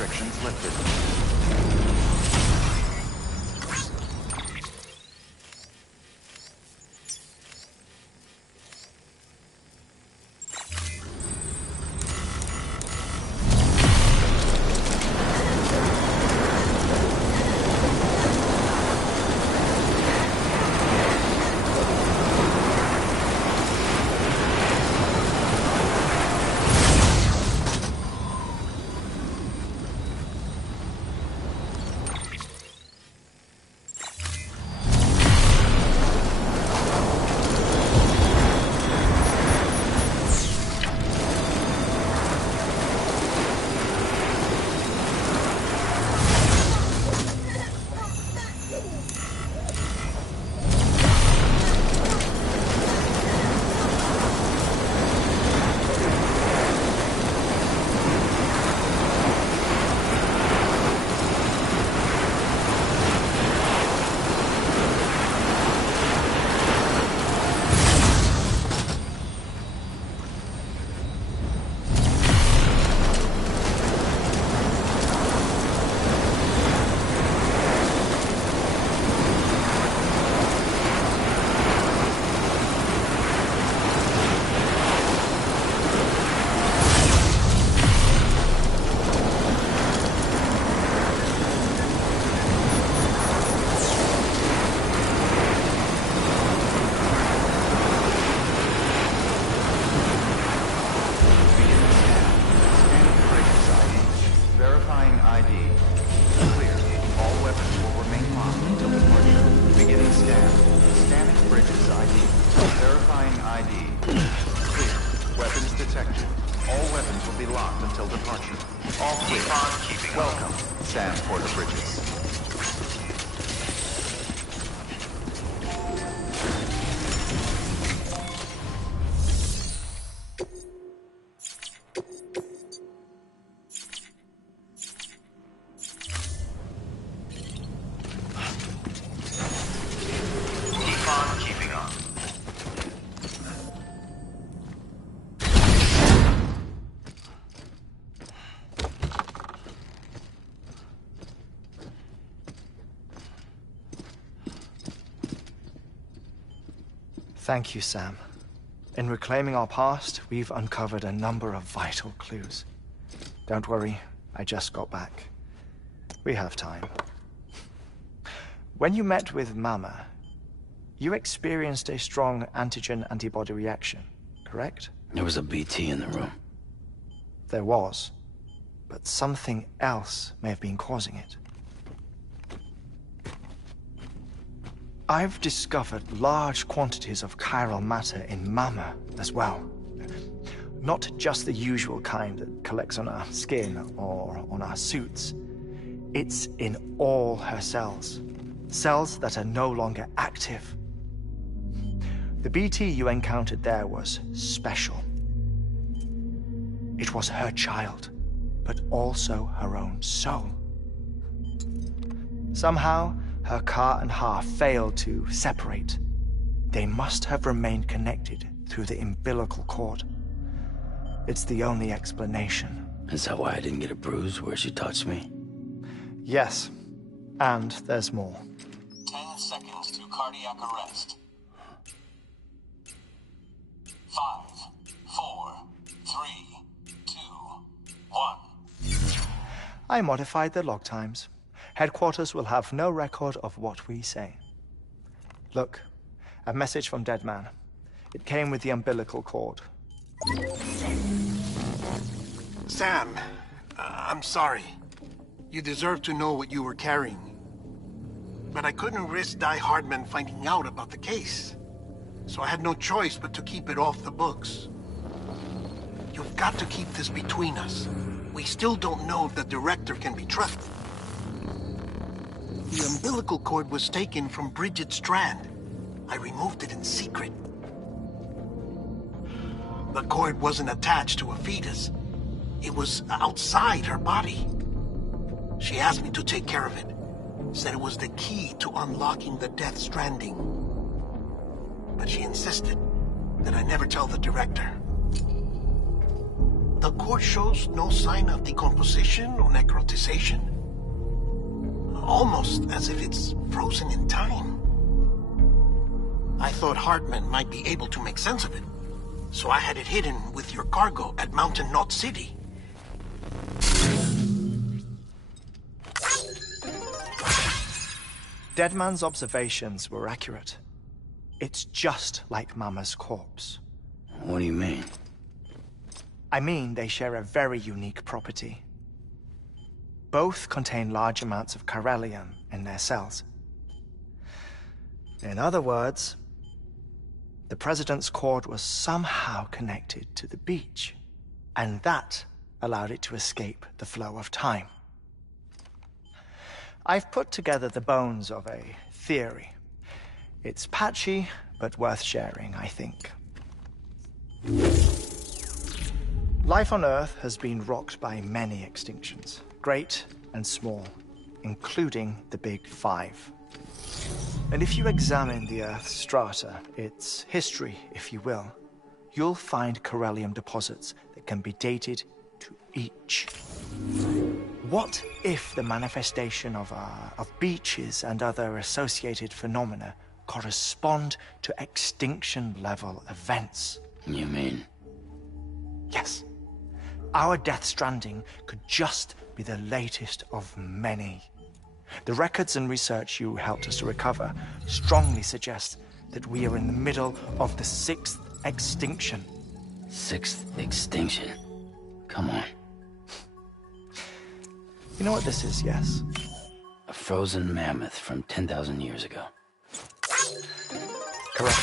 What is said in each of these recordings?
restrictions lifted. Thank you, Sam. In reclaiming our past, we've uncovered a number of vital clues. Don't worry, I just got back. We have time. When you met with Mama, you experienced a strong antigen-antibody reaction, correct? There was a BT in the room. There was, but something else may have been causing it. I've discovered large quantities of chiral matter in Mama as well. Not just the usual kind that collects on our skin or on our suits. It's in all her cells. Cells that are no longer active. The BT you encountered there was special. It was her child, but also her own soul. Somehow, her car and half failed to separate. They must have remained connected through the umbilical cord. It's the only explanation. Is that why I didn't get a bruise where she touched me? Yes, and there's more. 10 seconds to cardiac arrest. 5, 4, 3, 2, 1. I modified the log times. Headquarters will have no record of what we say. Look, a message from Dead Man. It came with the umbilical cord. Sam, I'm sorry. You deserve to know what you were carrying. But I couldn't risk Die Hardman finding out about the case. So I had no choice but to keep it off the books. You've got to keep this between us. We still don't know if the director can be trusted. The umbilical cord was taken from Bridget Strand. I removed it in secret. The cord wasn't attached to a fetus. It was outside her body. She asked me to take care of it. Said it was the key to unlocking the Death Stranding. But she insisted that I never tell the director. The core shows no sign of decomposition or necrotization. Almost as if it's frozen in time. I thought Hartman might be able to make sense of it, so I had it hidden with your cargo at Mountain Knot City. Deadman's observations were accurate. It's just like Mama's corpse. What do you mean? I mean, they share a very unique property. Both contain large amounts of chiralium in their cells. In other words, the President's cord was somehow connected to the beach, and that allowed it to escape the flow of time. I've put together the bones of a theory. It's patchy, but worth sharing, I think. Life on Earth has been rocked by many extinctions, great and small, including the Big Five. And if you examine the Earth's strata, its history, if you will, you'll find chiralium deposits that can be dated to each. What if the manifestation of beaches and other associated phenomena correspond to extinction-level events? You mean? Yes. Our Death Stranding could just be the latest of many. The records and research you helped us to recover strongly suggest that we are in the middle of the 6th extinction. 6th extinction? Come on. You know what this is, yes? A frozen mammoth from 10,000 years ago. Correct.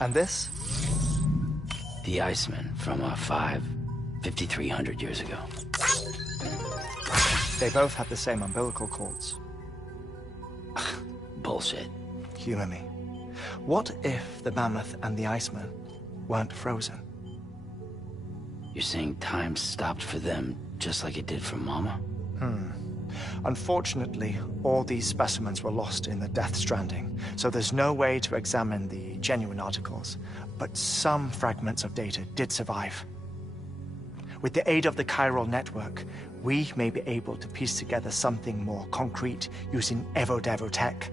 And this? The Iceman from 5,300 years ago. They both have the same umbilical cords. Bullshit. Humor me. What if the mammoth and the Iceman weren't frozen? You're saying time stopped for them just like it did for Mama? Unfortunately, all these specimens were lost in the Death Stranding, so there's no way to examine the genuine articles. But some fragments of data did survive. With the aid of the chiral network, we may be able to piece together something more concrete using Evo-Devo tech.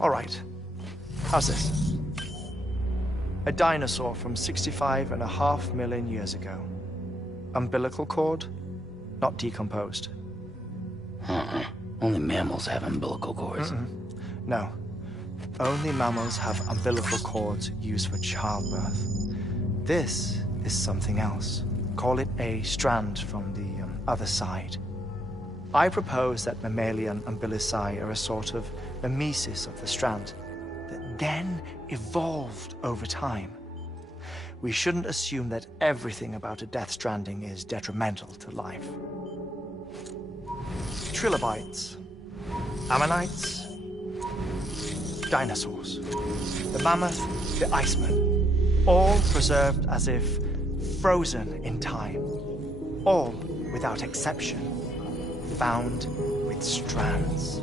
All right, how's this? A dinosaur from 65.5 million years ago. Umbilical cord, not decomposed. Only mammals have umbilical cords. No. Only mammals have umbilical cords used for childbirth. This is something else. Call it a strand from the other side. I propose that mammalian umbilici are a sort of mimesis of the strand that then evolved over time. We shouldn't assume that everything about a Death Stranding is detrimental to life. Trilobites, ammonites, dinosaurs, the mammoth, the Iceman, all preserved as if frozen in time, all, without exception, found with strands,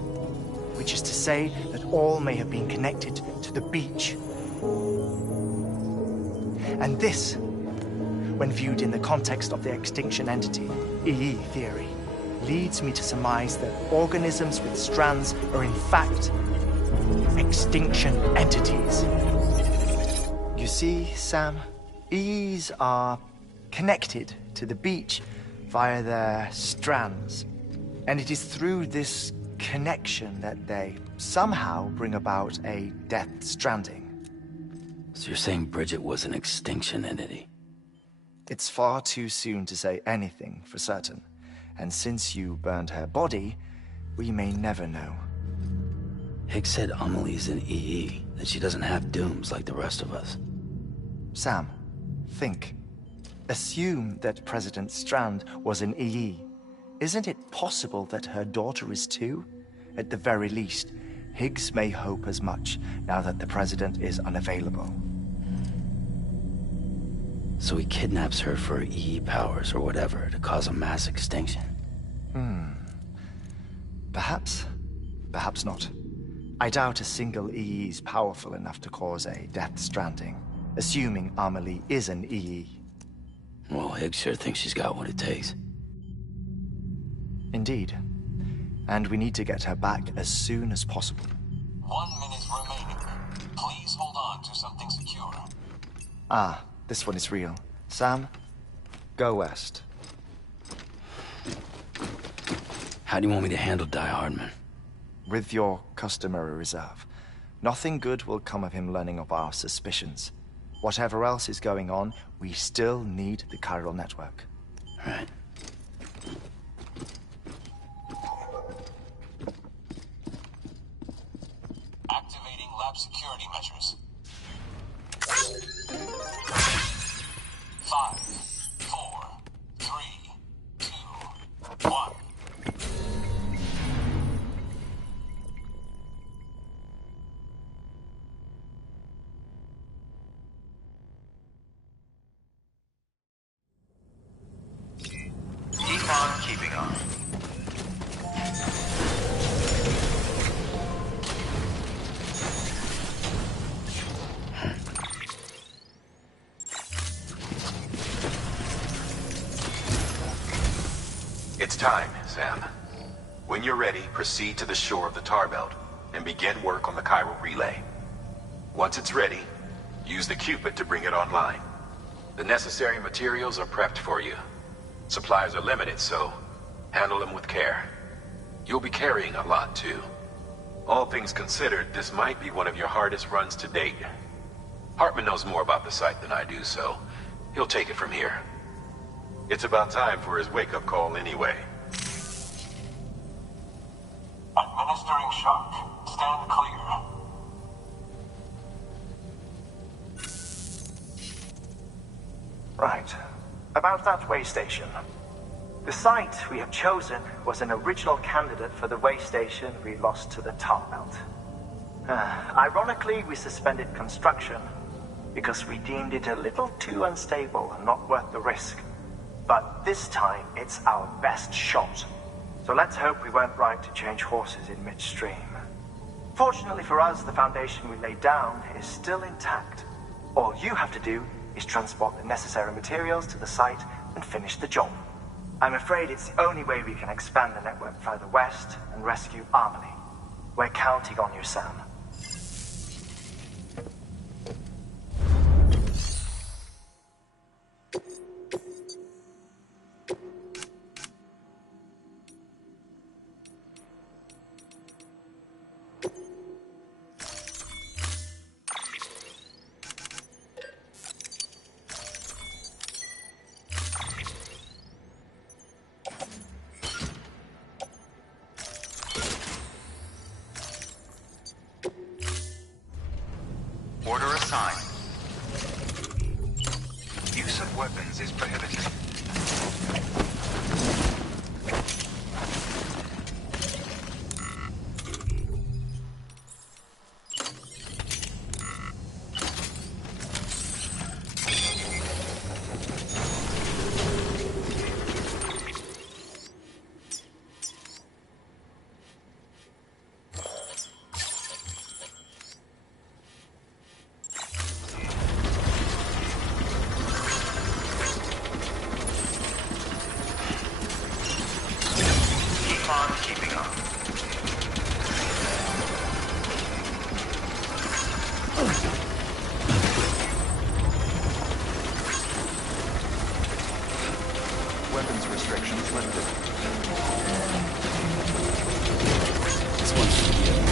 which is to say that all may have been connected to the beach. And this, when viewed in the context of the extinction entity, EE theory, leads me to surmise that organisms with strands are in fact extinction entities. You see, Sam, EEs are connected to the beach via their strands, and it is through this connection that they somehow bring about a Death Stranding. So you're saying Bridget was an extinction entity? It's far too soon to say anything for certain. And since you burned her body, we may never know. Higgs said Amelie's an EE, that she doesn't have dooms like the rest of us. Sam, think. Assume that President Strand was an EE. Isn't it possible that her daughter is too? At the very least, Higgs may hope as much now that the President is unavailable. So he kidnaps her for EE powers or whatever to cause a mass extinction. Perhaps. Perhaps not. I doubt a single EE is powerful enough to cause a Death Stranding, assuming Amelie is an EE. Well, Higgs sure thinks she's got what it takes. Indeed. And we need to get her back as soon as possible. 1 minute remaining. Please hold on to something secure. Ah, this one is real. Sam, go west. How do you want me to handle Die Hardman? With your customary reserve. Nothing good will come of him learning of our suspicions. Whatever else is going on, we still need the chiral network. Right. Activating lab security measures. 5, 4, 3, 2, 1. Keep on keeping on. It's time, Sam. When you're ready, proceed to the shore of the tar belt and begin work on the chiral relay. Once it's ready, use the Cupid to bring it online. The necessary materials are prepped for you. Supplies are limited, so handle them with care. You'll be carrying a lot, too. All things considered, this might be one of your hardest runs to date. Hartman knows more about the site than I do, so he'll take it from here. It's about time for his wake-up call anyway. Administering shock. Stand clear. Right. About that way station. The site we have chosen was an original candidate for the way station we lost to the tar belt. Ironically, we suspended construction because we deemed it a little too unstable and not worth the risk. But this time, it's our best shot. So let's hope we weren't right to change horses in midstream. Fortunately for us, the foundation we laid down is still intact. All you have to do is transport the necessary materials to the site and finish the job. I'm afraid it's the only way we can expand the network further west and rescue Harmony. We're counting on you, Sam. Order assigned. Use of weapons is prohibited. Keeping on. Weapons restrictions lifted. This one should be it.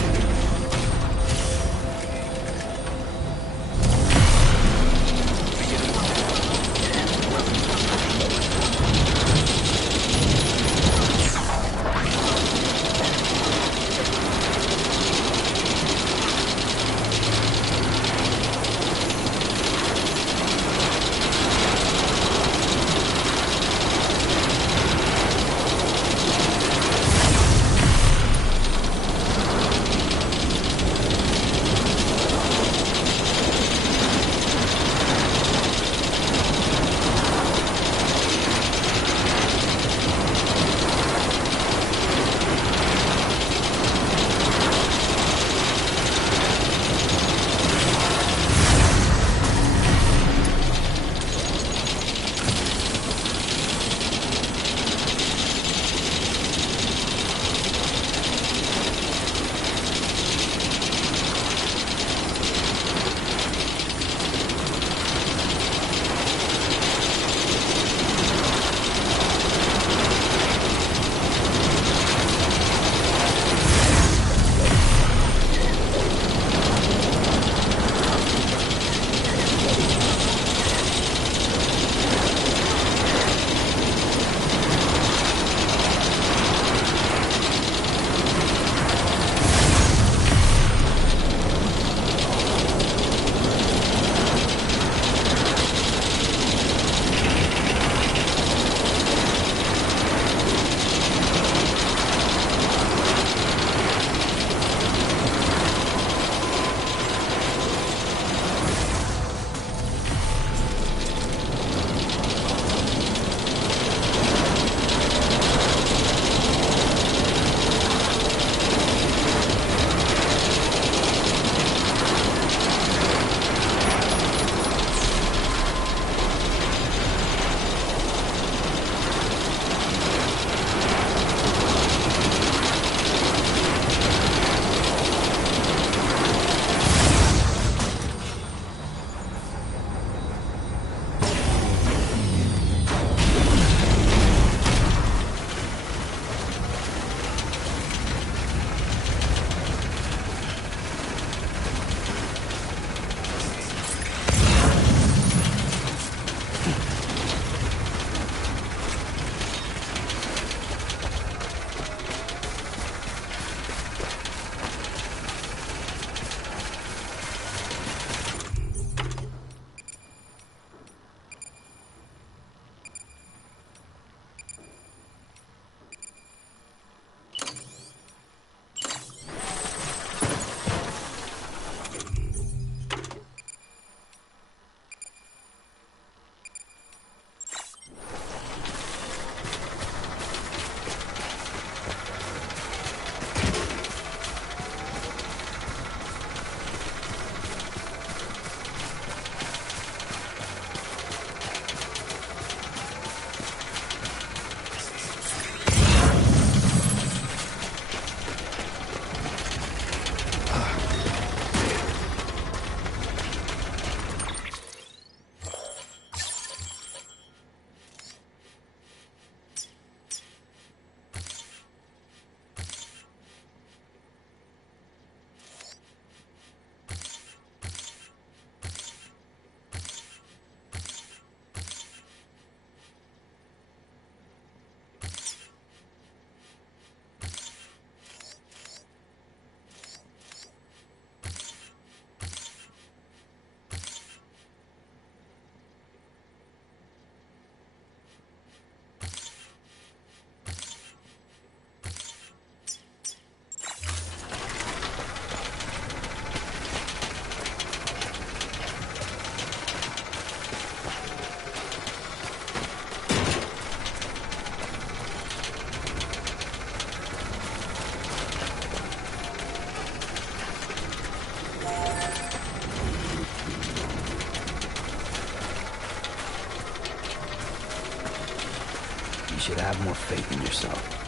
should have more faith in yourself.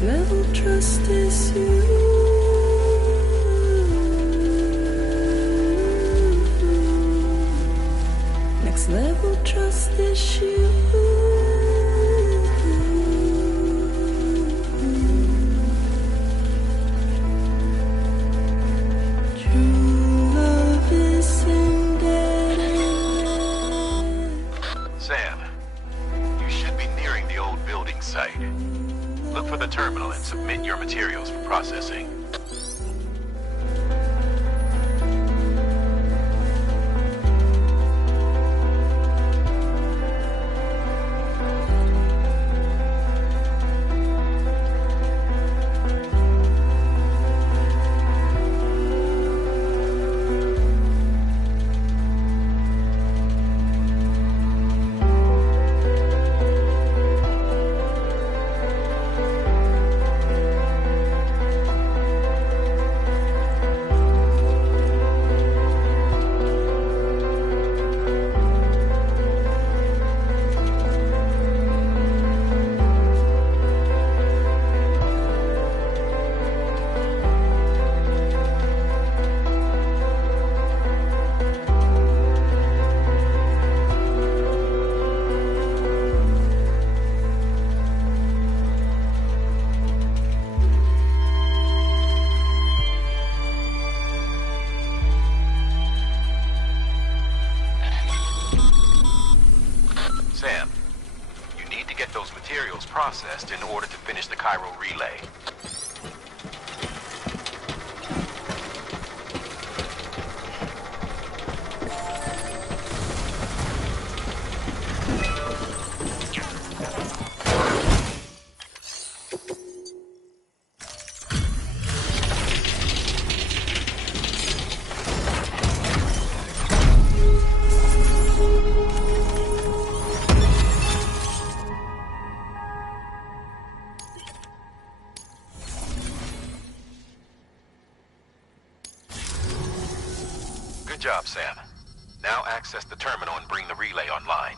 Level trust is you. Next level trust is you. the terminal and submit your materials for processing. Sam, you need to get those materials processed in order to finish the Cairo relay. Good job, Sam. Now access the terminal and bring the relay online.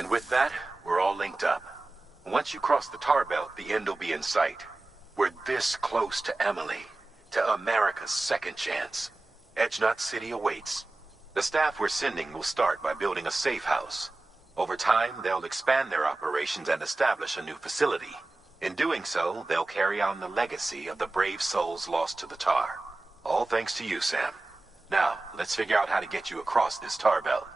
And with that, we're all linked up. Once you cross the tar belt, the end will be in sight. We're this close to Emily, to America's second chance. Edgenut City awaits. The staff we're sending will start by building a safe house. Over time, they'll expand their operations and establish a new facility. In doing so, they'll carry on the legacy of the brave souls lost to the tar. All thanks to you, Sam. Now, let's figure out how to get you across this tar belt.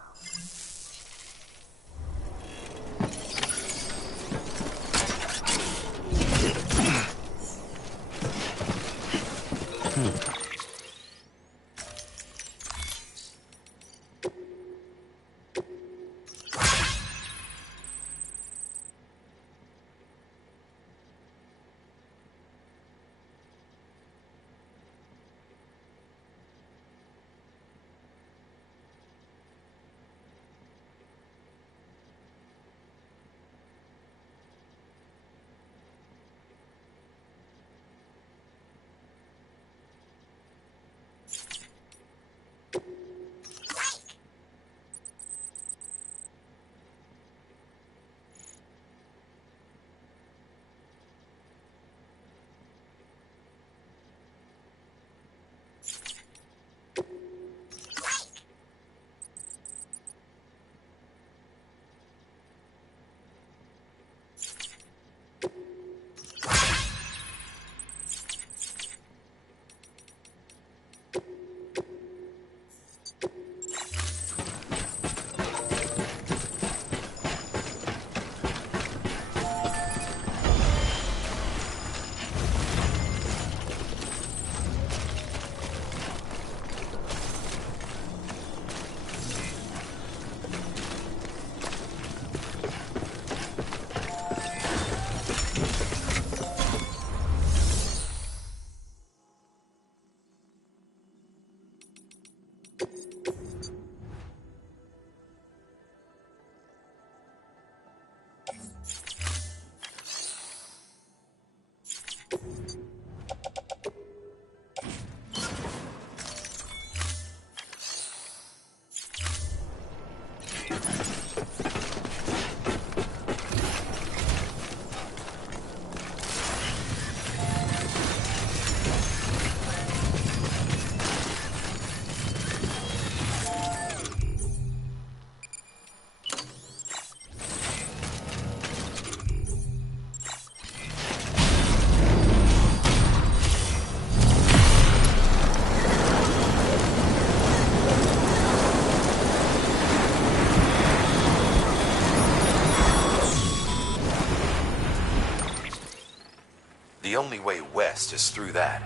The only way west is through that.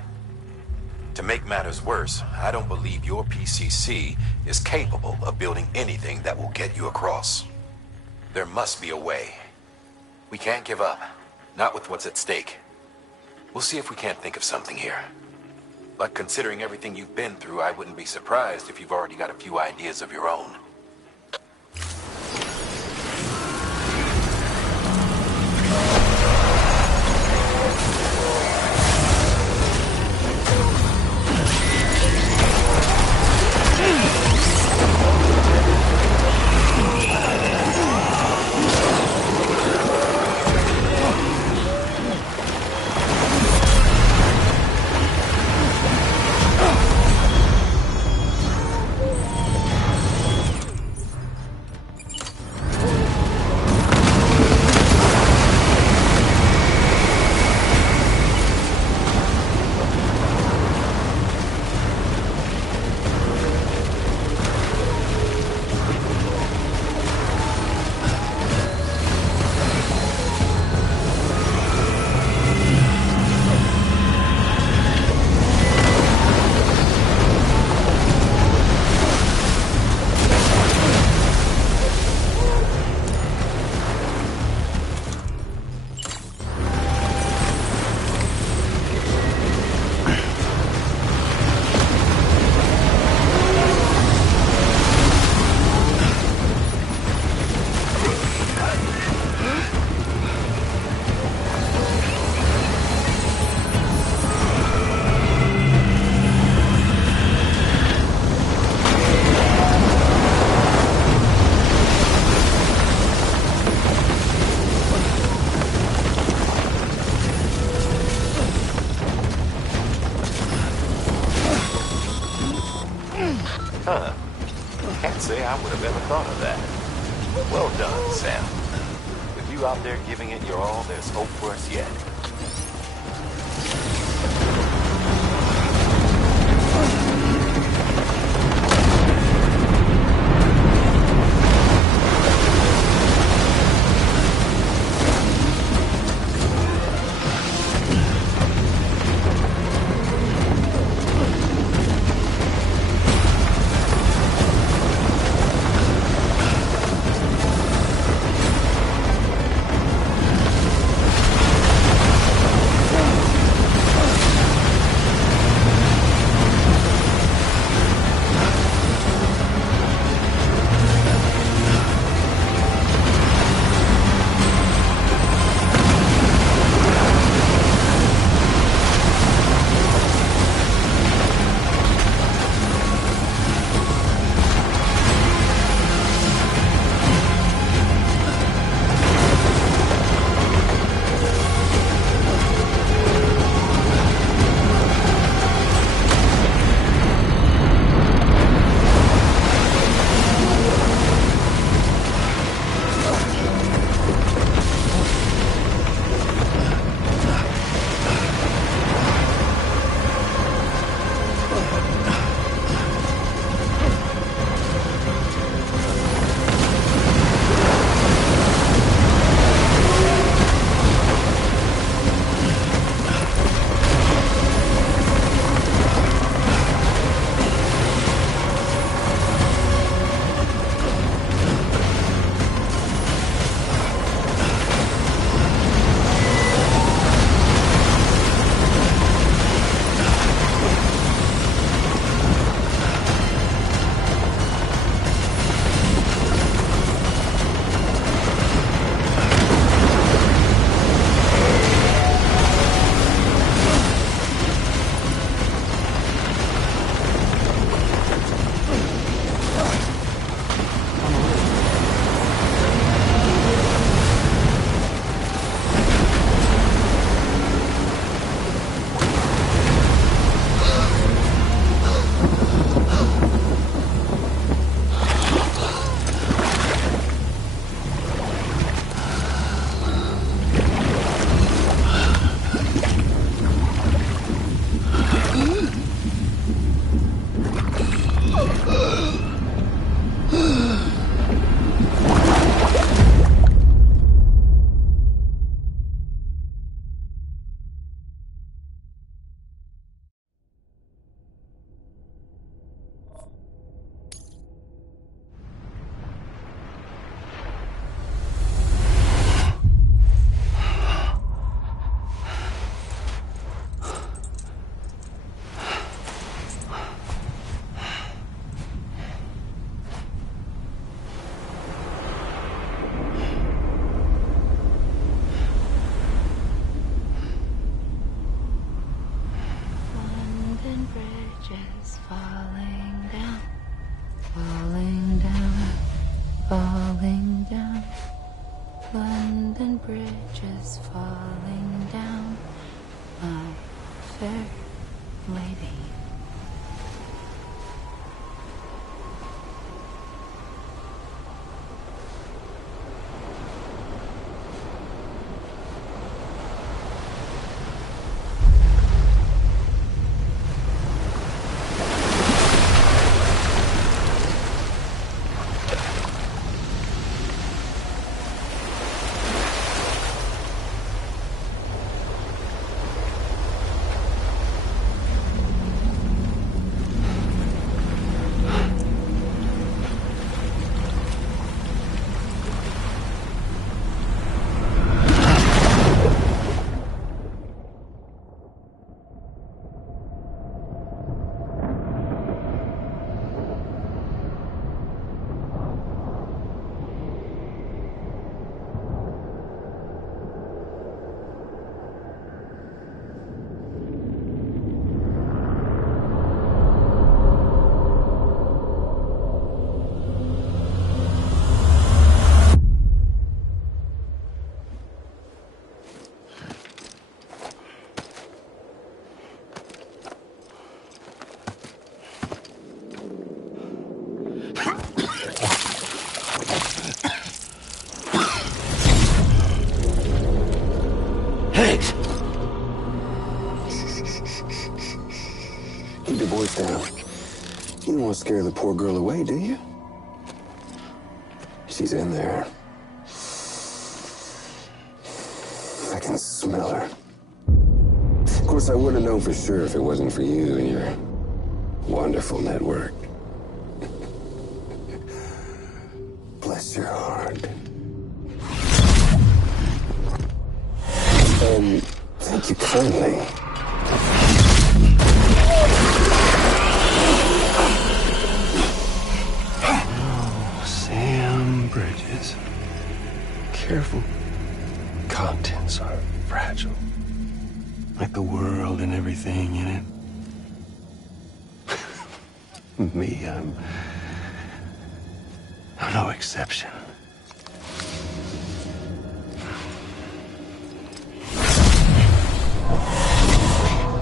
To make matters worse, I don't believe your PCC is capable of building anything that will get you across. There must be a way. We can't give up. Not with what's at stake. We'll see if we can't think of something here. But considering everything you've been through, I wouldn't be surprised if you've already got a few ideas of your own. Huh. Can't say I would have ever thought of that. Well done, Sam. With you out there giving it your all, there's hope for us yet. falling down. London Bridge is falling down. My fair lady. Keep your voice down. You don't want to scare the poor girl away, do you? She's in there. I can smell her. Of course, I wouldn't know for sure if it wasn't for you and your wonderful network. Bless your heart. Thank you kindly. Oh, Sam Bridges. Careful. Contents are fragile. Like the world and everything in it. Me, I'm no exception.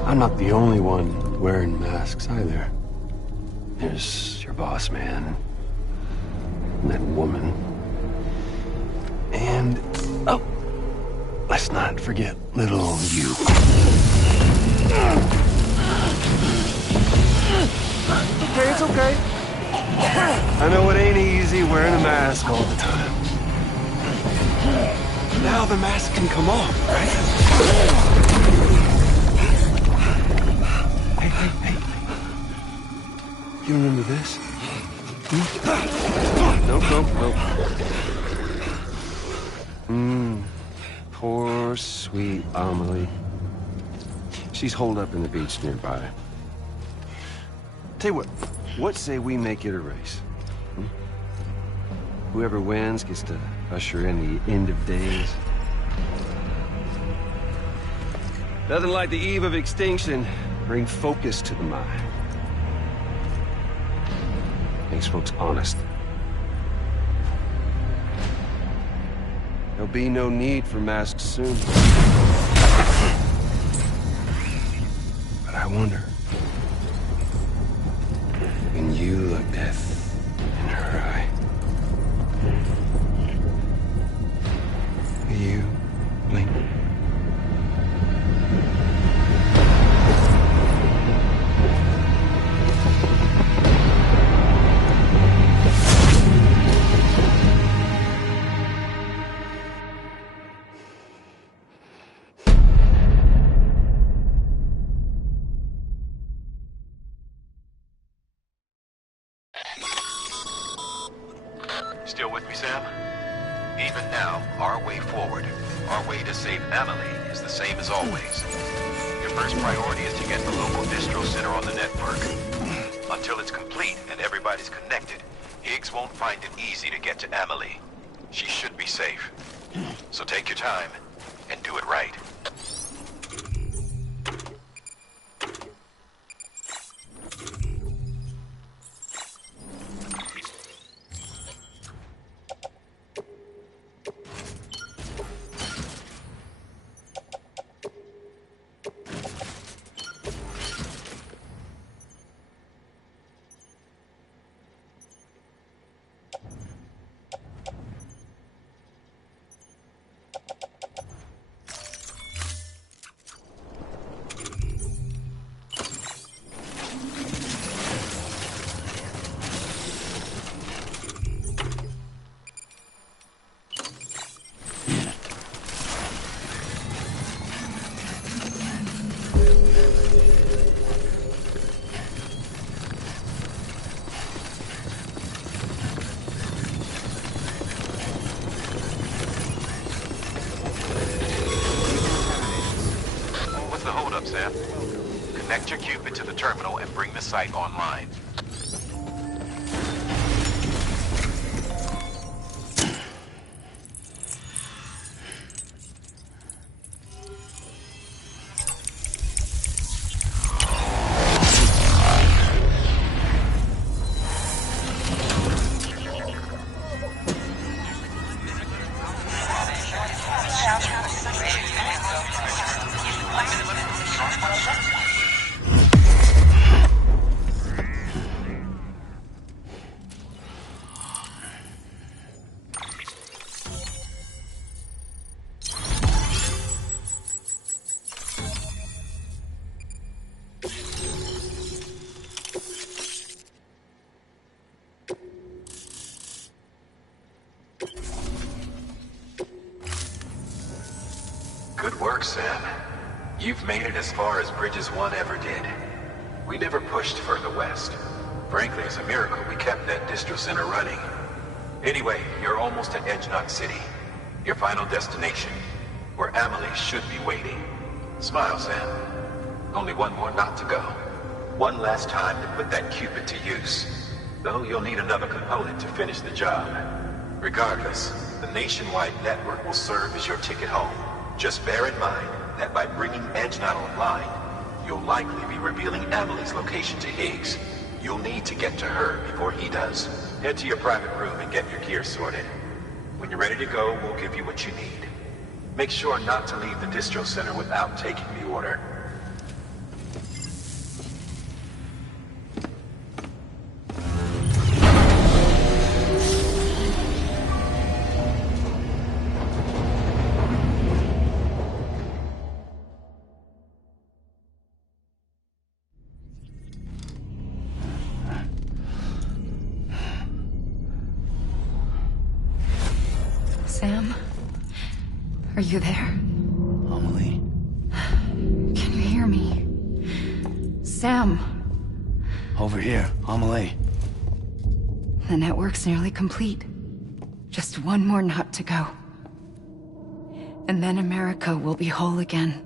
I'm not the only one wearing masks either. There's your boss man, and that woman, and, oh, let's not forget little you. Okay, it's okay. I know it ain't easy wearing a mask all the time. Now the mask can come off, right? Hey. You remember this? Nope. Poor, sweet Amelie. She's holed up in the beach nearby. Tell you what say we make it a race? Whoever wins gets to usher in the end of days. Nothing like the eve of extinction. Bring focus to the mind. Makes folks honest. There'll be no need for masks soon. But I wonder, when you look death in her eye, will you blink? Still with me, Sam? Even now, our way forward, our way to save Amelie is the same as always. Your first priority is to get the local distro center on the network. Until it's complete and everybody's connected, Higgs won't find it easy to get to Amelie. She should be safe. So take your time and do it right. Sam. Connect your Cupid to the terminal and bring the site online. Good work, Sam. You've made it as far as Bridges 1 ever did. We never pushed further west. Frankly, it's a miracle we kept that distro center running. Anyway, you're almost at Edge Knot City, your final destination, where Amelie should be waiting. Smile, Sam. Only one more knot to go. One last time to put that Cupid to use. Though you'll need another component to finish the job. Regardless, the nationwide network will serve as your ticket home. Just bear in mind that by bringing Edge Knot online, you'll likely be revealing Amelie's location to Higgs. You'll need to get to her before he does. Head to your private room and get your gear sorted. When you're ready to go, we'll give you what you need. Make sure not to leave the distro center without taking the order. Sam? Are you there? Amelie? Can you hear me? Sam! Over here, Amelie. The network's nearly complete. Just one more knot to go. And then America will be whole again.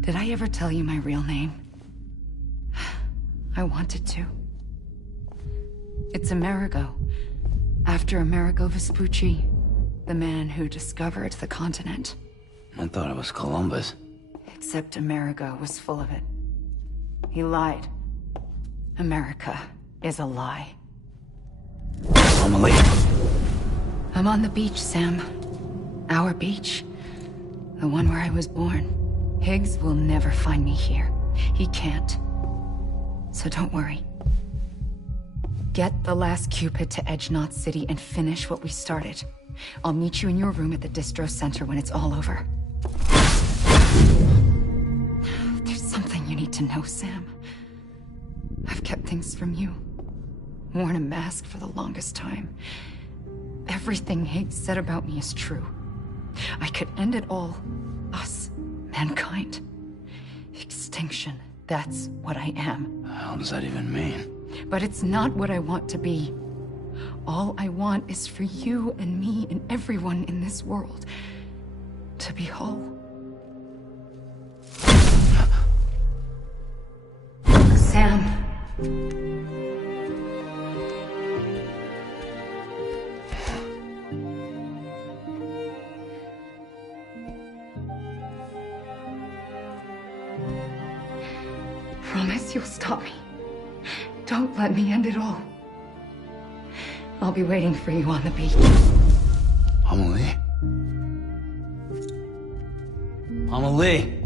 Did I ever tell you my real name? I wanted to. It's Amerigo, after Amerigo Vespucci, the man who discovered the continent. I thought it was Columbus. Except Amerigo was full of it. He lied. America is a lie. Amelie. I'm on the beach, Sam. Our beach. The one where I was born. Higgs will never find me here. He can't. So don't worry. Get the last Cupid to Edge Knot City and finish what we started. I'll meet you in your room at the distro center when it's all over. There's something you need to know, Sam. I've kept things from you. Worn a mask for the longest time. Everything Higgs said about me is true. I could end it all. Us. Mankind. Extinction. That's what I am. How does that even mean? But it's not what I want to be. All I want is for you and me and everyone in this world to be whole. Sam. Promise you'll stop me. Don't let me end it all. I'll be waiting for you on the beach. Amelie? Amelie!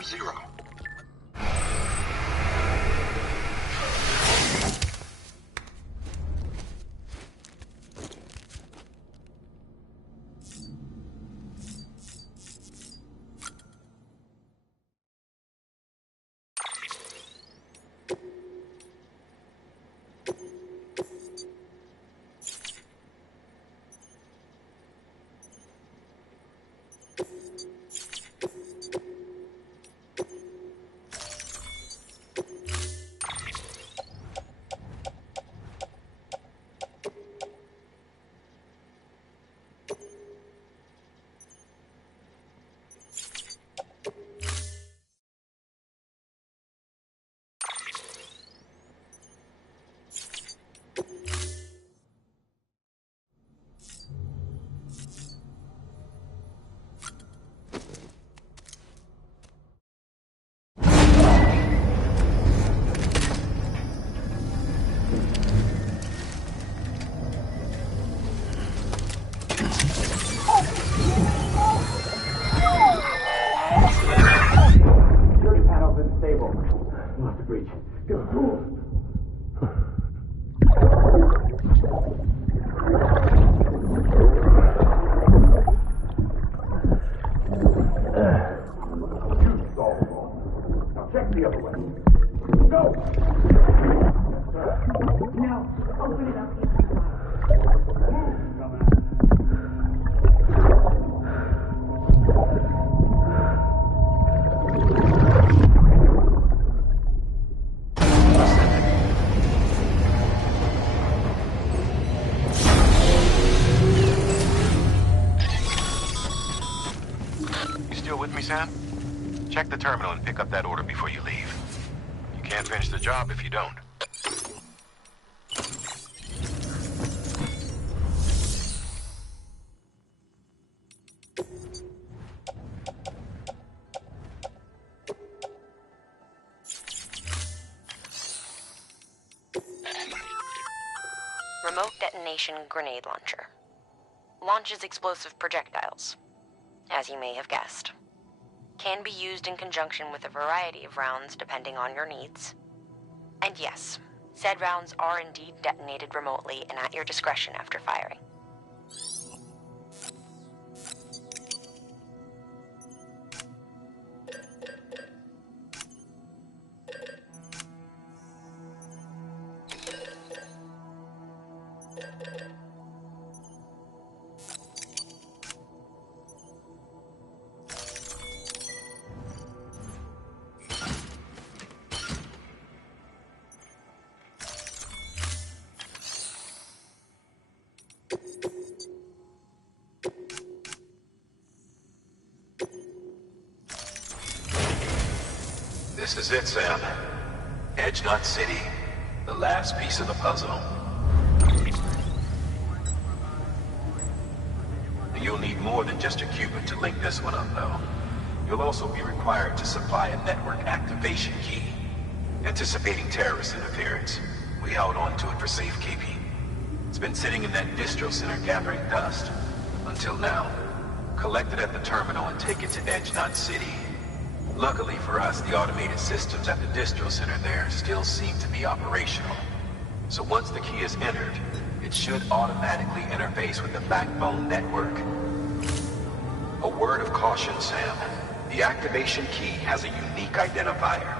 number 0. Sam? Check the terminal and pick up that order before you leave. You can't finish the job if you don't. Remote detonation grenade launcher. Launches explosive projectiles, as you may have guessed. Can be used in conjunction with a variety of rounds depending on your needs. And yes, said rounds are indeed detonated remotely and at your discretion after firing. This is it, Sam. Edge Knot City. The last piece of the puzzle. You'll need more than just a Cupid to link this one up, though. You'll also be required to supply a network activation key. Anticipating terrorist interference, we held on to it for safekeeping. It's been sitting in that distro center gathering dust. Until now. Collect it at the terminal and take it to Edge Knot City. Luckily for us, the automated systems at the distro center there still seem to be operational. So once the key is entered, it should automatically interface with the backbone network. A word of caution, Sam. The activation key has a unique identifier.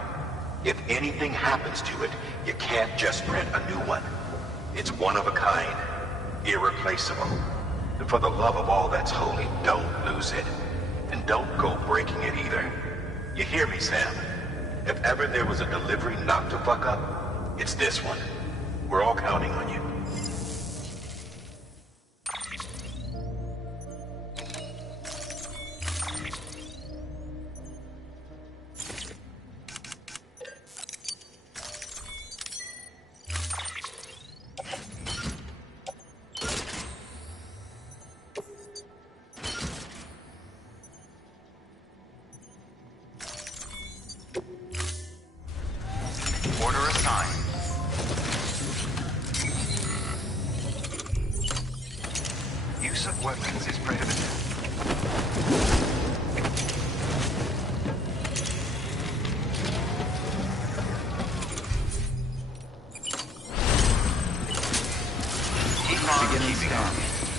If anything happens to it, you can't just print a new one. It's one of a kind, irreplaceable. And for the love of all that's holy, don't lose it. And don't go breaking it either. You hear me, Sam? If ever there was a delivery not to fuck up, it's this one. We're all counting on you.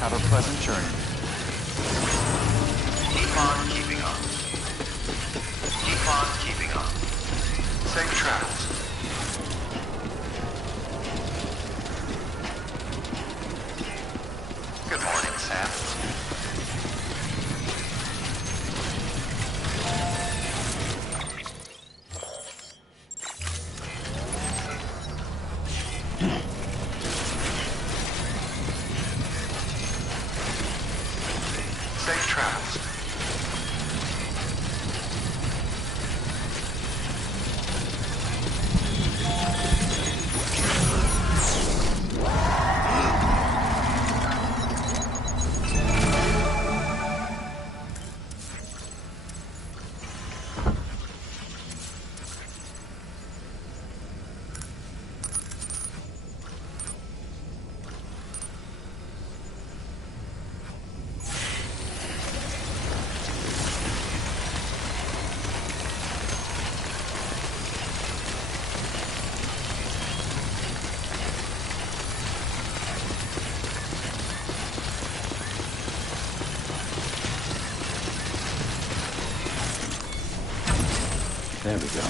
Have a pleasant journey. Keep on keeping on. Keep on keeping on. Safe travels. Good morning, Sam. Safe travels. There we go.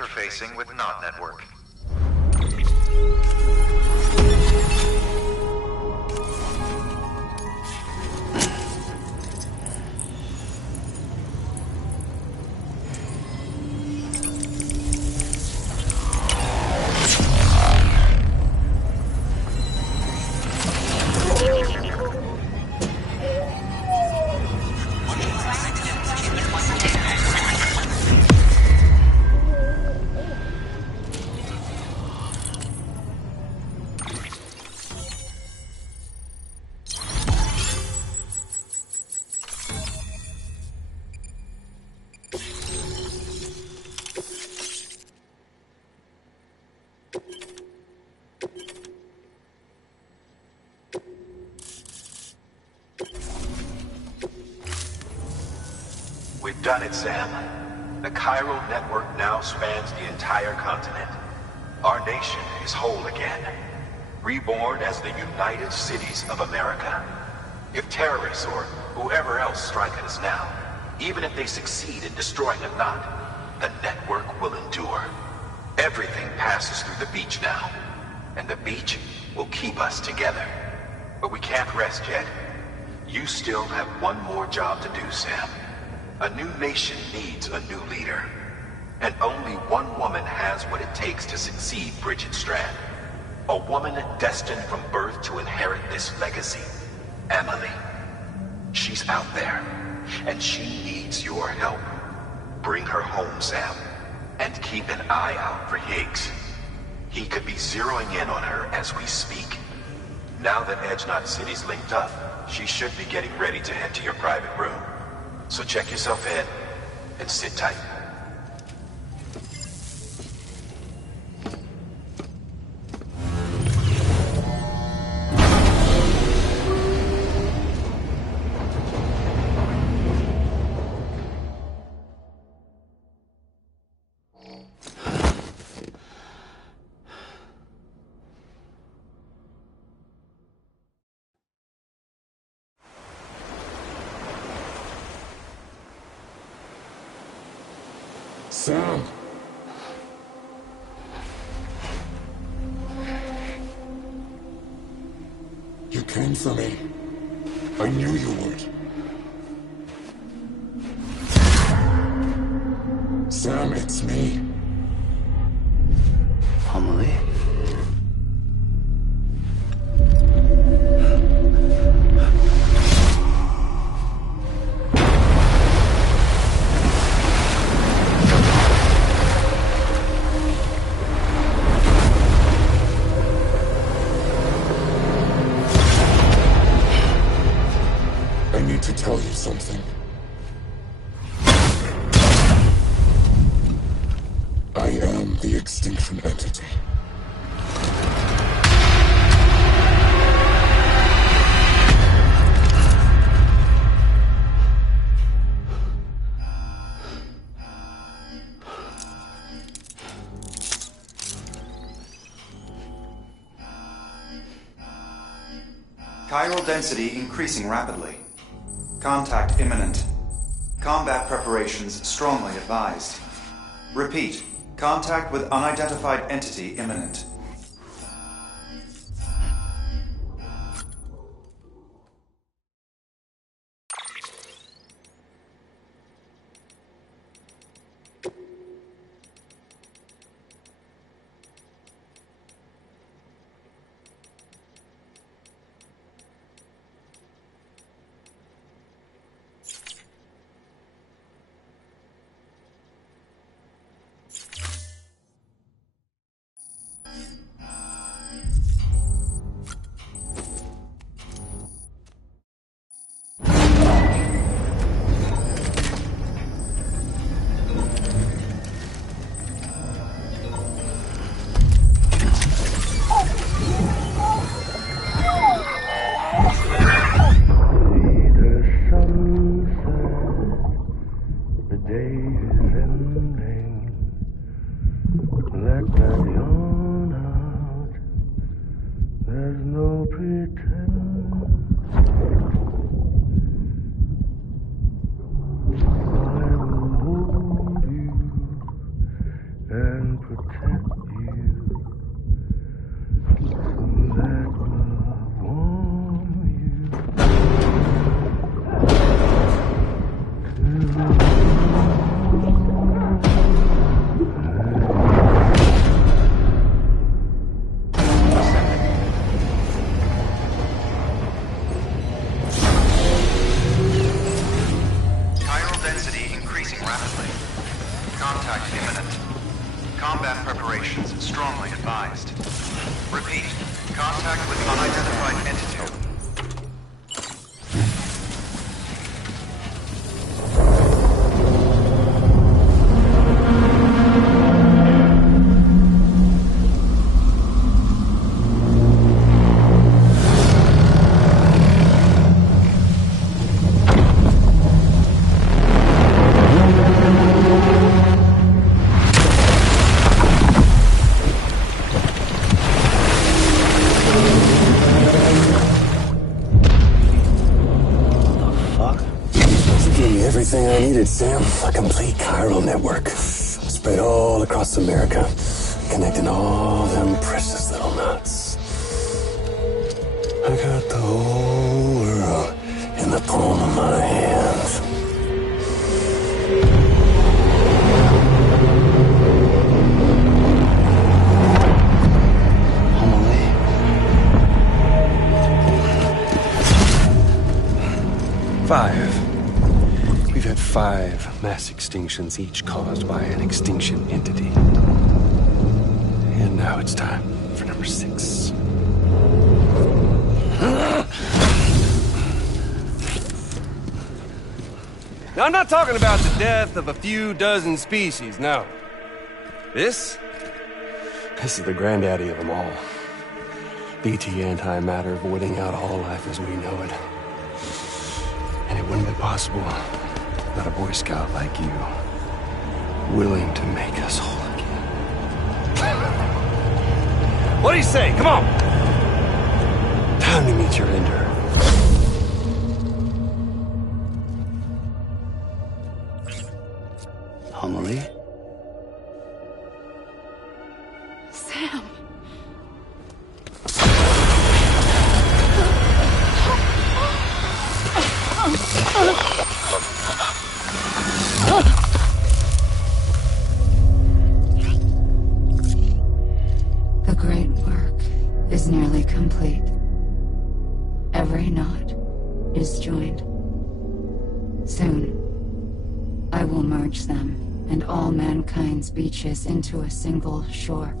interfacing with NOT network. We've done it, Sam. The chiral network now spans the entire continent. Our nation is whole again, reborn as the United Cities of America. If terrorists or whoever else strike at us now, even if they succeed in destroying a knot, the network will endure. Everything passes through the beach now, and the beach will keep us together. But we can't rest yet. You still have one more job to do, Sam. A new nation needs a new leader. And only one woman has what it takes to succeed Bridget Strand. A woman destined from birth to inherit this legacy. Emily. She's out there, and she needs your help. Bring her home, Sam, and keep an eye out for Higgs. He could be zeroing in on her as we speak. Now that Edge Knot City's linked up, she should be getting ready to head to your private room. So check yourself in, and sit tight. Sam! You came for me. I knew you would. Sam, it's me. Amelie? Tell you something. I am the Extinction Entity. Chiral density increasing rapidly. Contact imminent. Combat preparations strongly advised. Repeat, contact with unidentified entity imminent. and protect you. Let love warm you. Chiral density increasing rapidly. Contact imminent. Combat preparations strongly advised. Repeat, contact with unidentified entity. Everything I needed, Sam. A complete chiral network. Spread all across America. Connecting all them precious little knots. I got the whole world in the palm of my hand. We've had 5 mass extinctions, each caused by an extinction entity. And now it's time for number 6. Now, I'm not talking about the death of a few dozen species, no. This is the granddaddy of them all. BT antimatter voiding out all life as we know it. And it wouldn't be possible without a Boy Scout like you, willing to make us whole again. What do you say? Come on! Time to meet your ender. Homily? Sam. The great work is nearly complete. Every knot is joined. Soon, I will merge them and all mankind's beaches into a single shore.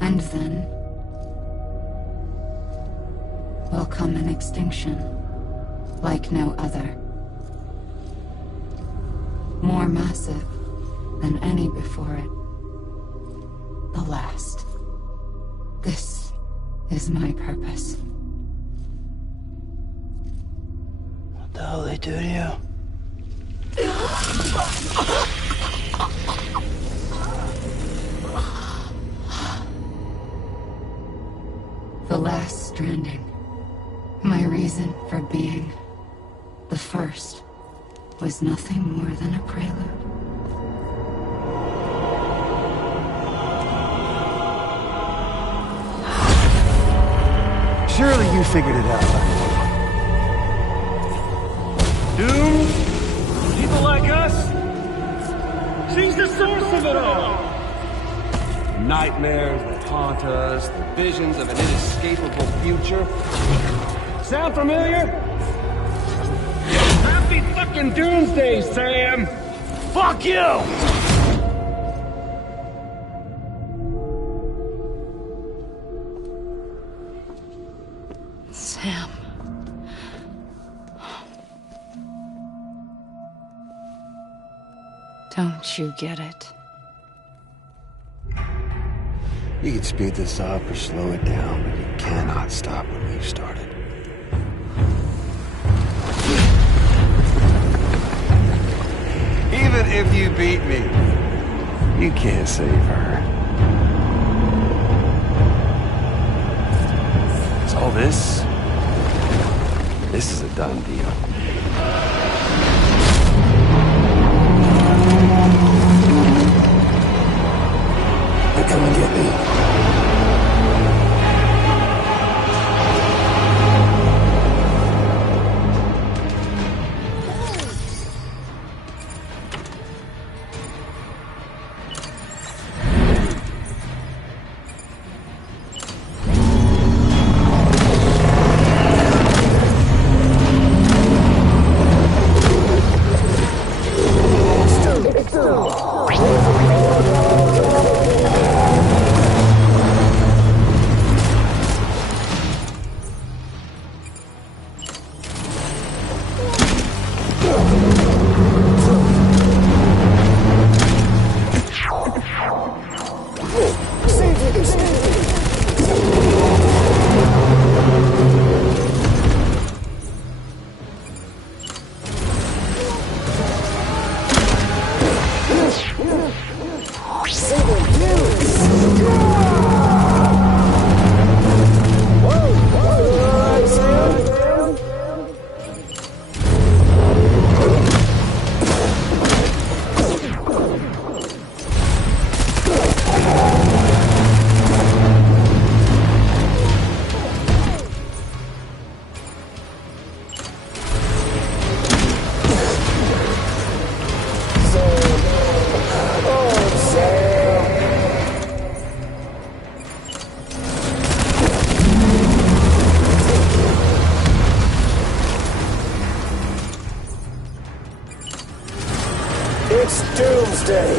And then will come an extinction like no other. More massive than any before it. The last. This is my purpose. What the hell they do to you? The last stranding. My reason for being. The first was nothing more than a prelude. Surely you figured it out by now. Doomed? People like us? She's the source of it all! Nightmares that haunt us, the visions of an inescapable future. Sound familiar? Happy fucking doomsday, Sam! Fuck you! Sam. Don't you get it? You can speed this up or slow it down, but you cannot stop what we've started. Even if you beat me, you can't save her. So all this is a done deal. It's Doomsday!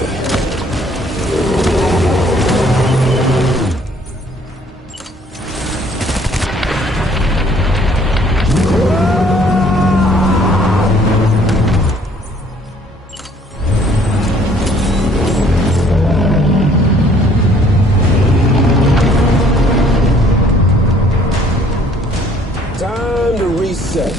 Time to reset.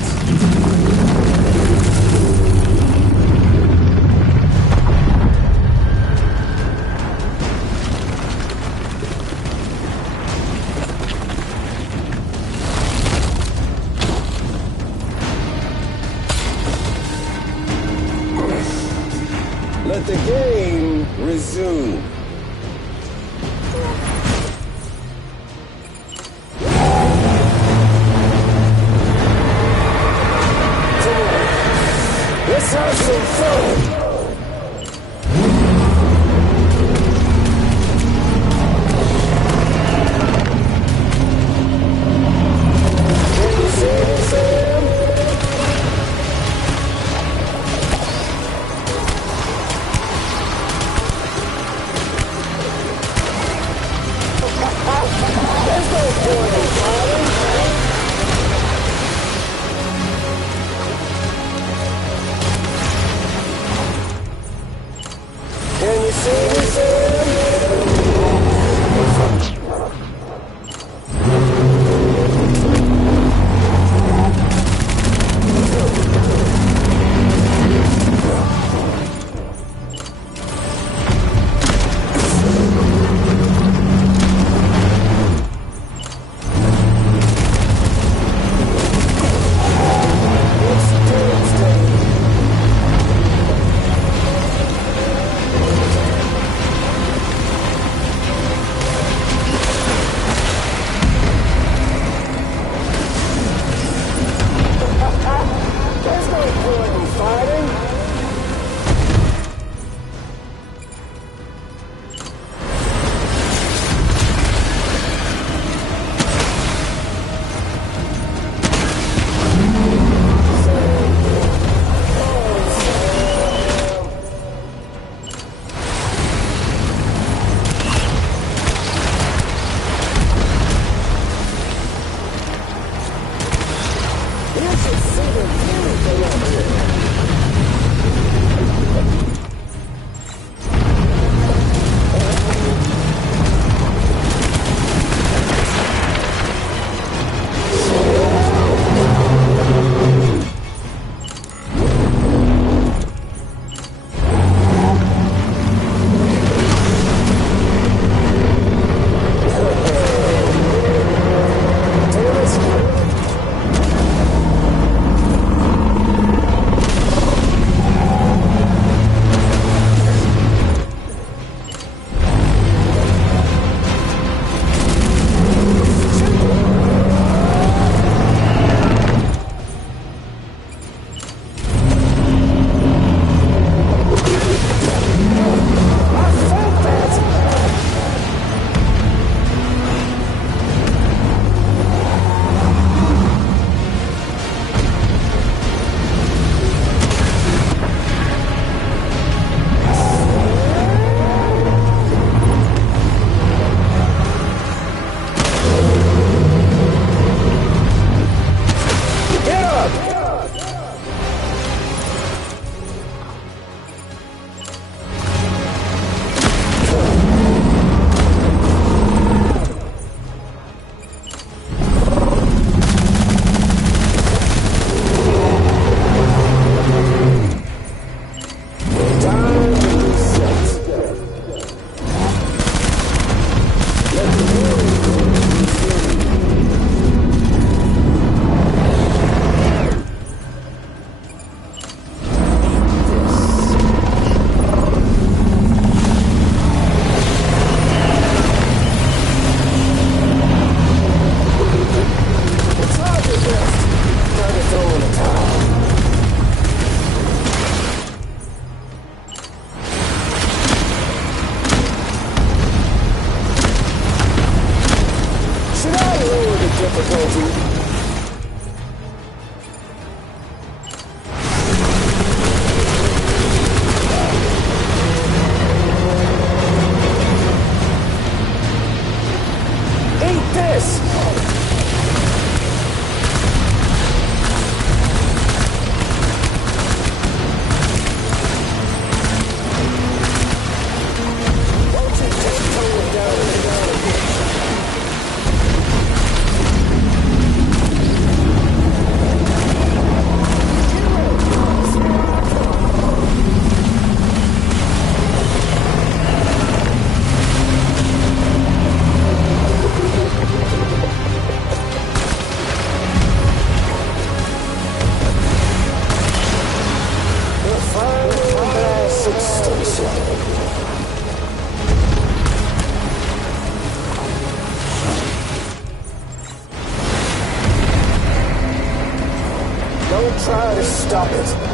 Let the game resume. Come on, let's have some fun. Can you see me, Sam? There's no point in fighting. Can you see me, Sam? difficulty. Eat this! Don't try to stop it.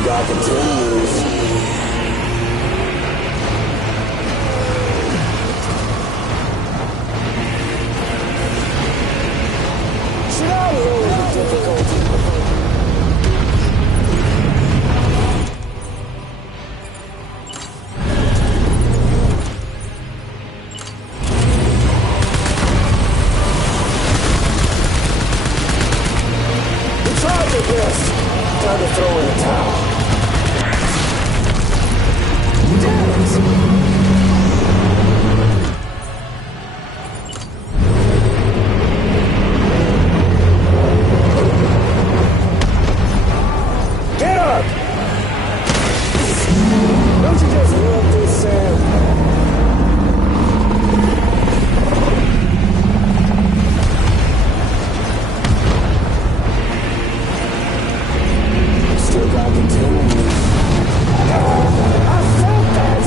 Still got the tools. Should I lower the difficulty? We tried your best. Time to throw in the towel. Get up! Don't you just love this, Sam? Still got the tools. I felt that!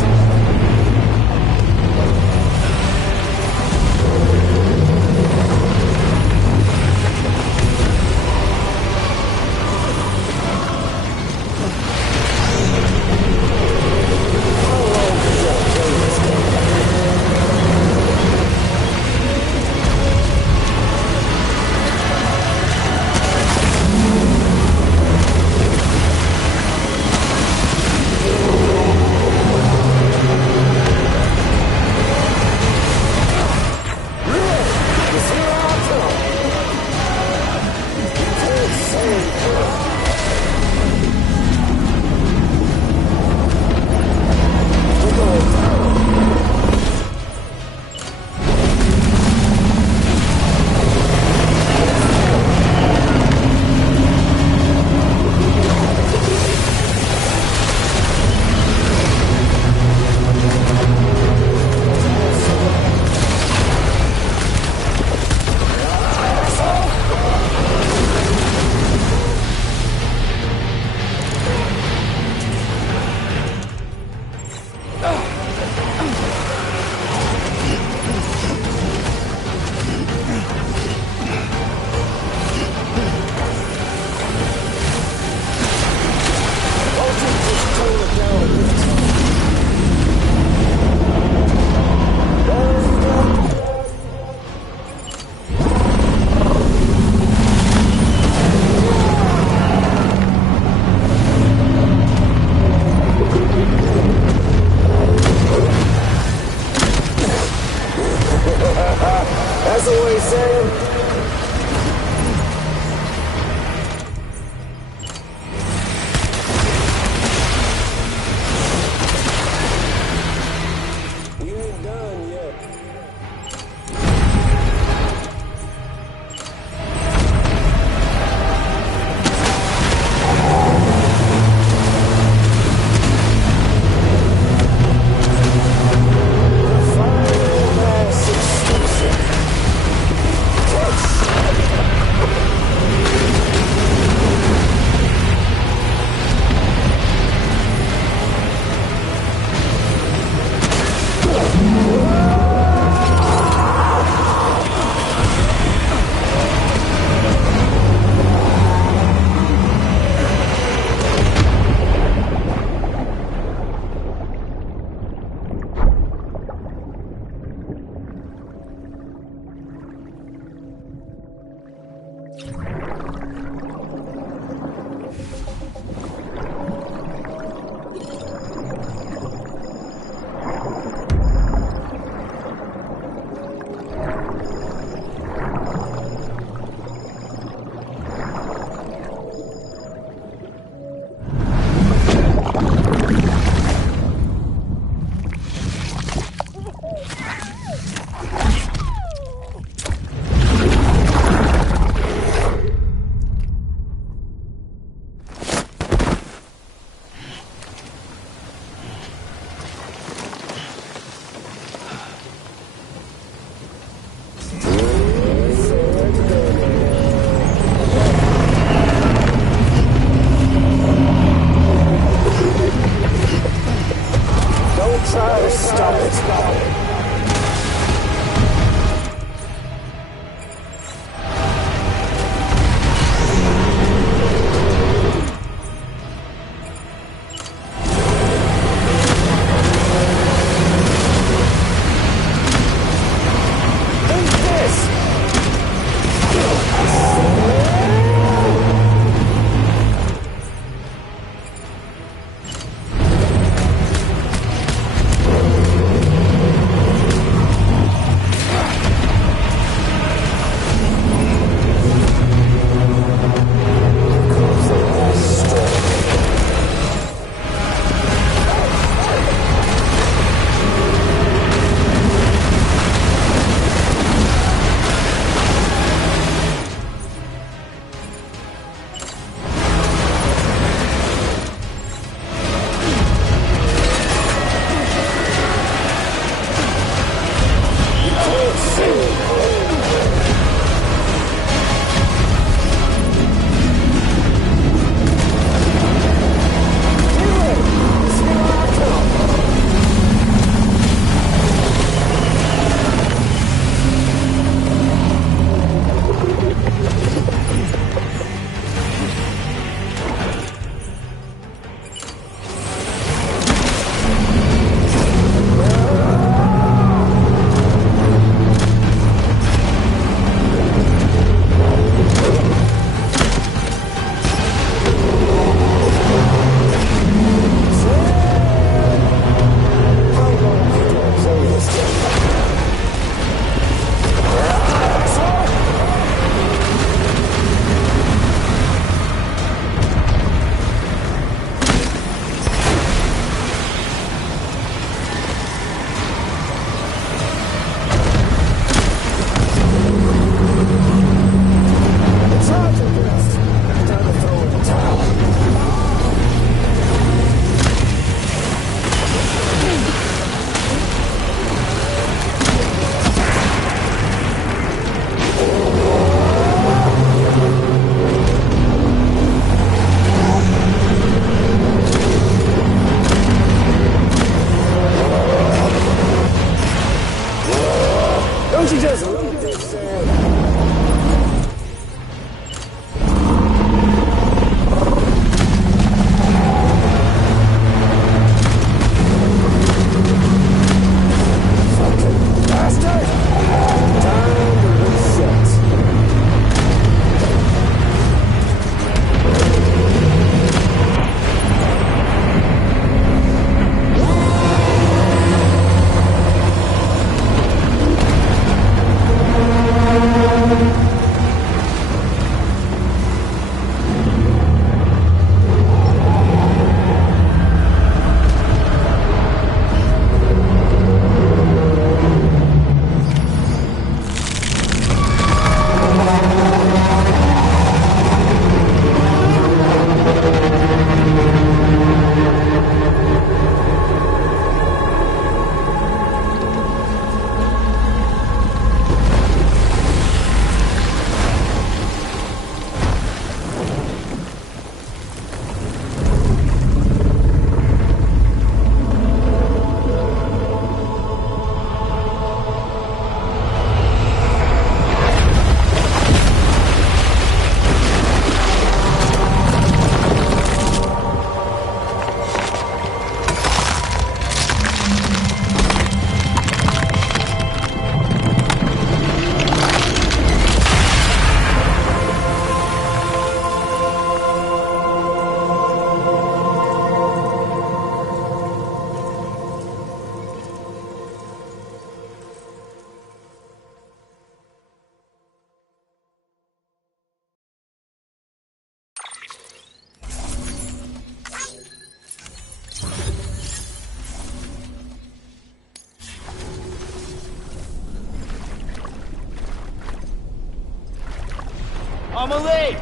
Amelie!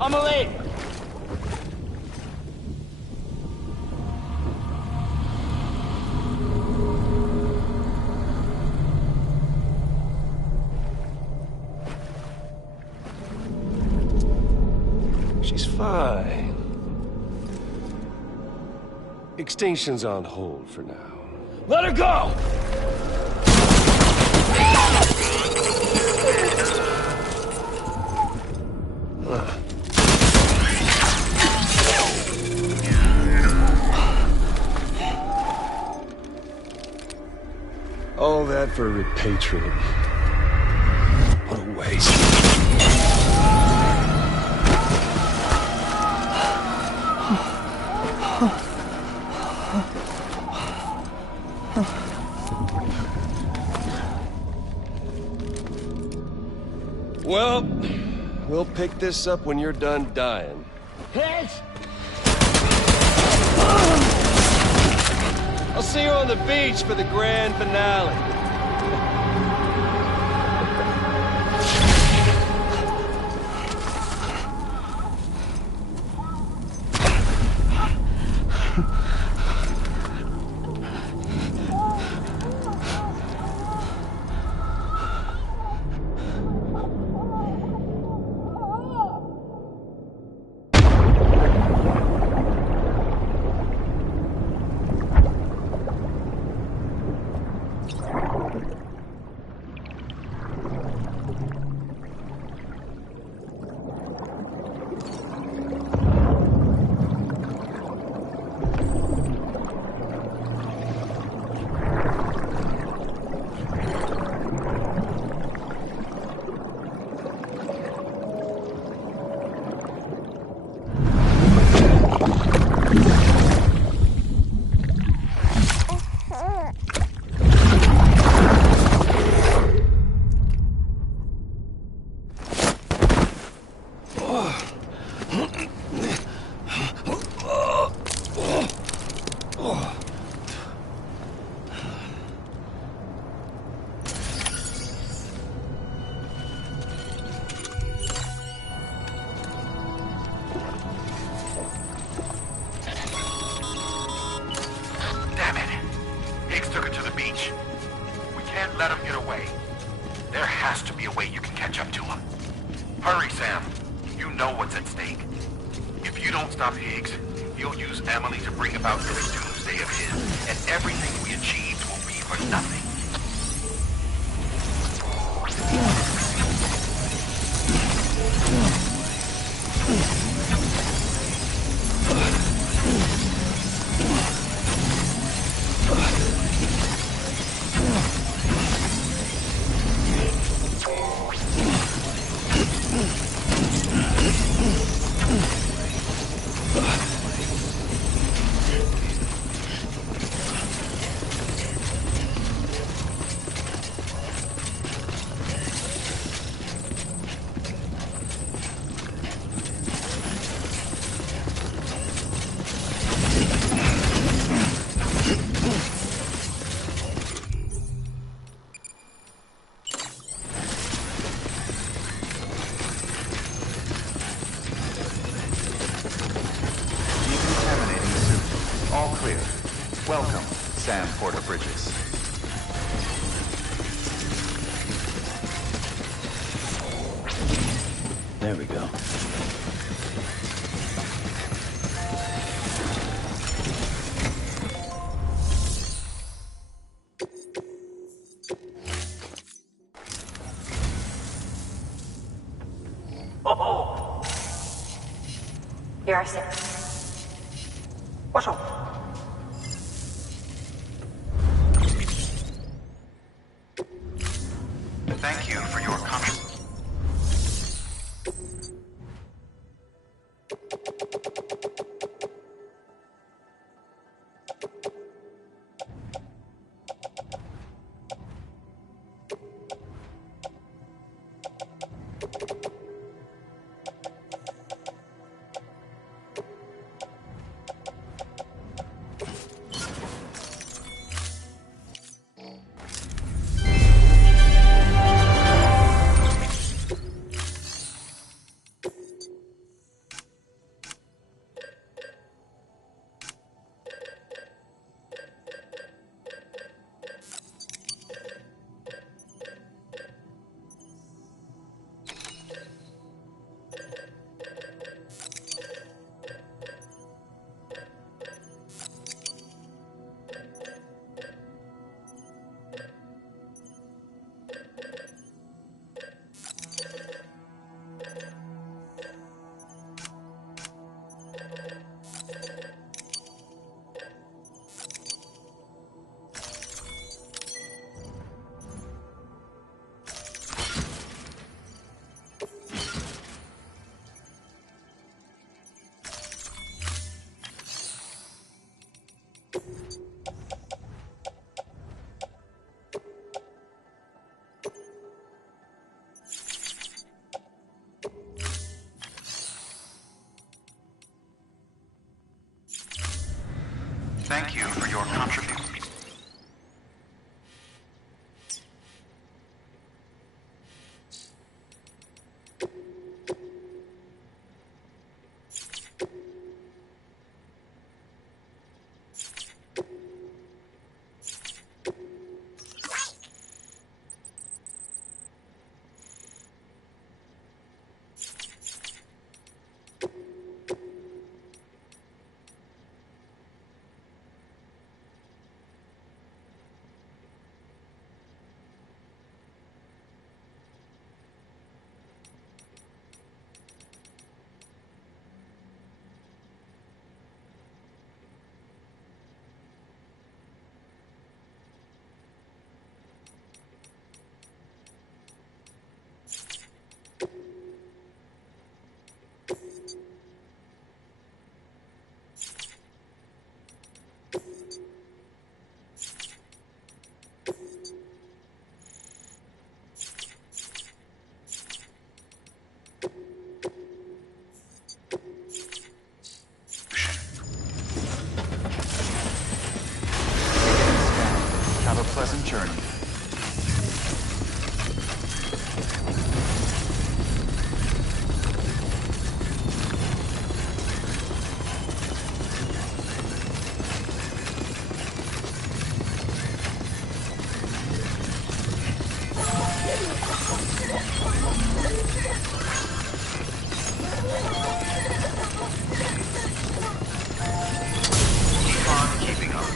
Amelie! She's fine. Extinction's on hold for now. Let her go! All that for repatriating. What a waste. Well, we'll pick this up when you're done dying. Hit! I'll see you on the beach for the grand finale. let him get away. There has to be a way you can catch up to him. Hurry, Sam. You know what's at stake. If you don't stop Higgs, he'll use Emily to bring about this doomsday of his, and everything we achieved will be for nothing. Welcome, Sam Porter Bridges. There we go. Oh! Here are six. What's up? Thank you for your comment. Thank you for your contribution. Have a pleasant journey. Keep on keeping up.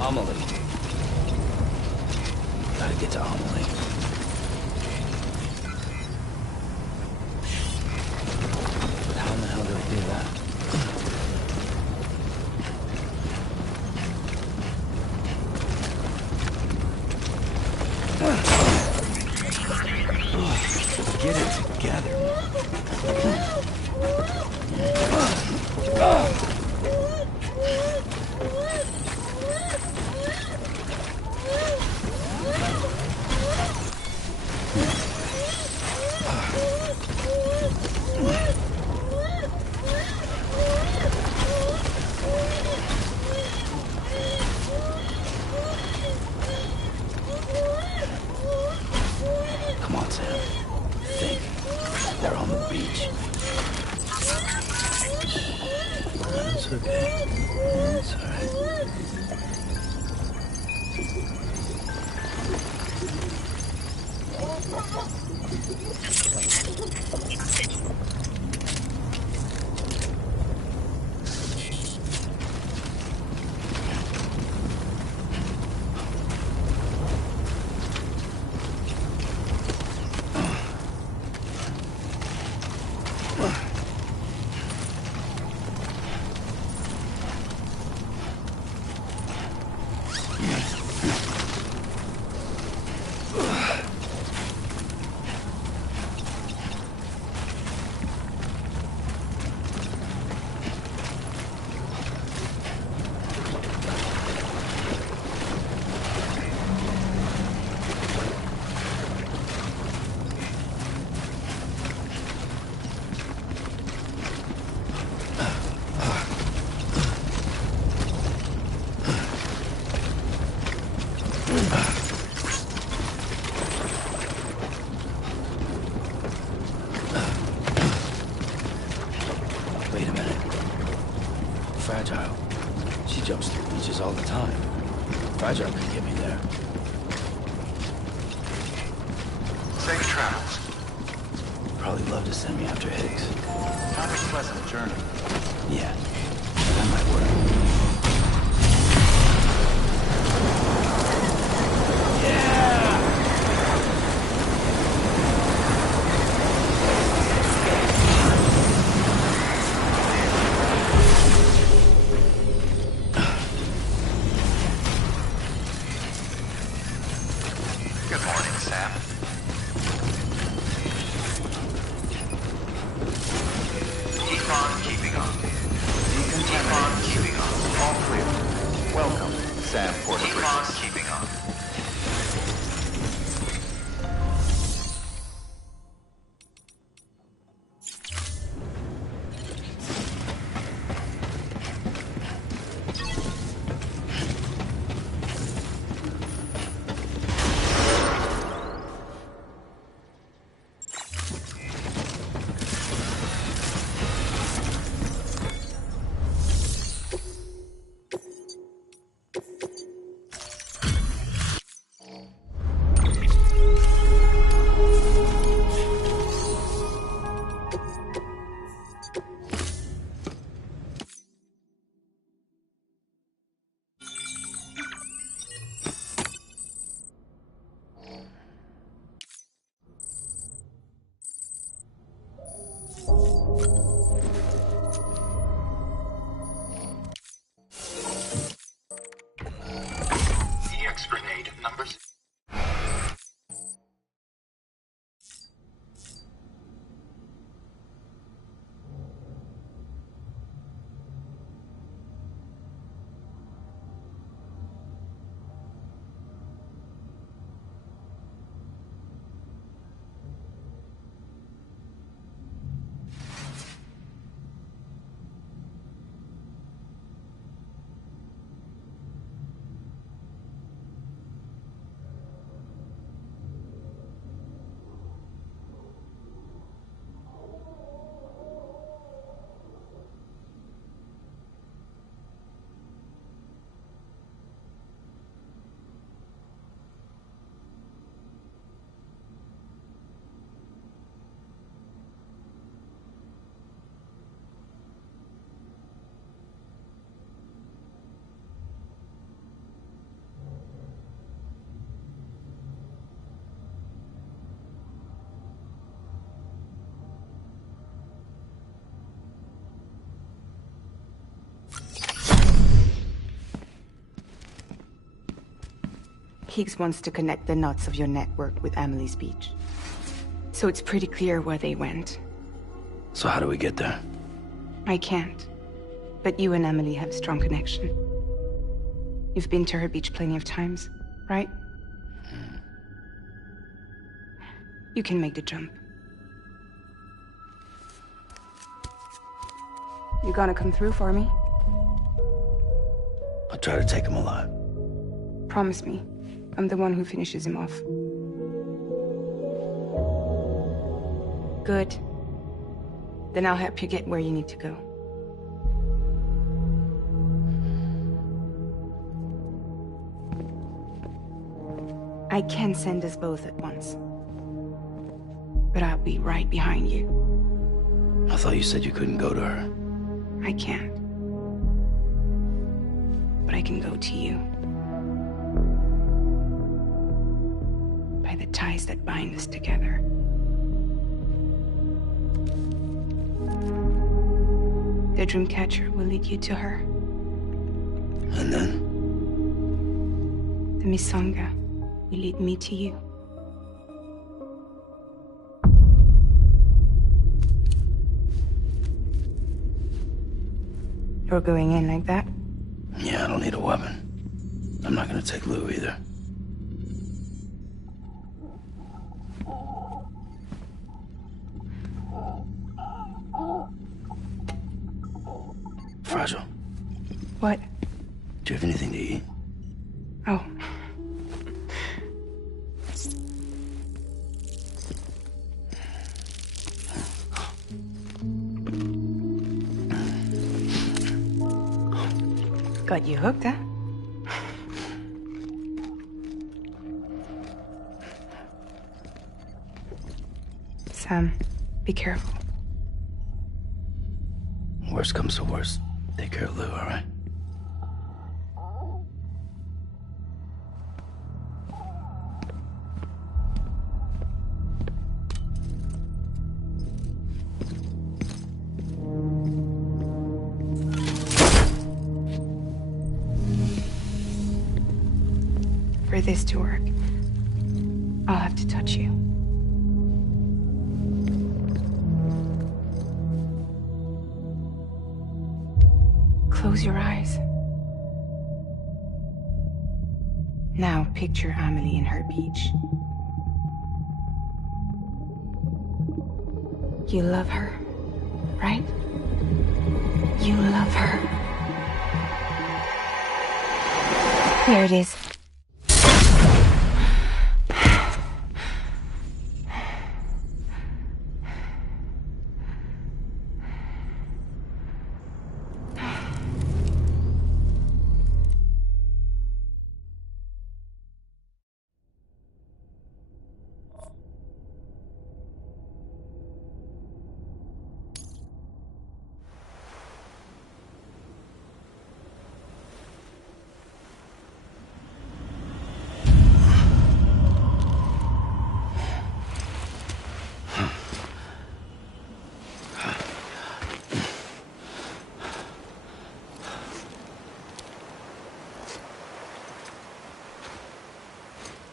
Amelie. Gotta get to Amelie. But how in the hell do I do that? Get it together. Come on, Sam. Think. They're on the beach. That's okay. That's alright. Fragile. She jumps through beaches all the time. Fragile could get me there. Safe travels. Probably love to send me after Higgs. Have a pleasant journey. Yeah, that might work. Good morning, Sam. Keep on keeping on. Keep on keeping on. All clear. Welcome, Sam Porter. Keep on keeping on. EX grenade numbers. Higgs wants to connect the knots of your network with Amelie's beach. So it's pretty clear where they went. So how do we get there? I can't. But you and Emily have a strong connection. You've been to her beach plenty of times, right? You can make the jump. You gonna come through for me? I'll try to take him alive. Promise me. I'm the one who finishes him off. Good. Then I'll help you get where you need to go. I can send us both at once. But I'll be right behind you. I thought you said you couldn't go to her. I can't. But I can go to you. By the ties that bind us together. The Dreamcatcher will lead you to her. And then? The Misanga will lead me to you. You're going in like that? Yeah, I don't need a weapon. I'm not gonna take Lou either. Fragile. What? Do you have anything to eat? Oh. But you hooked, huh? Sam, be careful. Worst comes to worst, take care of Lou, all right? For this to work, I'll have to touch you. Close your eyes. Now picture Amelie in her beach. You love her, right? You love her. Here it is.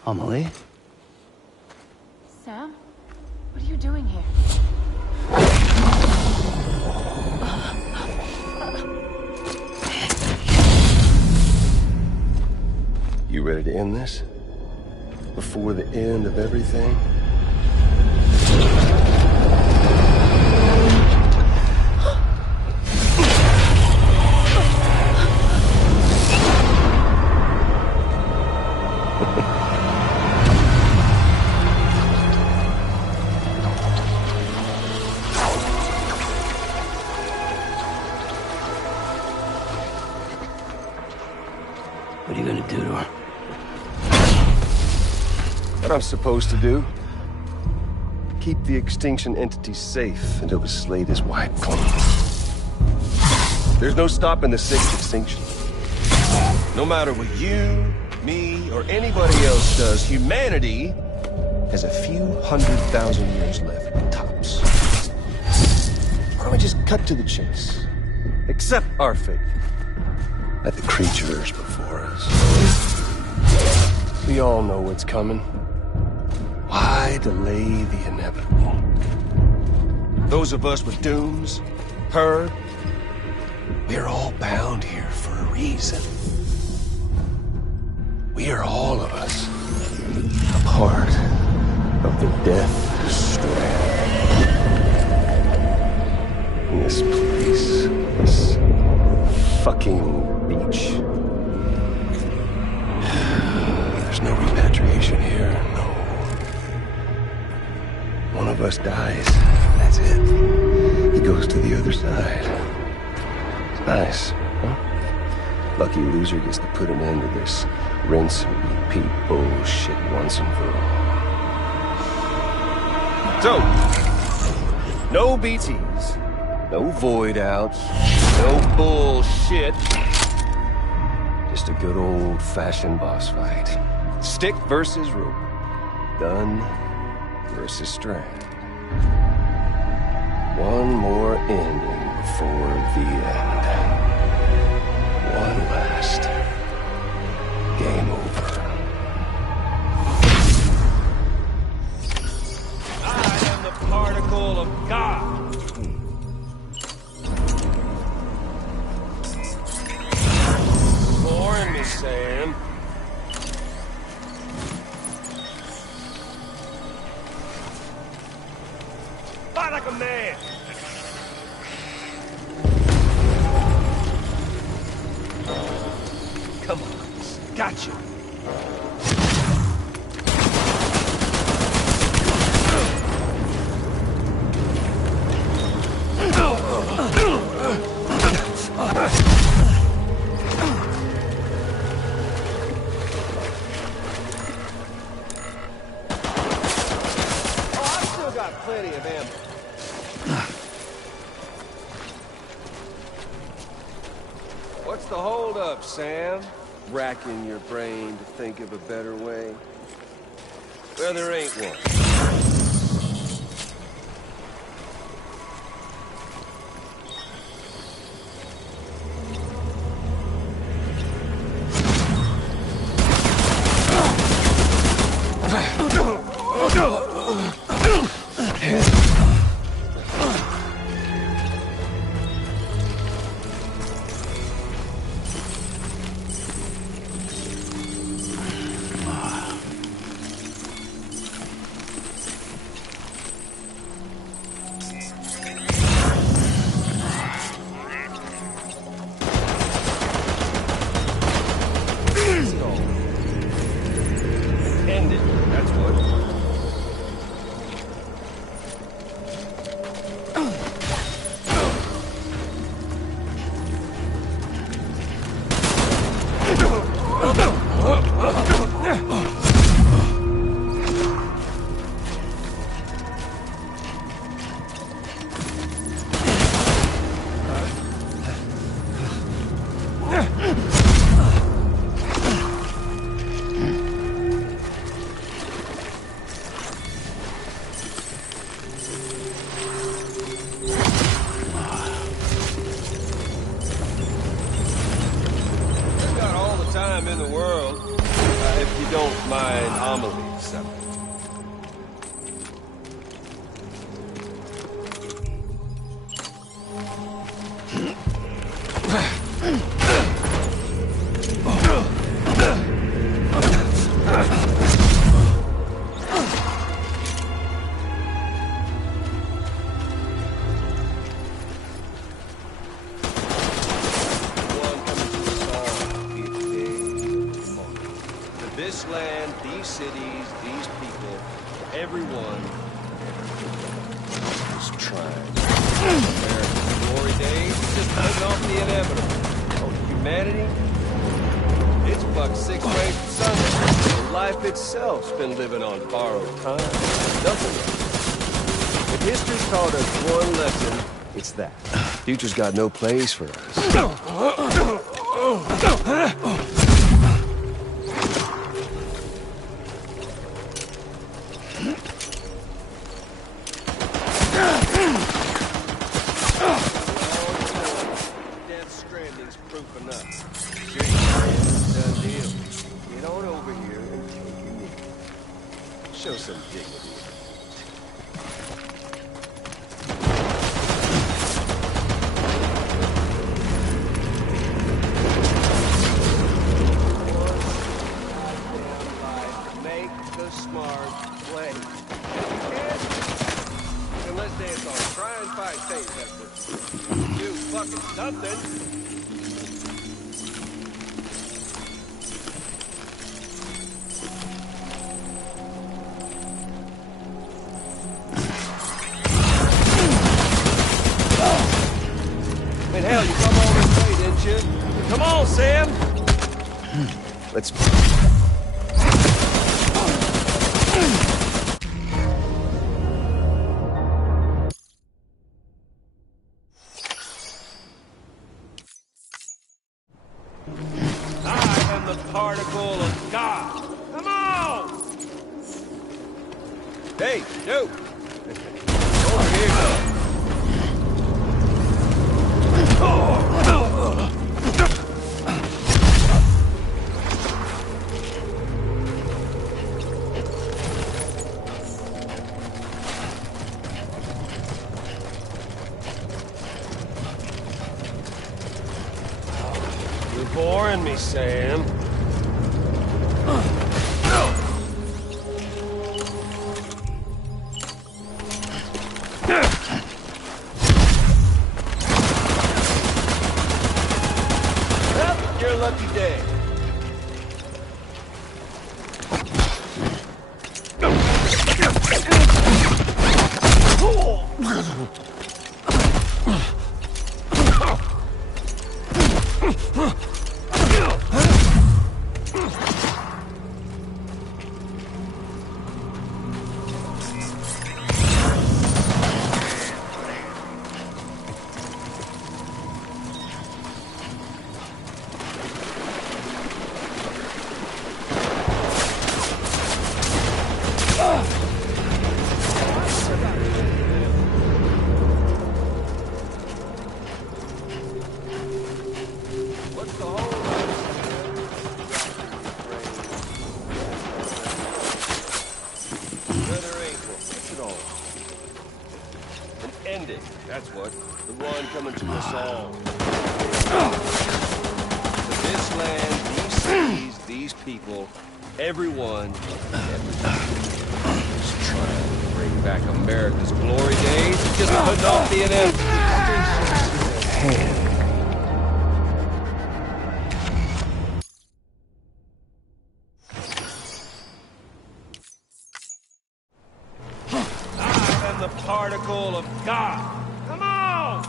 Amelie? Sam? What are you doing here? You ready to end this? Before the end of everything? What are you gonna do to her? What I'm supposed to do? Keep the extinction entity safe until the slate is wiped clean. There's no stopping the sixth extinction. No matter what you, me, or anybody else does, humanity has a few 100,000 years left, tops. Why don't we just cut to the chase? Accept our fate. Like the creatures before us. We all know what's coming. Why delay the inevitable? Those of us with dooms, her, we're all bound here for a reason. We are all of us a part of the Death Strand. In this place, this fucking beach. There's no repatriation here, no. One of us dies, that's it. He goes to the other side. It's nice, huh? Lucky loser gets to put an end to this rinse and repeat bullshit once and for all. So, no BTs, no void outs, no bullshit. Just a good old-fashioned boss fight. Stick versus rope. Gun versus strand. One more ending before the end. One last game over. I am the particle of God. Boring me, Sam. Fight like a man. What's the holdup, Sam? Racking your brain to think of a better way? Well, there ain't one. In the world, if you don't mind Amelie's. This land, these cities, these people, everyone is trying. American glory days, just putting off the inevitable. Oh, humanity? It's buck 6 ways from Sunday. Life itself's been living on borrowed time. Nothing else. If history's taught us one lesson, it's that. Future's got no place for us. Stranding's proof enough. Done deal. Get on over here and take your knee. Show some dignity. Make the smart play. Unless there's on try and fight things that would do fucking something. I mean, hell, you come all this way, didn't you? Come on, Sam! Let's... I am the particle of God! Come on! Hey, you! Over here! You're boring me, Sam. Your lucky day. That's what. The one coming to us all. To this land, these cities, these people, everyone, just trying to bring back America's glory days. Just putting off the inevitable. The particle of God. Come on!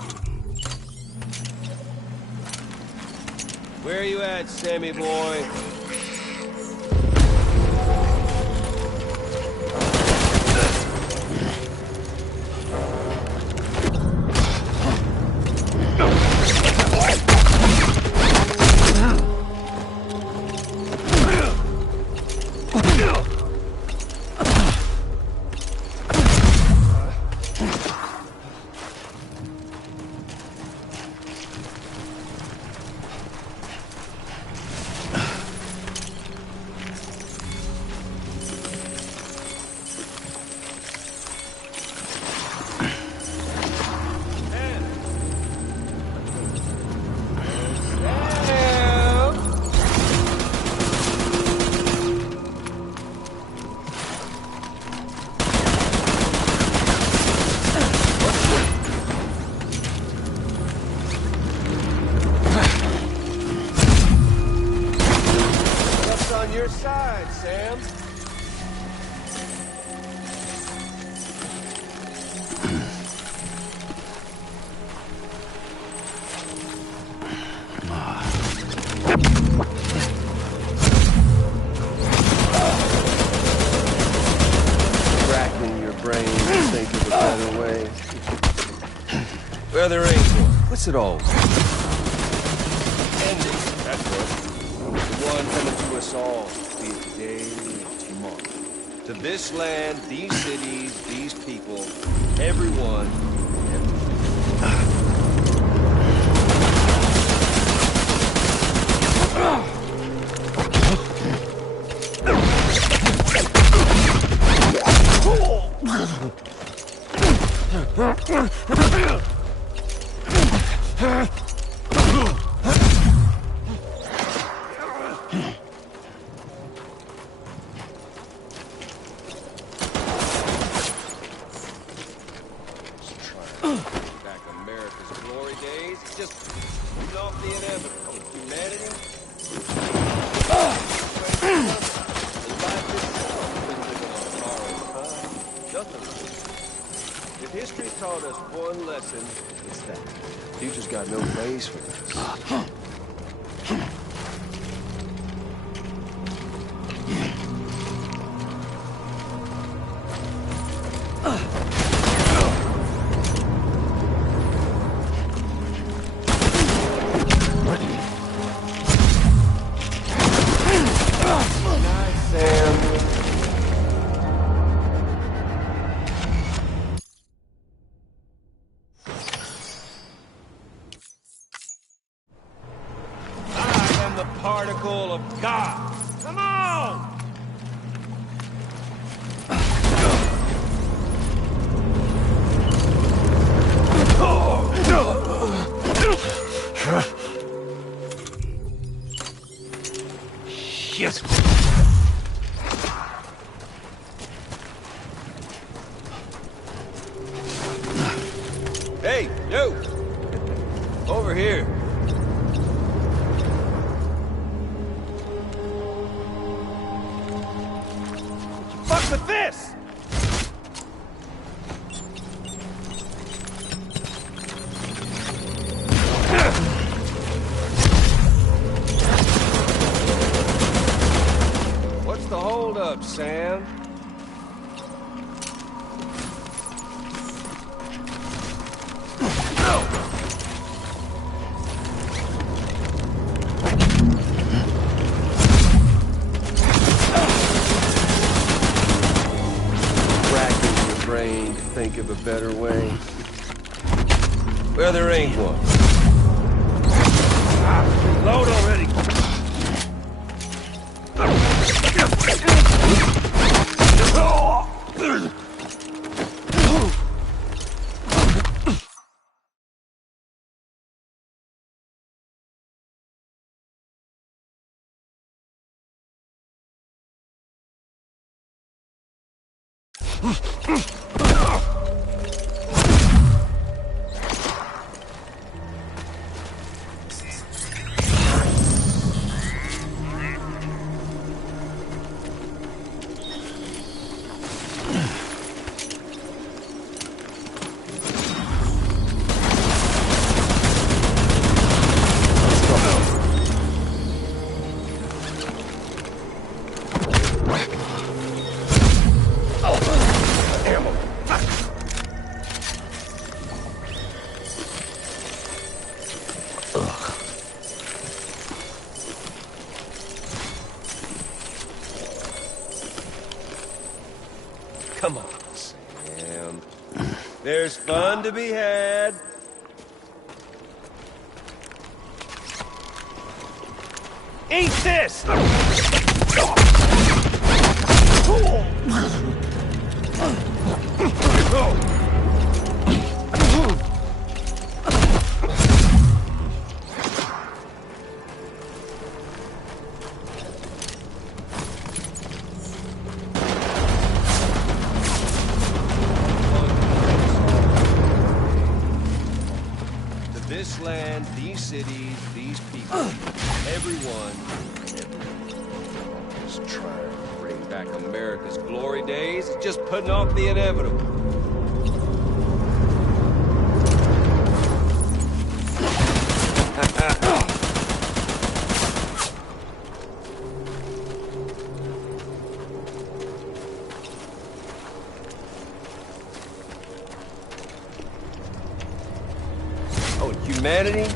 Where are you at, Sammy boy? Your side, Sam. Racking your brain to think of a better way. Well, there ain't one. What's it all? Ending. That's what. The one coming to us all, be it today or tomorrow. To this land, these cities, these people, everyone, back America's glory days. It's just putting off the inevitable. Humanity. Life itself been living on borrowed time. Nothing. If history taught us one lesson, it's that. Future's got no place for us. The particle of God. Come on! Shit! Hey, you! Over here. Fuck with this! What's the holdup, Sam? Brain to think of a better way. Well, there ain't one. Load already. Come on, Sam. There's fun to be had. Eat this! This land, these cities, these people, everyone is trying to bring back America's glory days. It's just putting off the inevitable. Oh, humanity?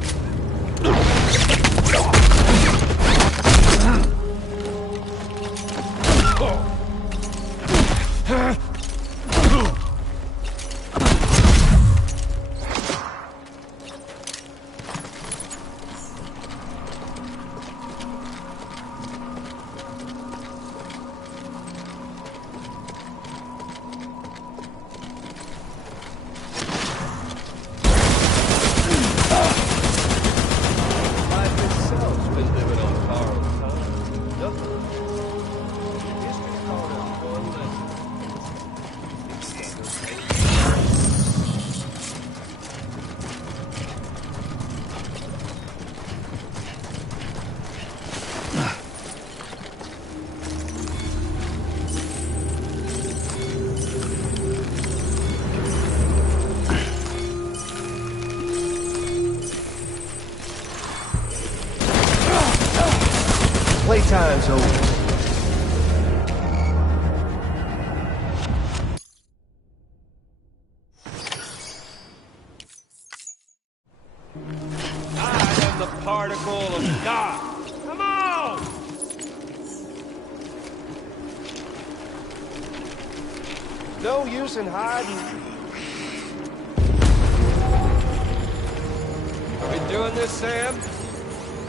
Playtime's over. I am the particle of God. Come on! No use in hiding. Are we doing this, Sam?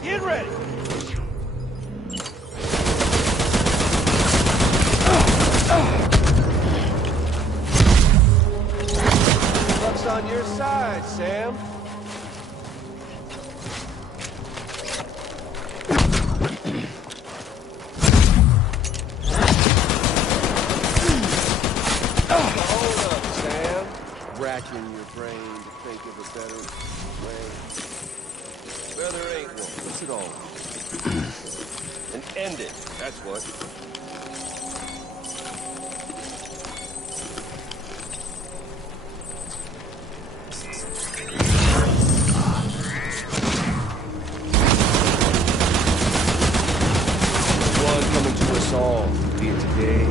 Get ready! Luck's on your side, Sam. Hold up, Sam. Racking your brain to think of a better way. Well, there ain't one. What's it all? And end it. That's what. One coming to us all, be it today.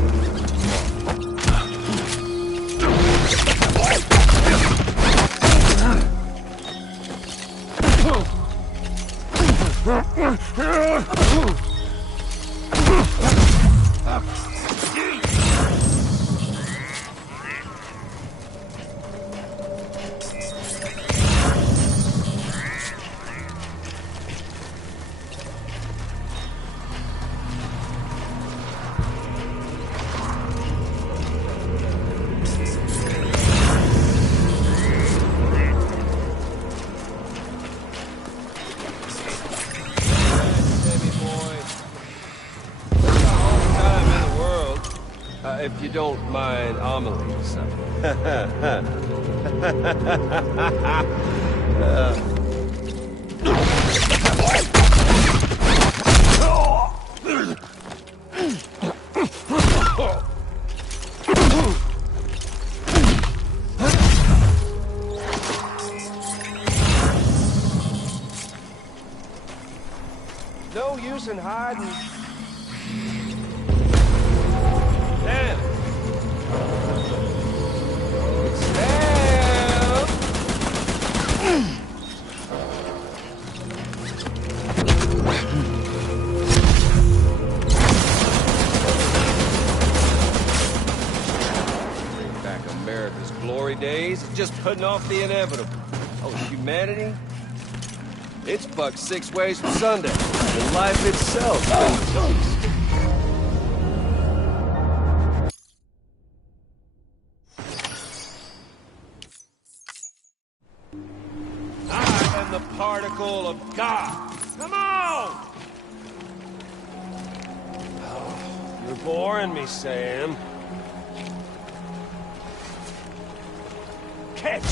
Sammy boy. If you don't mind Amelie's. No use in hiding. Damn. Bring back America's glory days. It's just putting off the inevitable. Oh, humanity? It's fucked 6 ways from Sunday. And life itself. I am the particle of God. Come on! Oh, you're boring me, Sam. Catch!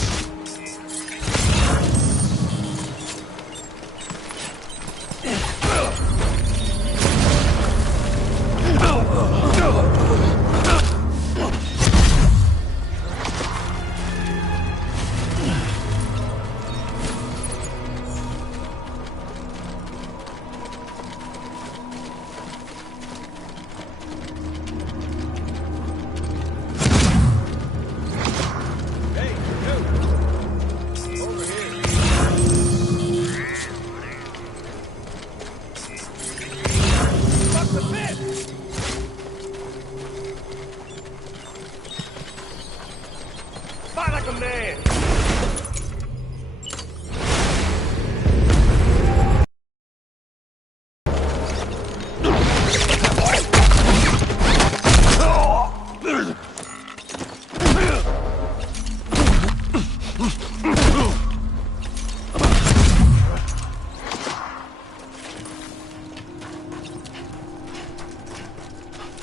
Fight like a man!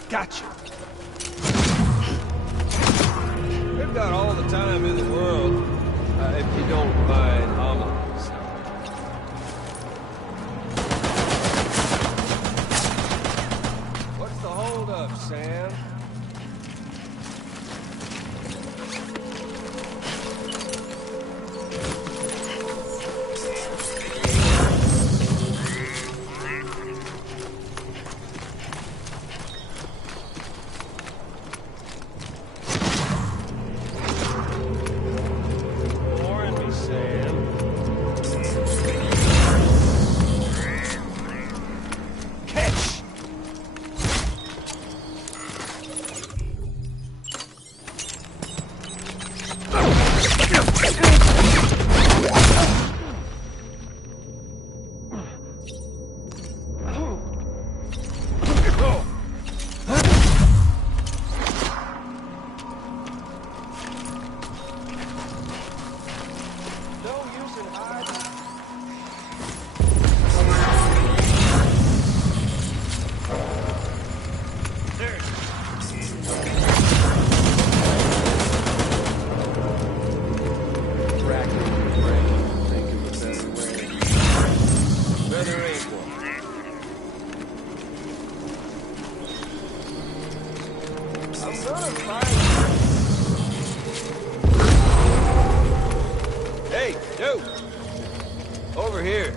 Gotcha. We've got all the time in the world, if you don't mind homilies. What's the holdup, Sam? Hey, dude! Over here.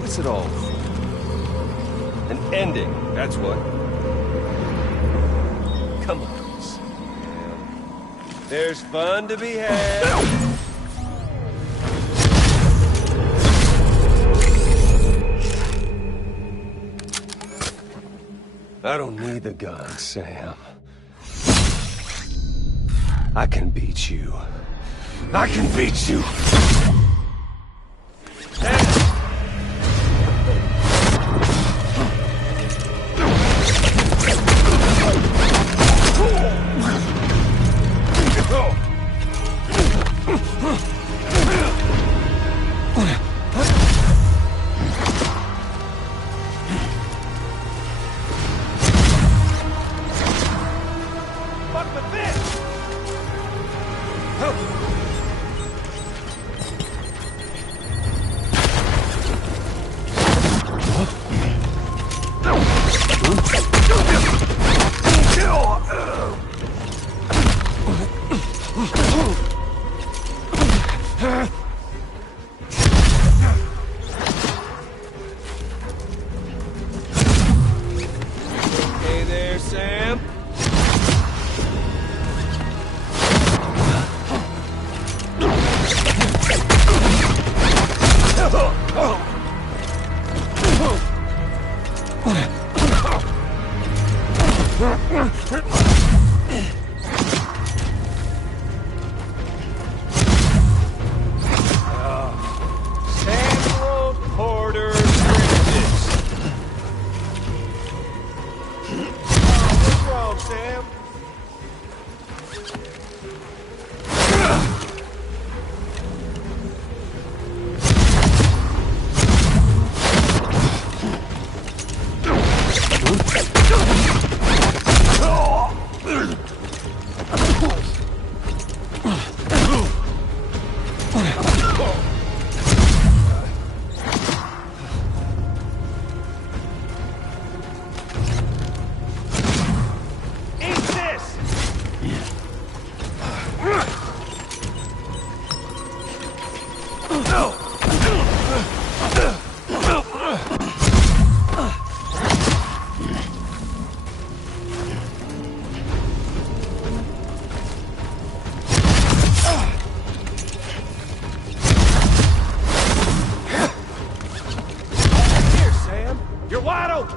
What's it all for? An ending, that's what. Come on, Sam. There's fun to be had. I don't need the gun, Sam. I can beat you. I can beat you! Hey there, Sam. Samuel Porter Bridges. What's wrong, Sam? Here, Sam. You're wide open.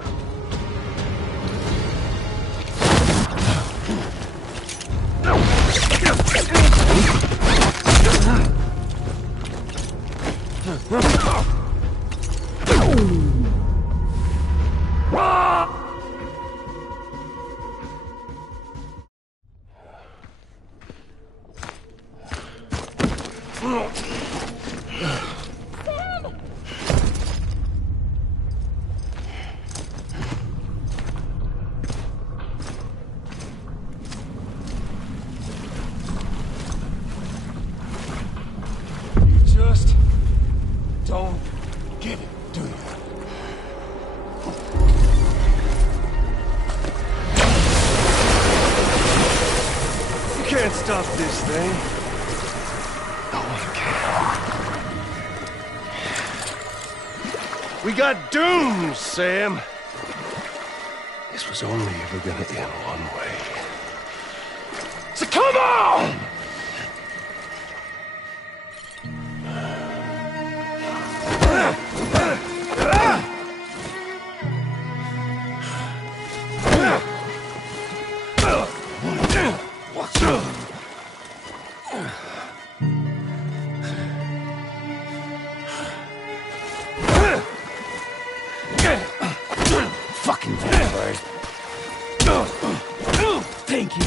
Just don't get it, do you? You can't stop this thing. No one can. We got doomed, Sam. This was only ever gonna end one way. So come on! Fucking vampire. Thank you.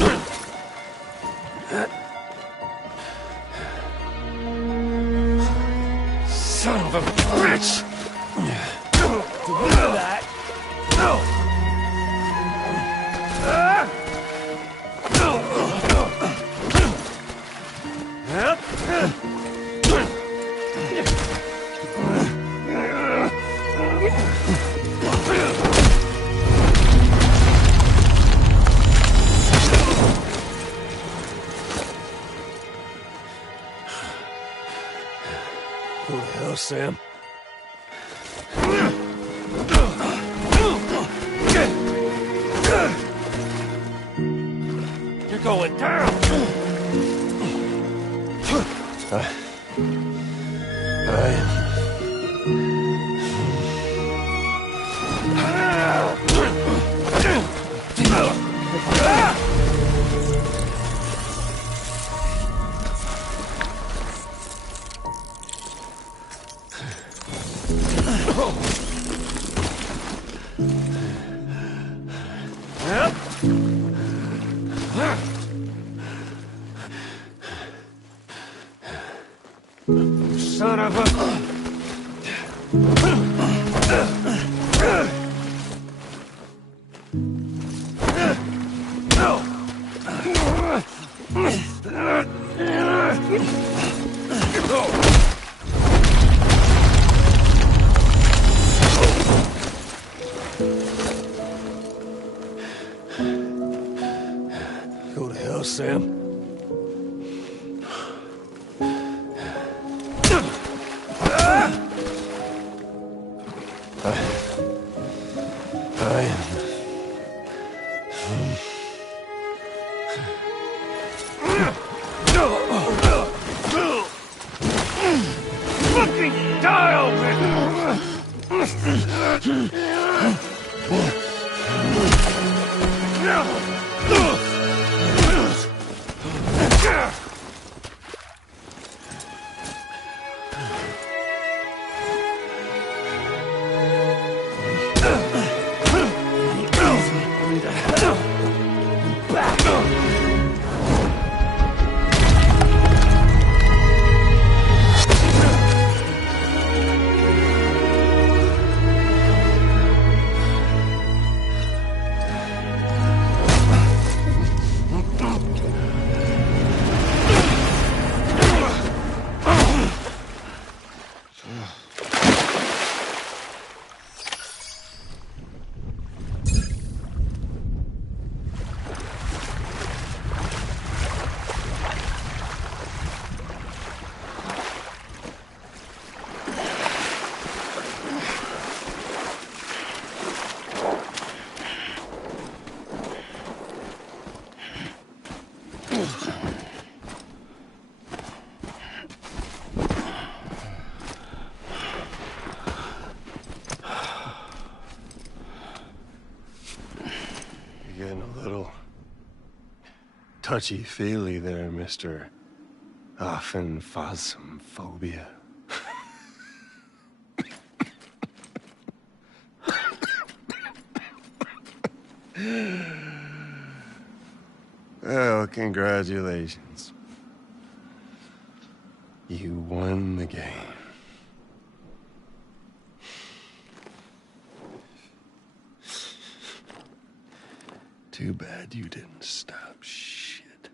Son of a bitch! That. Who the hell, Sam? You're going down! I am. Son of a... Go to hell, Sam. I am... Fucking die You're getting a little touchy-feely there, Mr. Phasmophobia. Well, congratulations. You won the game. Too bad you didn't stop shit.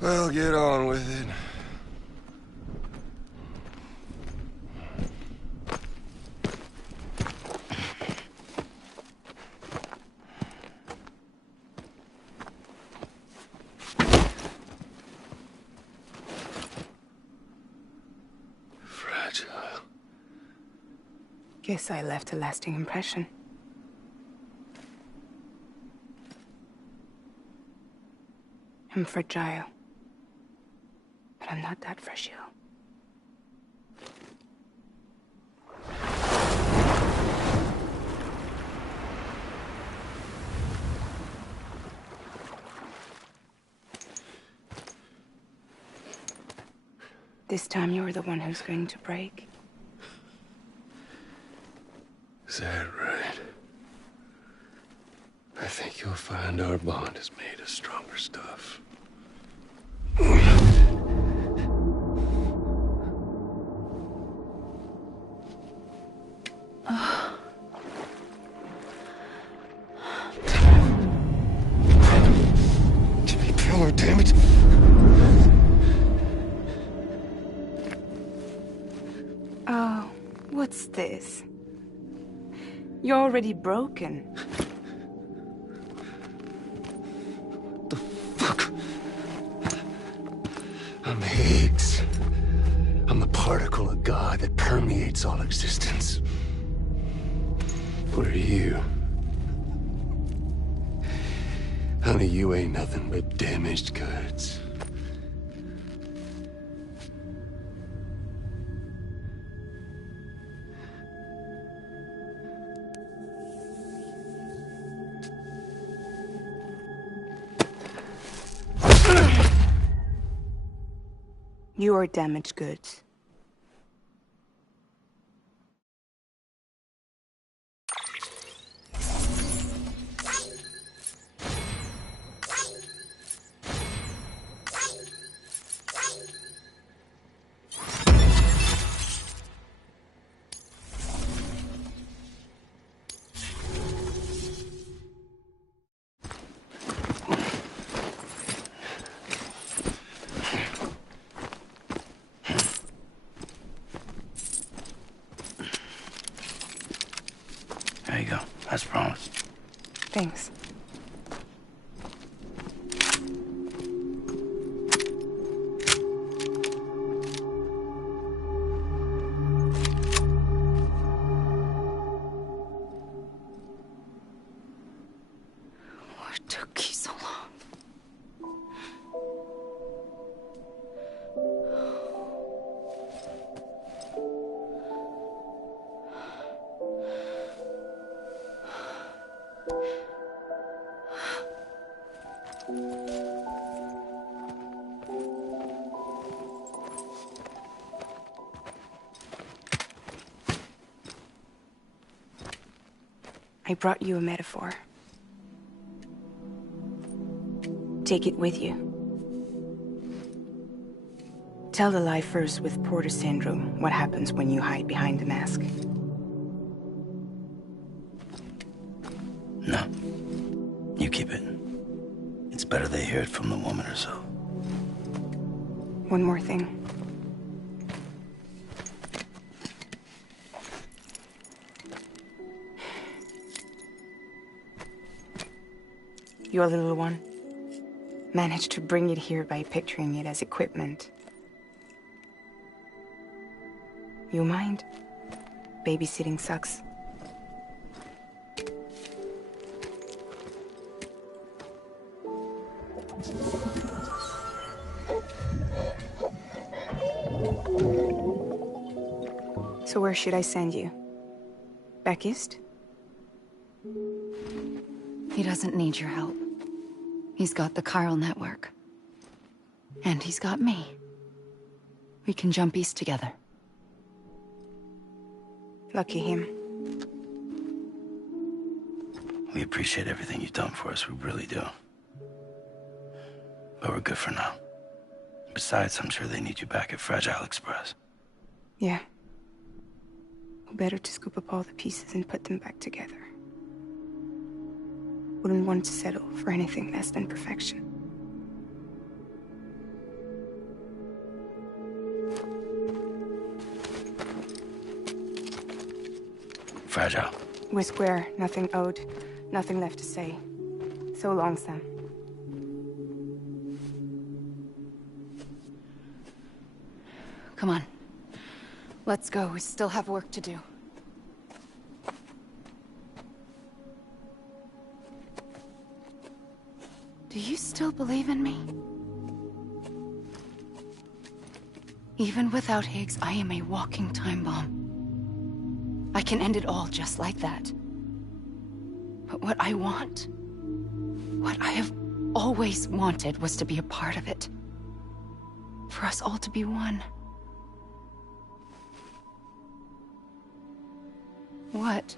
Well, get on with it. Guess I left a lasting impression. I'm fragile. But I'm not that fragile. This time you're the one who's going to break. Is that right? I think you'll find our bond is made of stronger stuff. Jimmy Pillar, damn it! Oh, what's this? You're already broken. The fuck? I'm Higgs. I'm the particle of God that permeates all existence. What are you? Honey, you ain't nothing but damaged goods. You are damaged goods. There you go, as promised. Thanks. What took you so long? I brought you a metaphor. Take it with you. Tell the lie first with Porter syndrome, what happens when you hide behind the mask. No. You keep it. It's better they hear it from the woman herself. One more thing. Your little one managed to bring it here by picturing it as equipment. You mind? Babysitting sucks. So where should I send you? Back east? He doesn't need your help. He's got the chiral network. And he's got me. We can jump east together. Lucky him. We appreciate everything you've done for us, we really do. But we're good for now. Besides, I'm sure they need you back at Fragile Express. Yeah. Better to scoop up all the pieces and put them back together. Wouldn't want to settle for anything less than perfection. Fragile. We're square, nothing owed, nothing left to say. So long, Sam. Come on. Let's go. We still have work to do. Do you still believe in me? Even without Higgs, I am a walking time bomb. I can end it all just like that. But what I want, what I have always wanted, was to be a part of it. For us all to be one. What?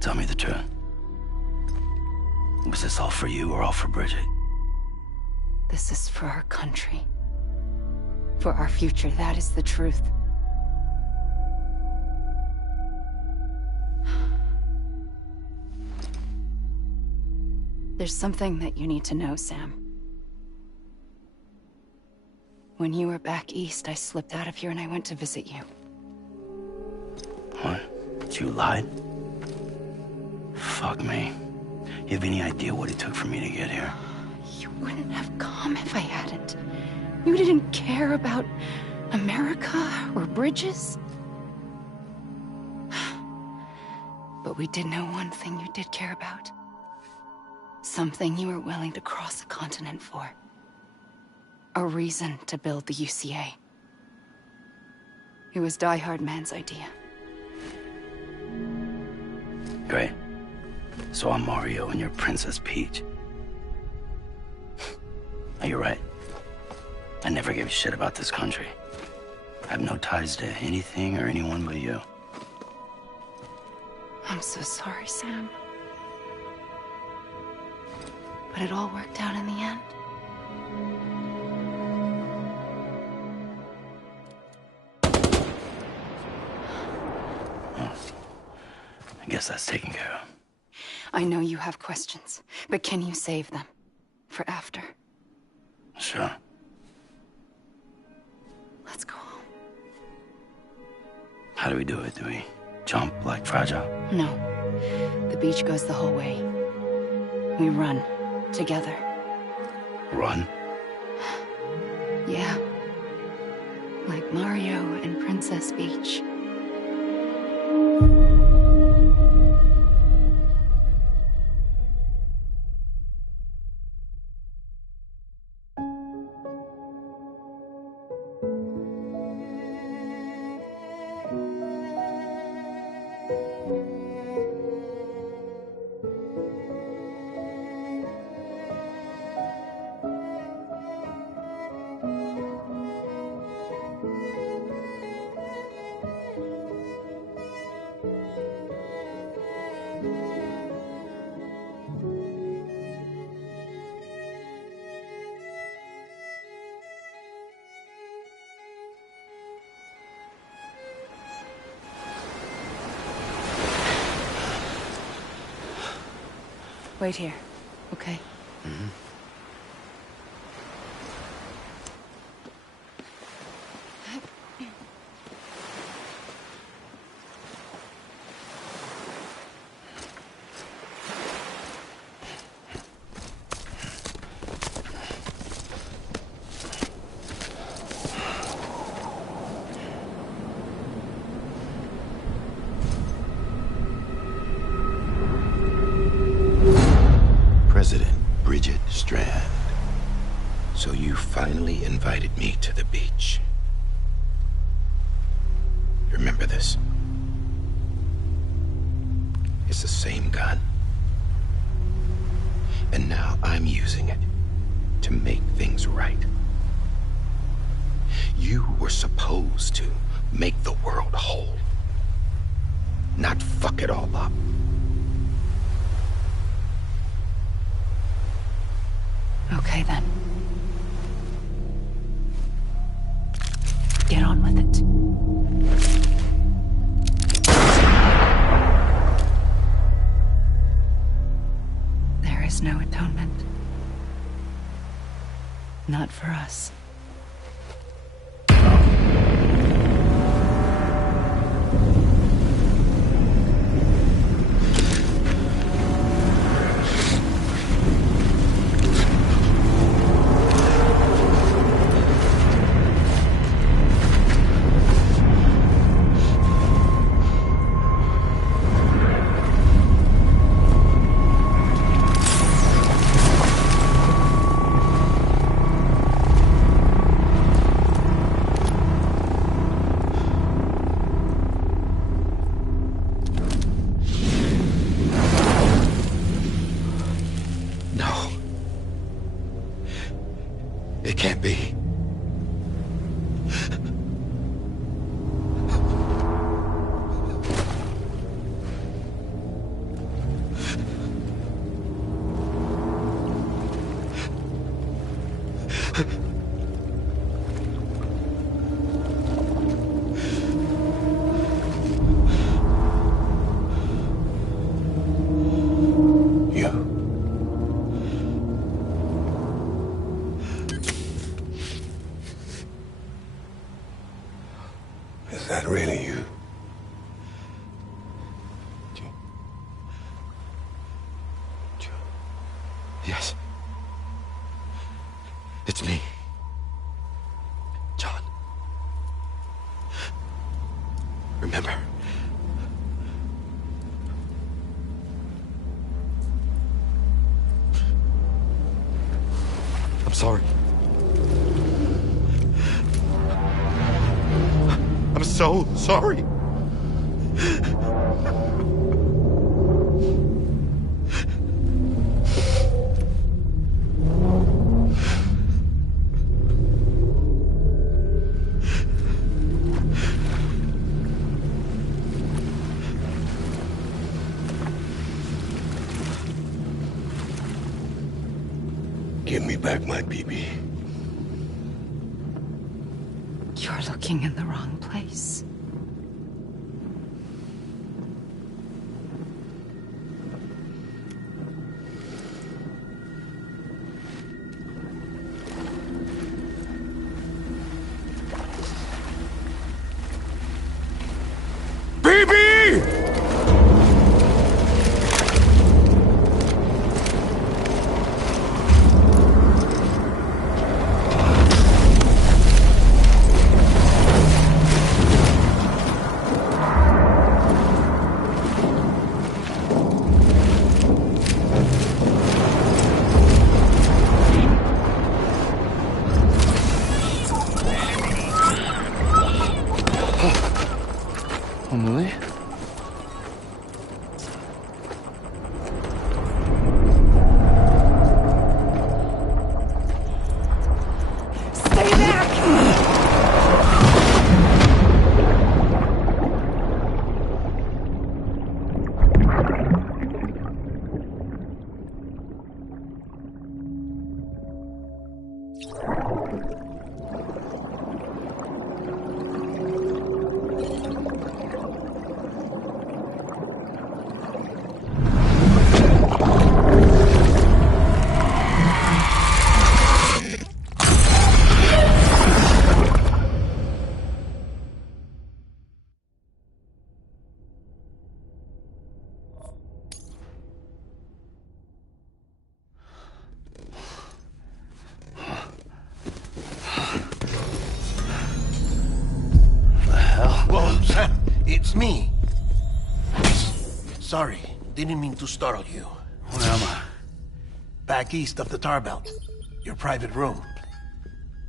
Tell me the truth. Was this all for you or all for Bridget? This is for our country. For our future, that is the truth. There's something that you need to know, Sam. When you were back east, I slipped out of here and I went to visit you. What? You lied? Fuck me. You have any idea what it took for me to get here? You wouldn't have come if I hadn't. You didn't care about America or bridges. But we did know one thing you did care about. Something you were willing to cross a continent for. A reason to build the UCA. It was Die Hard Man's idea. Great. So I'm Mario and you're Princess Peach. You're right. I never gave a shit about this country. I have no ties to anything or anyone but you. I'm so sorry, Sam. But it all worked out in the end. Well, I guess that's taken care of. I know you have questions, but can you save them for after? Sure. Let's go home. How do we do it? Do we jump like Fragile? No. The beach goes the whole way. We run. Together. Run? Yeah. Like Mario and Princess Peach. Wait here, okay? Mm-hmm. President Bridget Strand. So you finally invited me to the beach. Remember this? It's the same gun. And now I'm using it to make things right. You were supposed to make the world whole, not fuck it all up. Okay, then. Get on with it. There is no atonement. Not for us. It can't be. Is that really you? Yes. It's me. John. Remember? I'm sorry. I'm so sorry. Give me back my BB. You're looking in the wrong place. BB! Emily? Stay back! Whoa, Sam, it's me. Sorry, didn't mean to startle you. Where am I? Back east of the Tar Belt. Your private room.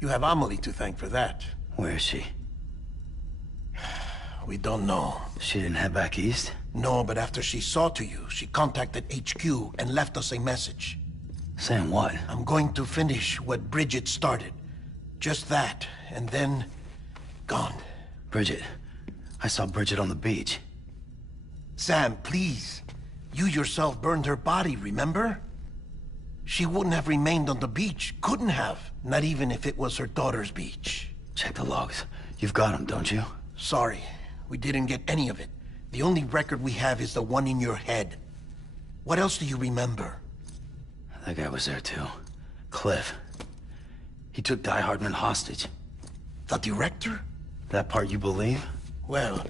You have Amelie to thank for that. Where is she? We don't know. She didn't head back east? No, but after she saw to you, she contacted HQ and left us a message. Saying what? I'm going to finish what Bridget started. Just that, and then... gone. Bridget. I saw Bridget on the beach. Sam, please. You yourself burned her body, remember? She wouldn't have remained on the beach. Couldn't have. Not even if it was her daughter's beach. Check the logs. You've got them, don't you? Sorry. We didn't get any of it. The only record we have is the one in your head. What else do you remember? That guy was there too. Cliff. He took Die Hardman hostage. The director? That part you believe? Well,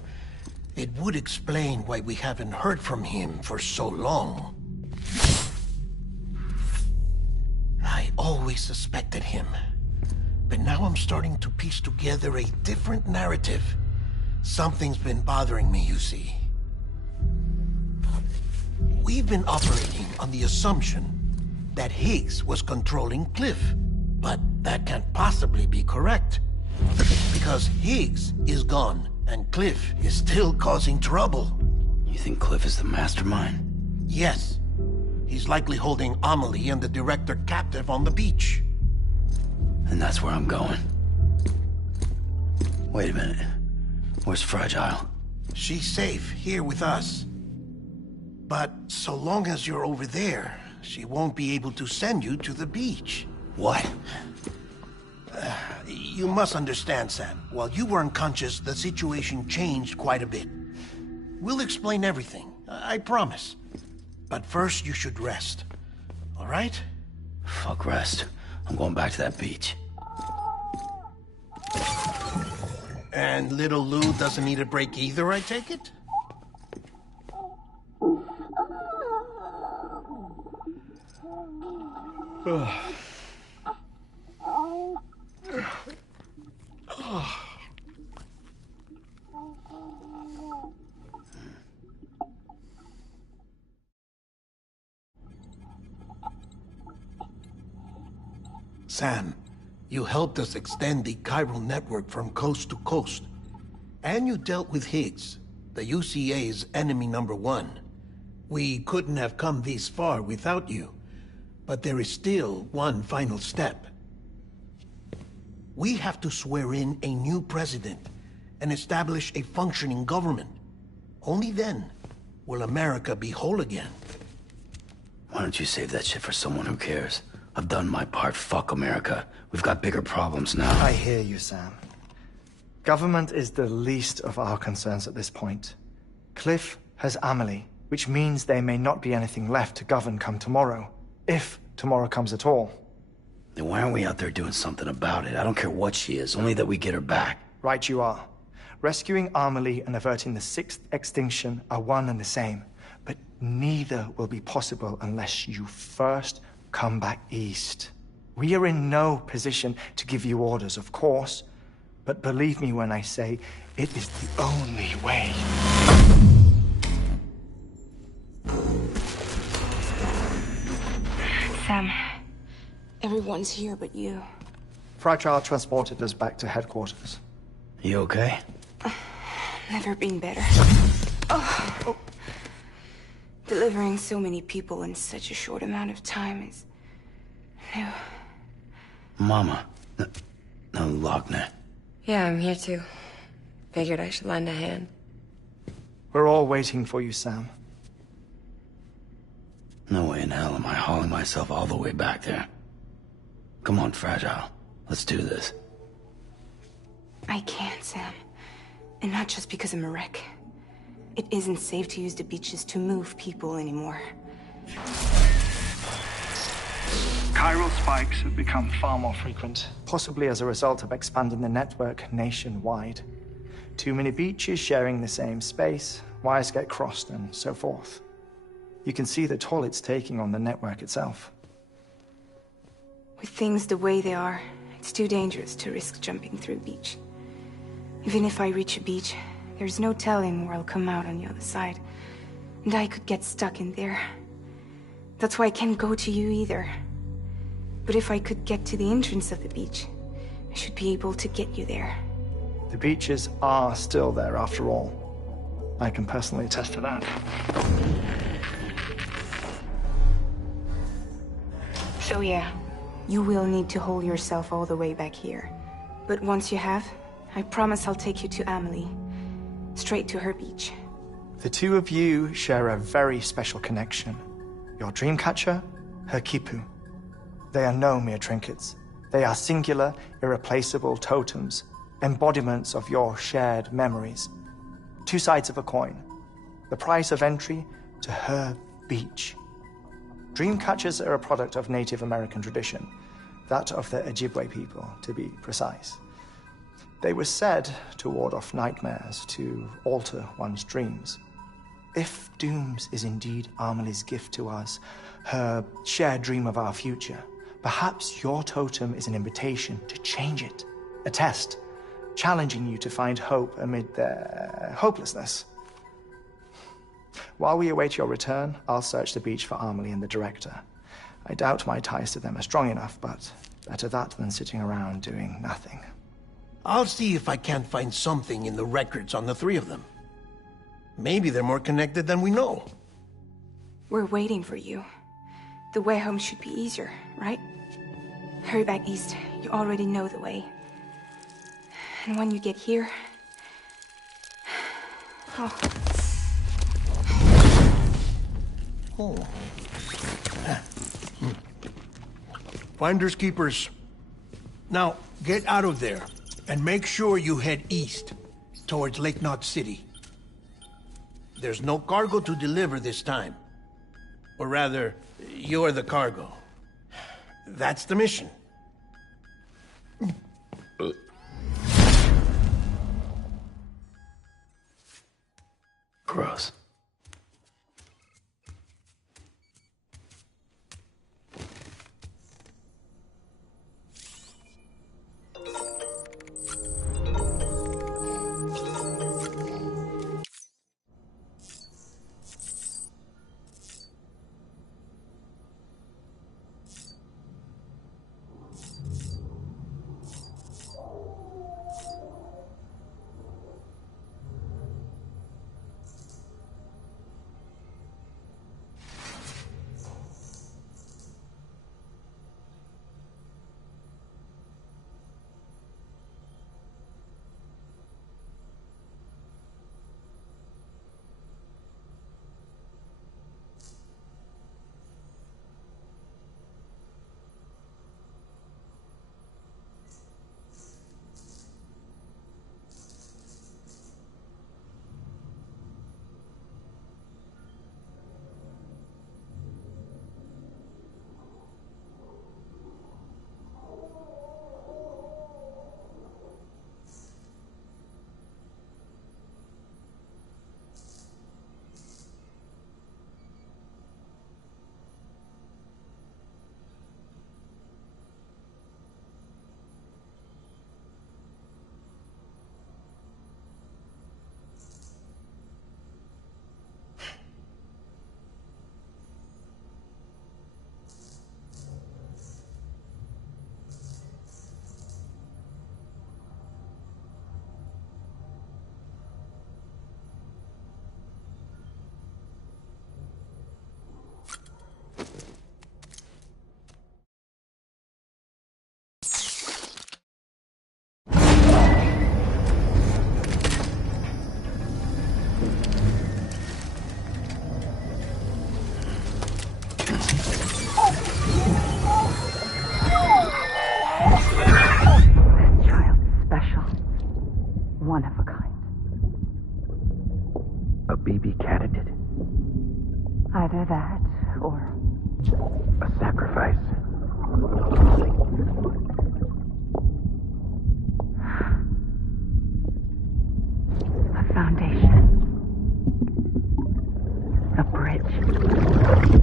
it would explain why we haven't heard from him for so long. I always suspected him. But now I'm starting to piece together a different narrative. Something's been bothering me, you see. We've been operating on the assumption that Higgs was controlling Cliff. But that can't possibly be correct. Because Higgs is gone, and Cliff is still causing trouble. You think Cliff is the mastermind? Yes. He's likely holding Amelie and the director captive on the beach. And that's where I'm going. Wait a minute. Where's Fragile? She's safe here with us. But so long as you're over there, she won't be able to send you to the beach. What? You must understand, Sam. While you were unconscious, the situation changed quite a bit. We'll explain everything, I promise. But first, you should rest. All right? Fuck rest. I'm going back to that beach. And little Lou doesn't need a break either, I take it? Sam, you helped us extend the chiral network from coast to coast. And you dealt with Higgs, the UCA's enemy #1. We couldn't have come this far without you. But there is still one final step. We have to swear in a new president and establish a functioning government. Only then will America be whole again. Why don't you save that shit for someone who cares? I've done my part. Fuck America. We've got bigger problems now. I hear you, Sam. Government is the least of our concerns at this point. Cliff has Amelie, which means there may not be anything left to govern come tomorrow. If tomorrow comes at all. Then why aren't we out there doing something about it? I don't care what she is, only that we get her back. Right you are. Rescuing Amelie and averting the 6th extinction are one and the same. But neither will be possible unless you first come back east. We are in no position to give you orders, of course. But believe me when I say, it is the only way. Sam, everyone's here but you. Fragile transported us back to headquarters. You okay? Never been better. Oh. Delivering so many people in such a short amount of time is... No. Mama. No, Lochner. Yeah, I'm here too. Figured I should lend a hand. We're all waiting for you, Sam. No way in hell am I hauling myself all the way back there. Come on, Fragile. Let's do this. I can't, Sam. And not just because I'm a wreck. It isn't safe to use the beaches to move people anymore. Chiral spikes have become far more frequent, possibly as a result of expanding the network nationwide. Too many beaches sharing the same space, wires get crossed, and so forth. You can see the toll it's taking on the network itself. With things the way they are, it's too dangerous to risk jumping through a beach. Even if I reach a beach, there's no telling where I'll come out on the other side. And I could get stuck in there. That's why I can't go to you either. But if I could get to the entrance of the beach, I should be able to get you there. The beaches are still there after all. I can personally attest to that. So yeah, you will need to hold yourself all the way back here. But once you have, I promise I'll take you to Amelie. Straight to her beach. The two of you share a very special connection. Your dreamcatcher, her Kipu. They are no mere trinkets. They are singular, irreplaceable totems, embodiments of your shared memories. Two sides of a coin. The price of entry to her beach. Dreamcatchers are a product of Native American tradition, that of the Ojibwe people, to be precise. They were said to ward off nightmares, to alter one's dreams. If Dooms is indeed Amelie's gift to us, her shared dream of our future, perhaps your totem is an invitation to change it. A test, challenging you to find hope amid their hopelessness. While we await your return, I'll search the beach for Amelie and the director. I doubt my ties to them are strong enough, but better that than sitting around doing nothing. I'll see if I can't find something in the records on the three of them. Maybe they're more connected than we know. We're waiting for you. The way home should be easier, right? Hurry back east. You already know the way. And when you get here... Oh. Oh. Finders keepers. Now, get out of there. And make sure you head east, towards Lake Knot City. There's no cargo to deliver this time. Or rather, you're the cargo. That's the mission. Gross. A baby candidate? Either that, or... A sacrifice? A foundation. A bridge.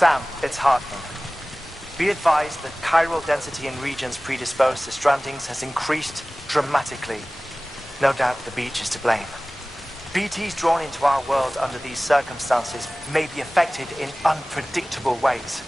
Sam, it's Hartman. Be advised that chiral density in regions predisposed to strandings has increased dramatically. No doubt the beach is to blame. BTs drawn into our world under these circumstances may be affected in unpredictable ways.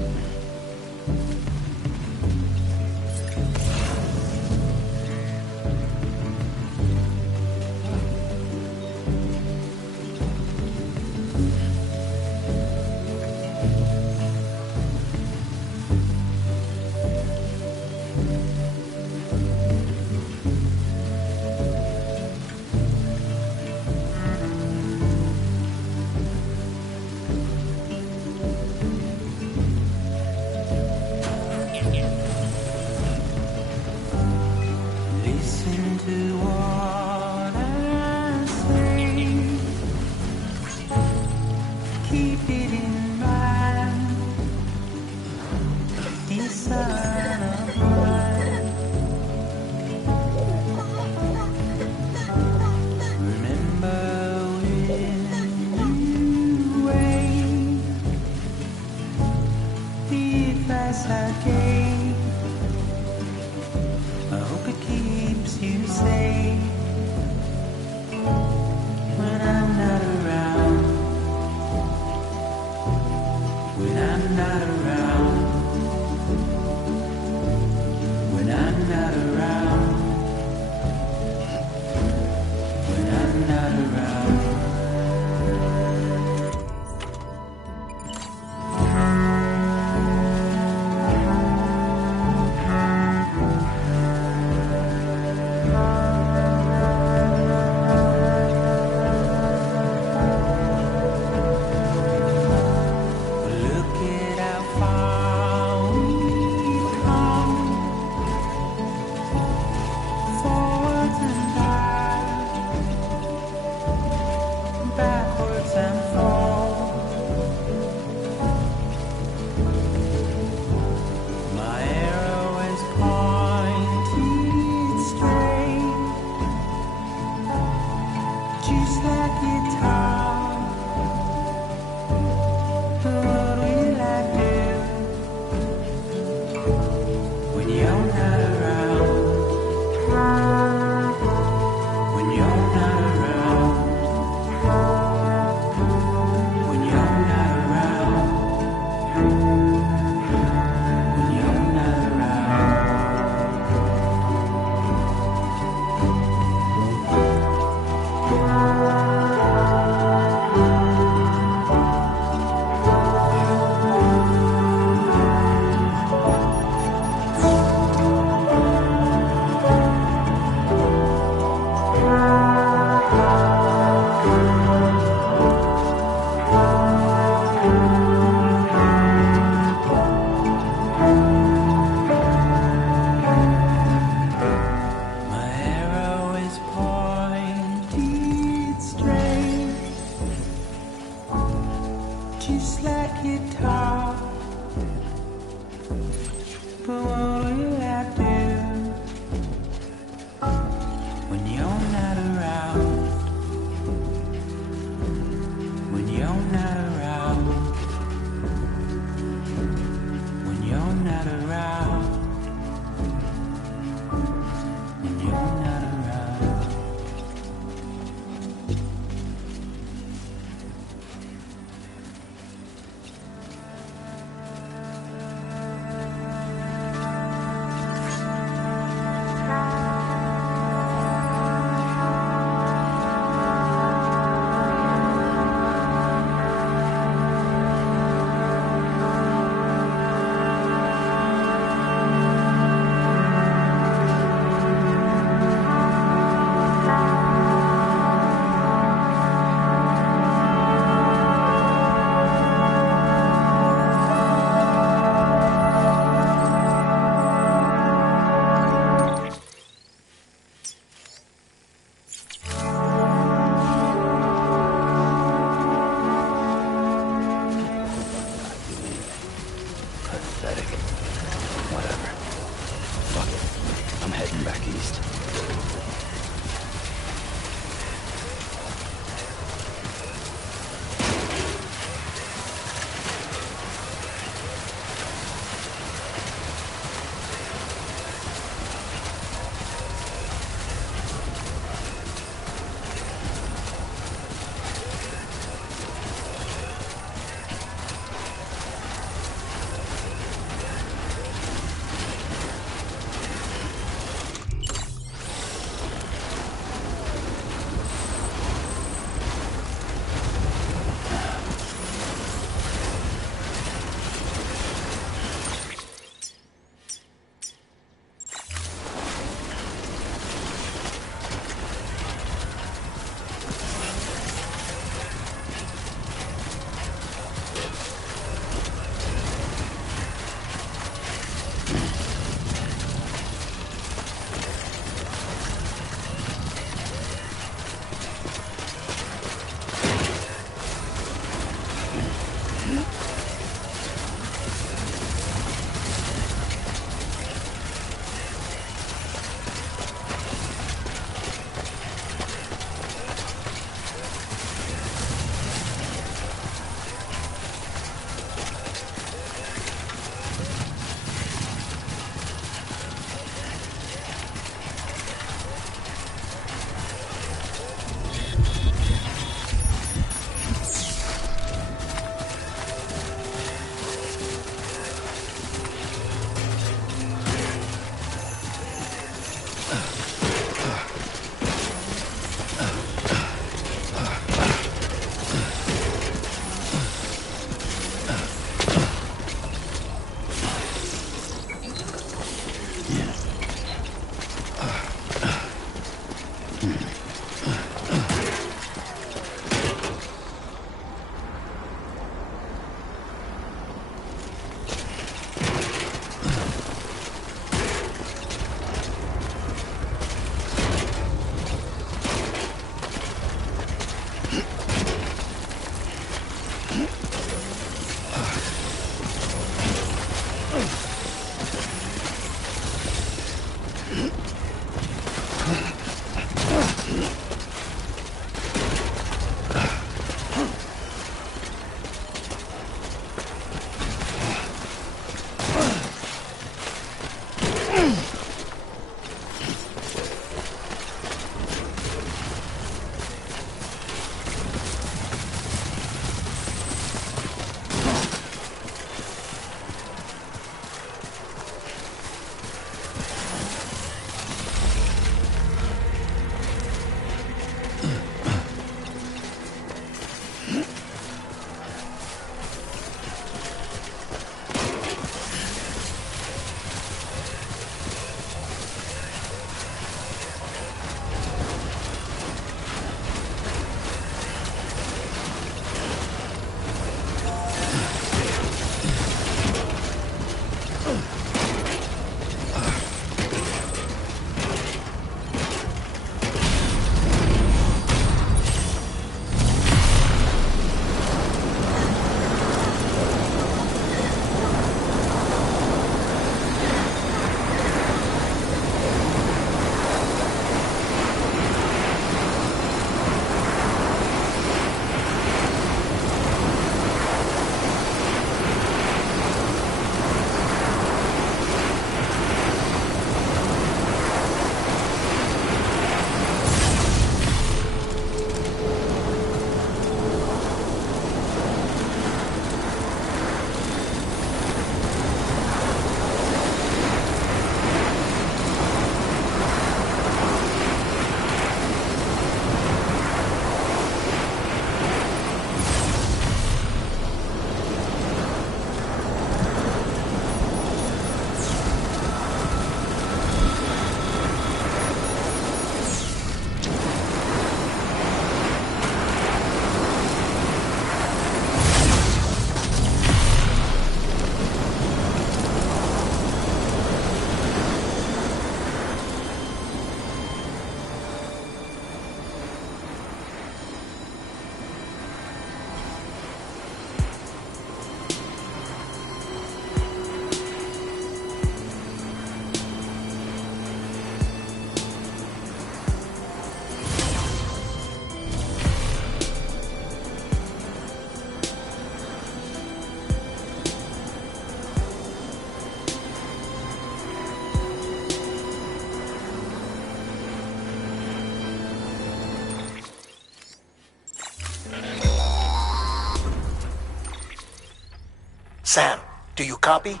Sam, do you copy?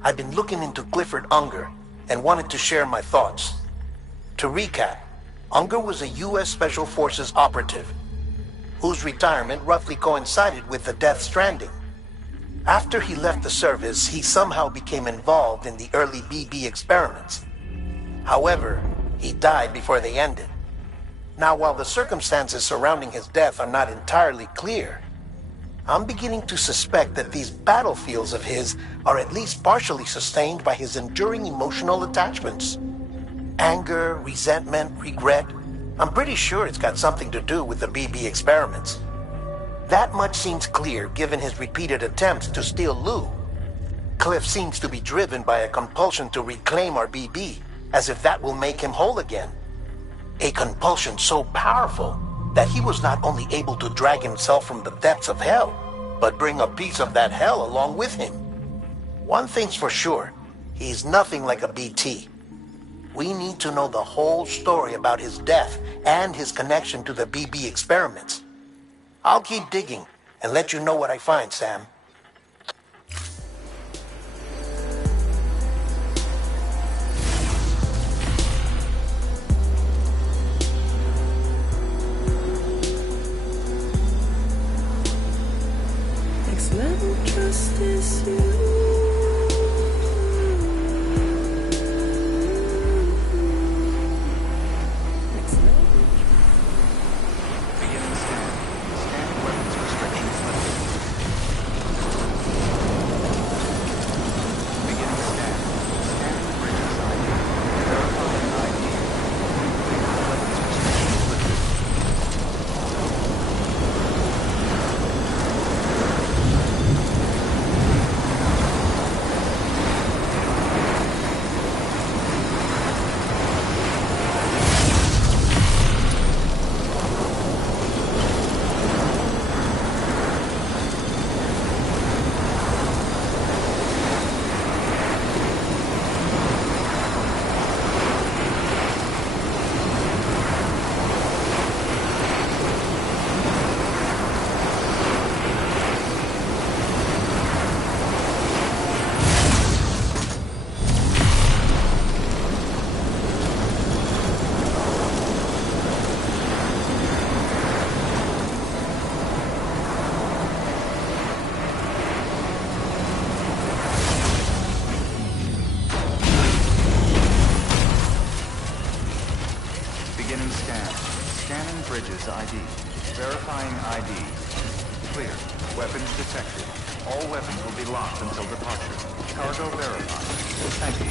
I've been looking into Clifford Unger and wanted to share my thoughts. To recap, Unger was a U.S. Special Forces operative whose retirement roughly coincided with the death Stranding. After he left the service, he somehow became involved in the early BB experiments. However, he died before they ended. Now, while the circumstances surrounding his death are not entirely clear, I'm beginning to suspect that these battlefields of his are at least partially sustained by his enduring emotional attachments. Anger, resentment, regret. I'm pretty sure it's got something to do with the BB experiments. That much seems clear given his repeated attempts to steal Lou. Cliff seems to be driven by a compulsion to reclaim our BB, as if that will make him whole again. A compulsion so powerful that he was not only able to drag himself from the depths of hell, but bring a piece of that hell along with him. One thing's for sure, he's nothing like a BT. We need to know the whole story about his death and his connection to the BB experiments. I'll keep digging and let you know what I find, Sam. Next level trust is you. Beginning scan. Scanning bridges ID. Verifying ID. Clear. Weapons detected. All weapons will be locked until departure. Cargo verified. Thank you.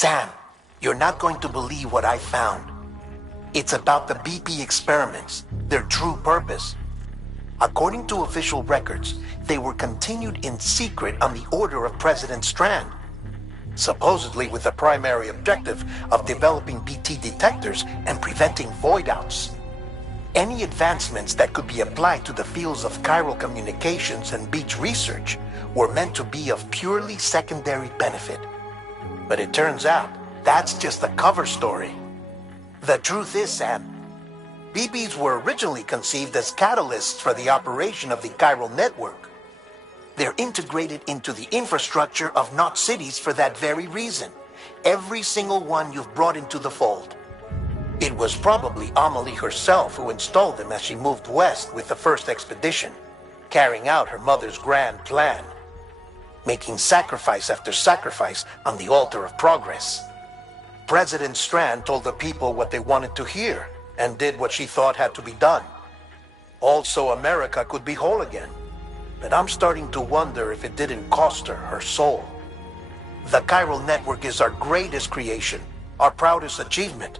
Sam, you're not going to believe what I found. It's about the BP experiments, their true purpose. According to official records, they were continued in secret on the order of President Strand, supposedly with the primary objective of developing BT detectors and preventing void-outs. Any advancements that could be applied to the fields of chiral communications and beach research were meant to be of purely secondary benefit. But it turns out, that's just a cover story. The truth is, Sam, BBs were originally conceived as catalysts for the operation of the chiral network. They're integrated into the infrastructure of Knot cities for that very reason. Every single one you've brought into the fold. It was probably Amelie herself who installed them as she moved west with the first expedition, carrying out her mother's grand plan, making sacrifice after sacrifice on the altar of progress. President Strand told the people what they wanted to hear and did what she thought had to be done. Also, America could be whole again. But I'm starting to wonder if it didn't cost her soul. The chiral network is our greatest creation, our proudest achievement,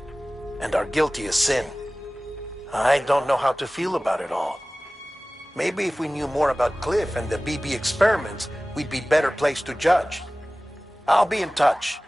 and our guiltiest sin. I don't know how to feel about it all. Maybe if we knew more about Cliff and the BB experiments, we'd be better placed to judge. I'll be in touch.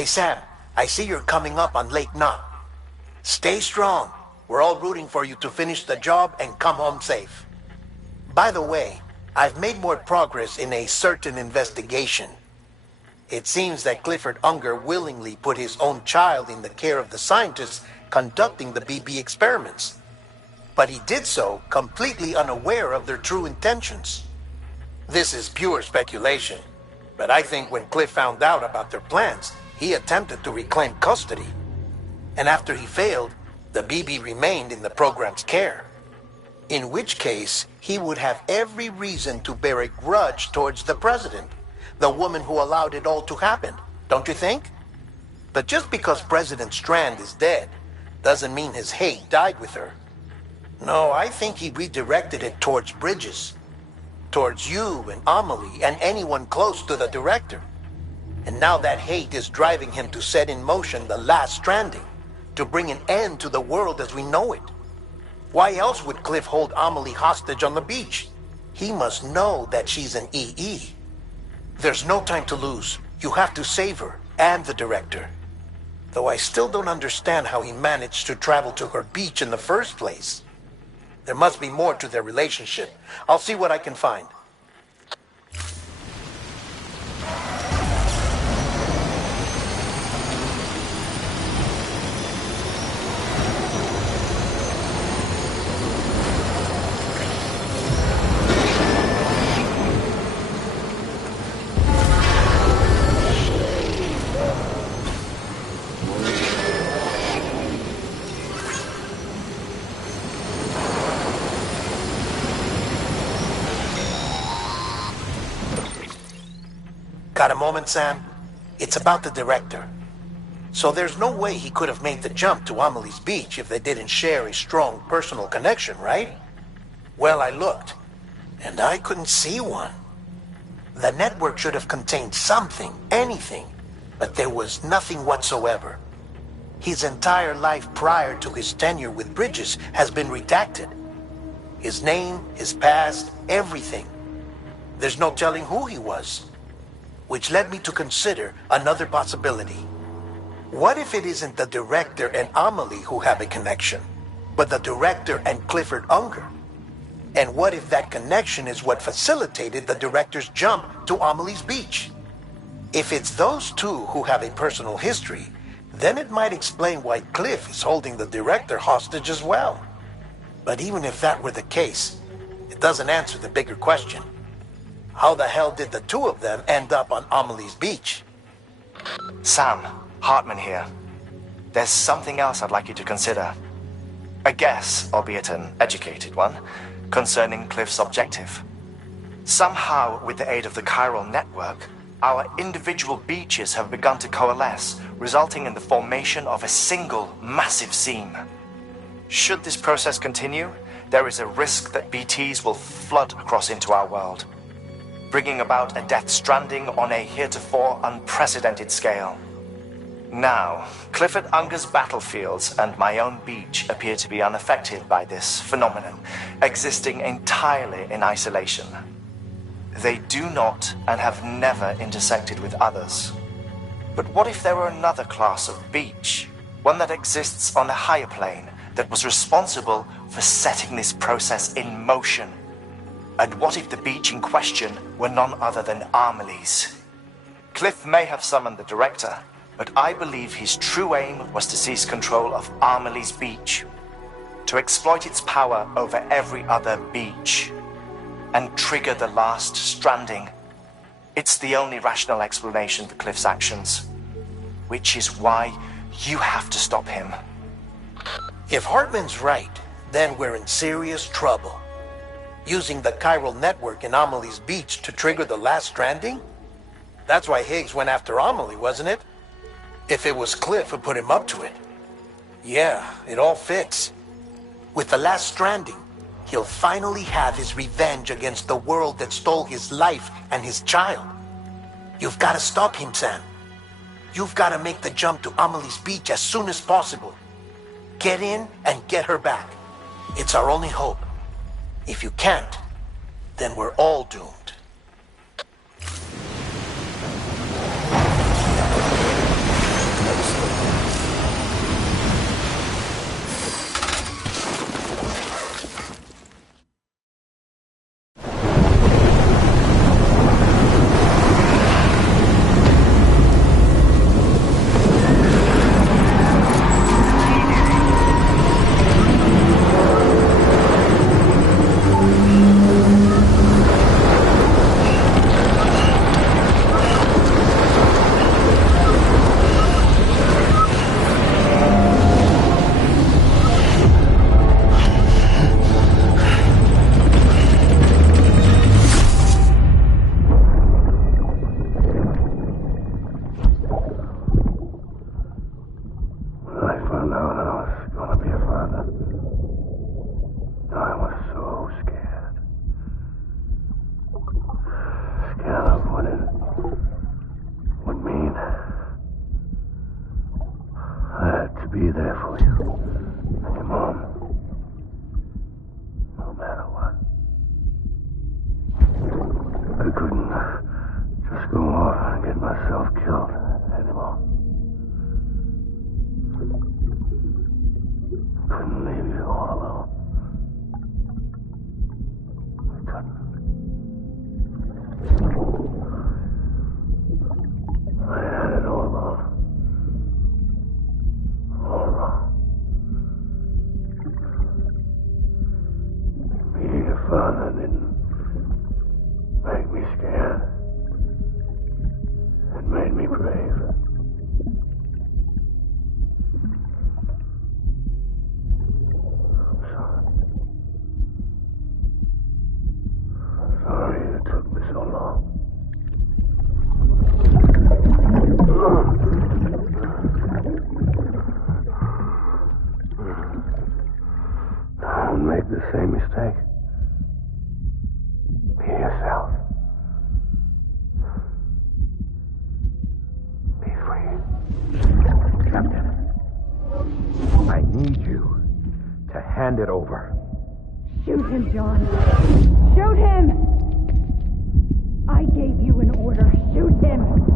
Hey Sam, I see you're coming up on Lake Knot. Stay strong. We're all rooting for you to finish the job and come home safe. By the way, I've made more progress in a certain investigation. It seems that Clifford Unger willingly put his own child in the care of the scientists conducting the BB experiments. But he did so completely unaware of their true intentions. This is pure speculation, but I think when Cliff found out about their plans, he attempted to reclaim custody. And after he failed, the BB remained in the program's care. In which case, he would have every reason to bear a grudge towards the president, the woman who allowed it all to happen, don't you think? But just because President Strand is dead, doesn't mean his hate died with her. No, I think he redirected it towards Bridges. Towards you and Amelie and anyone close to the director. And now that hate is driving him to set in motion the last Stranding, to bring an end to the world as we know it. Why else would Cliff hold Amelie hostage on the beach? He must know that she's an EE. There's no time to lose. You have to save her, and the director. Though I still don't understand how he managed to travel to her beach in the first place. There must be more to their relationship. I'll see what I can find. Got a moment, Sam? It's about the director. So there's no way he could have made the jump to Amelie's Beach if they didn't share a strong personal connection, right? Well, I looked, and I couldn't see one. The network should have contained something, anything, but there was nothing whatsoever. His entire life prior to his tenure with Bridges has been redacted. His name, his past, everything. There's no telling who he was. Which led me to consider another possibility. What if it isn't the director and Amelie who have a connection, but the director and Clifford Unger? And what if that connection is what facilitated the director's jump to Amelie's Beach? If it's those two who have a personal history, then it might explain why Cliff is holding the director hostage as well. But even if that were the case, it doesn't answer the bigger question. How the hell did the two of them end up on Amelie's Beach? Sam, Hartman here. There's something else I'd like you to consider. A guess, albeit an educated one, concerning Cliff's objective. Somehow, with the aid of the chiral network, our individual beaches have begun to coalesce, resulting in the formation of a single massive seam. Should this process continue, there is a risk that BTs will flood across into our world, bringing about a death stranding on a heretofore unprecedented scale. Now, Clifford Unger's battlefields and my own beach appear to be unaffected by this phenomenon, existing entirely in isolation. They do not and have never intersected with others. But what if there were another class of beach, one that exists on a higher plane, that was responsible for setting this process in motion? And what if the beach in question were none other than Amelie's? Cliff may have summoned the director, but I believe his true aim was to seize control of Amelie's Beach, to exploit its power over every other beach, and trigger the last stranding. It's the only rational explanation for Cliff's actions, which is why you have to stop him. If Hartman's right, then we're in serious trouble. Using the chiral network in Amelie's Beach to trigger the last stranding? That's why Higgs went after Amelie, wasn't it? If it was Cliff who put him up to it. Yeah, it all fits. With the last stranding, he'll finally have his revenge against the world that stole his life and his child. You've got to stop him, Sam. You've got to make the jump to Amelie's Beach as soon as possible. Get in and get her back. It's our only hope. If you can't, then we're all doomed. I'm sorry. make the same mistake. Be yourself. Be free. Captain, I need you to hand it over. Shoot him, John. Shoot him! I gave you an order. Shoot him!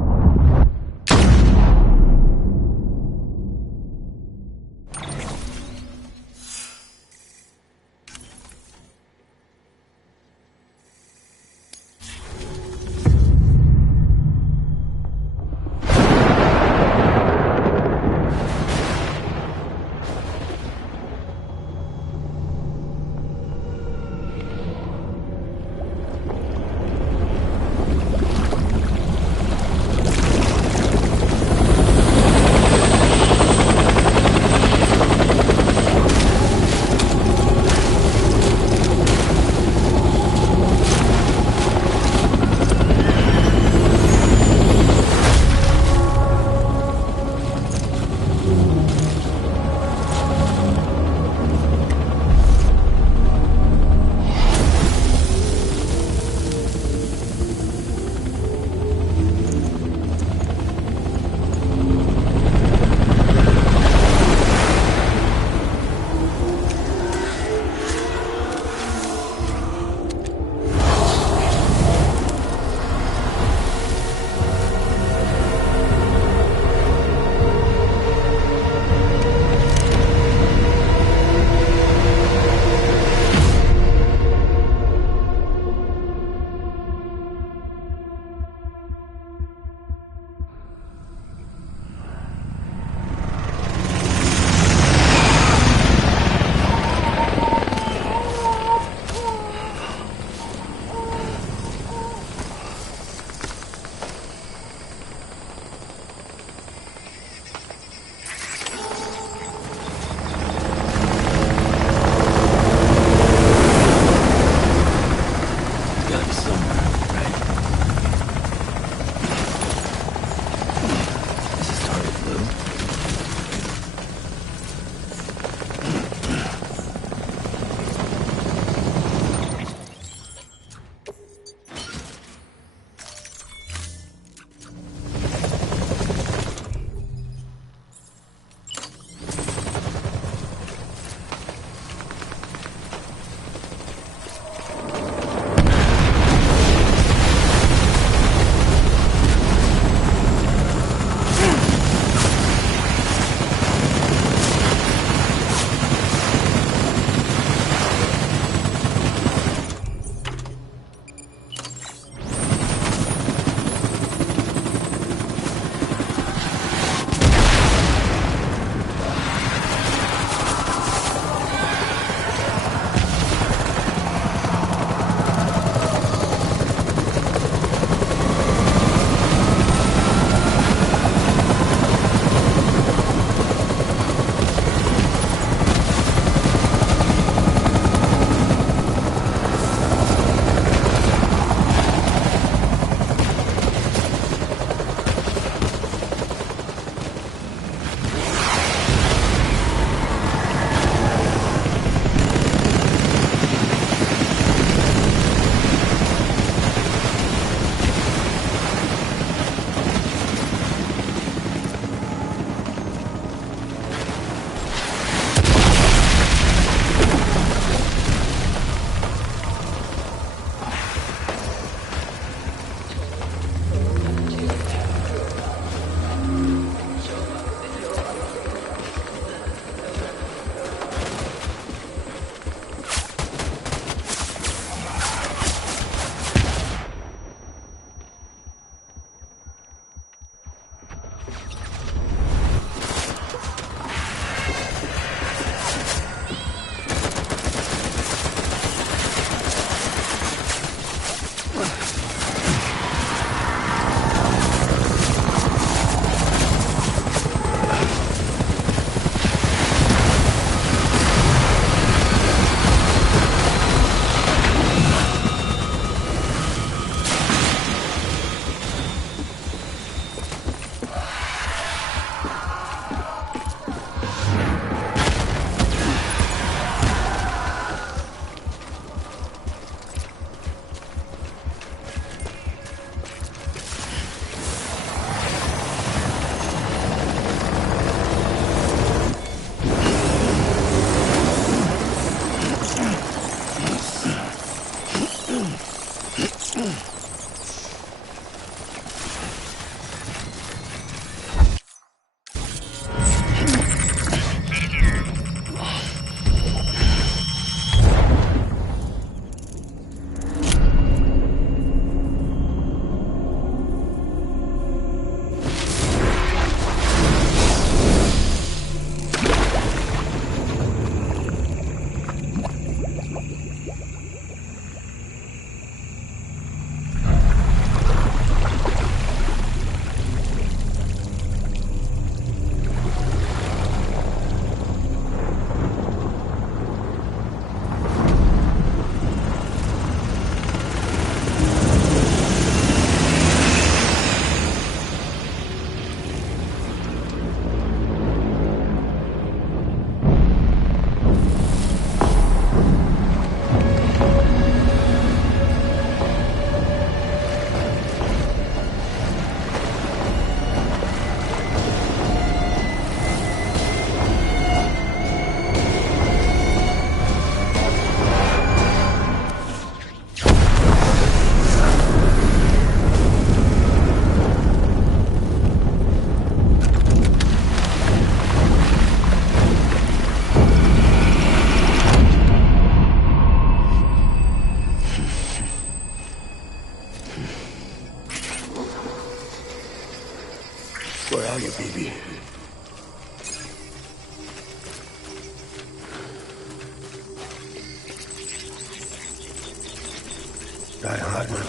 Die Hardman.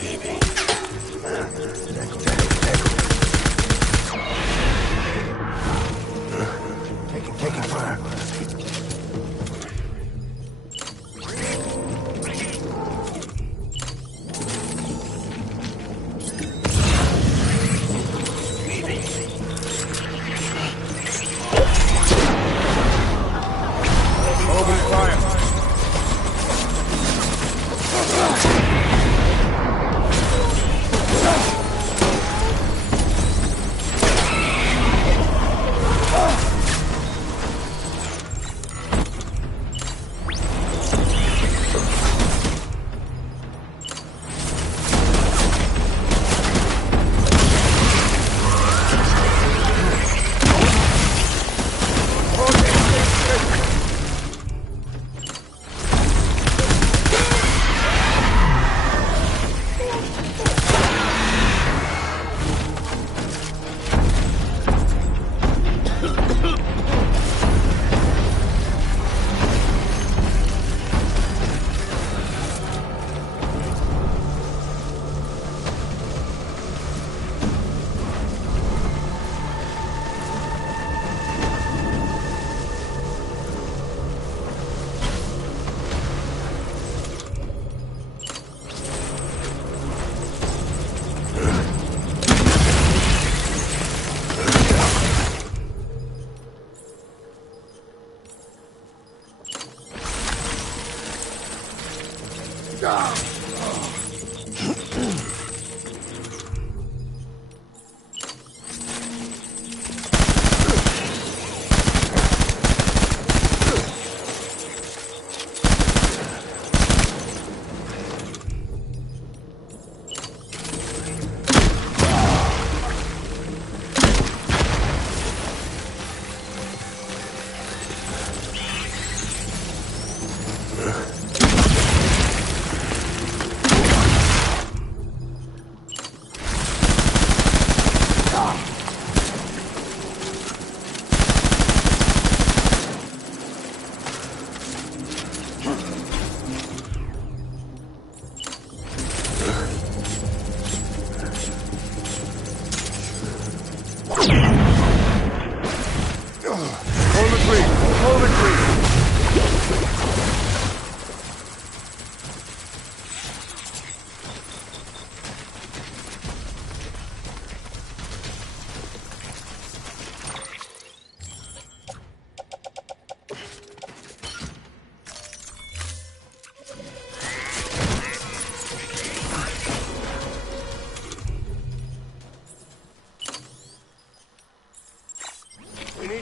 Baby. Taking fire.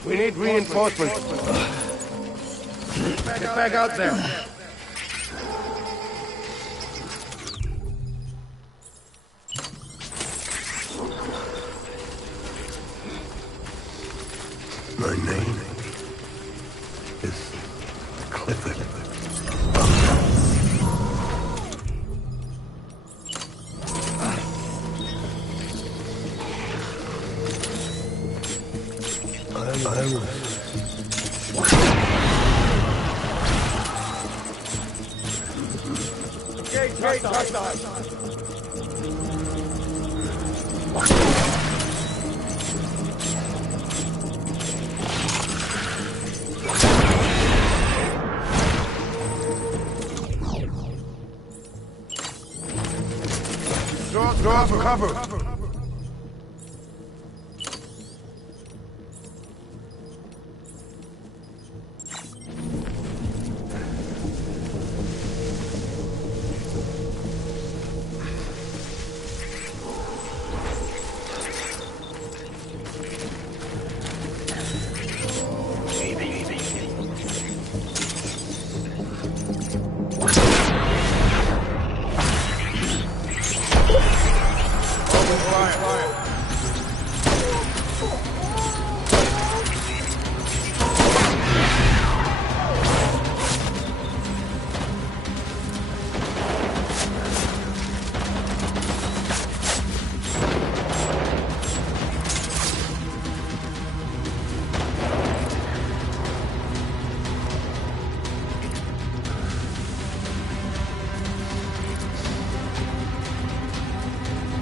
We need reinforcements. Get back out there. My name is Clifford. Draw for cover.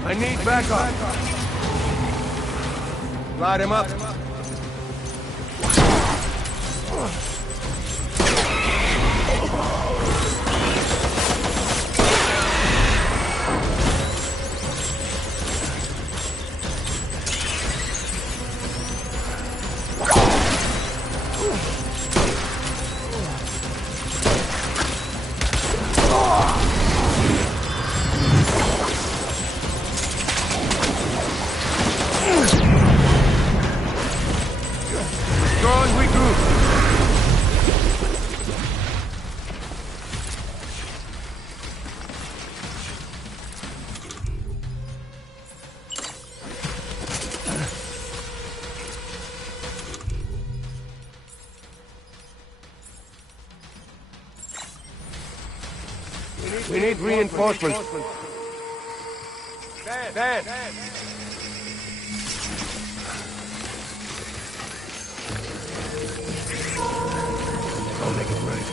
I need backup. Light him up. We need reinforcements. Dan! I'll make it right.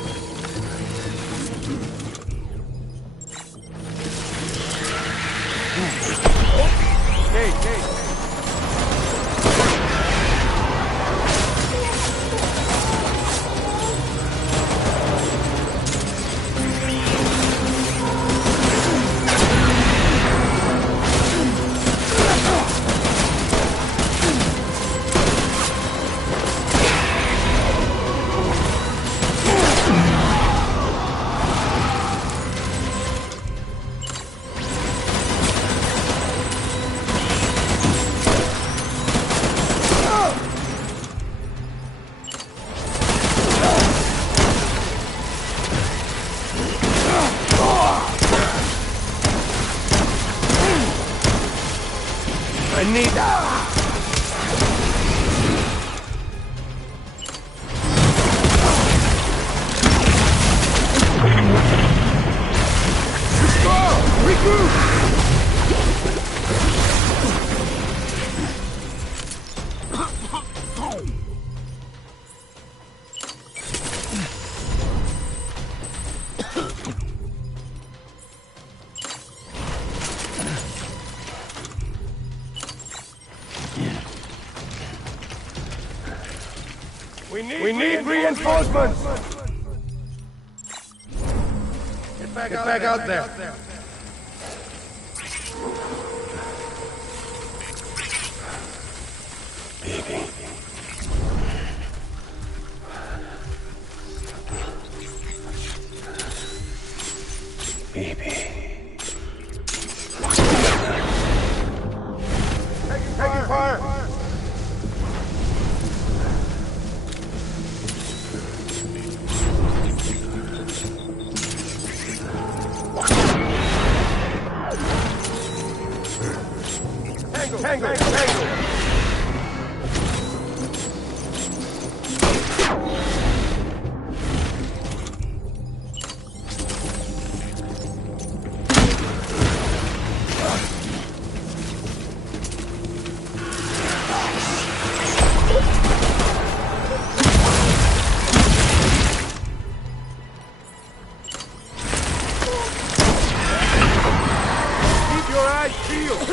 Hey! I need that. We need reinforcements! Get back out there. Baby. Baby. Taking fire! Tango! Keep your eyes peeled!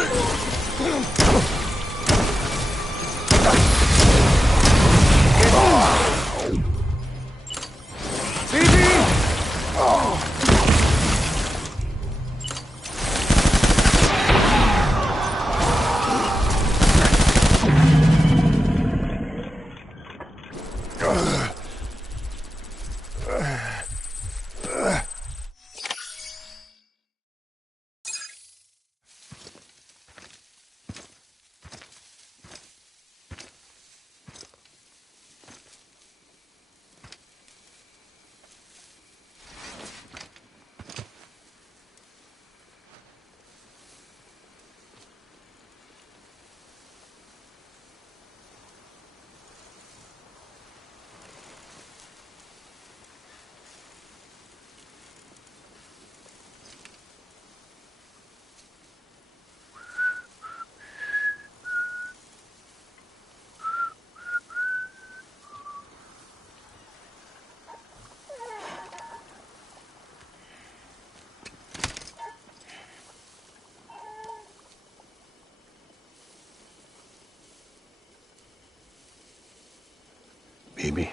Baby,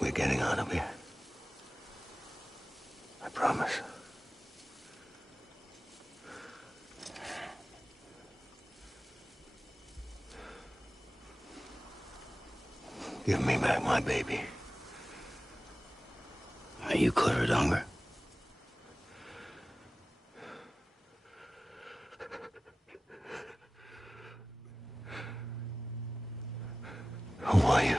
we're getting out of here. I promise. Give me back my baby. Are you clear of hunger? Who are you?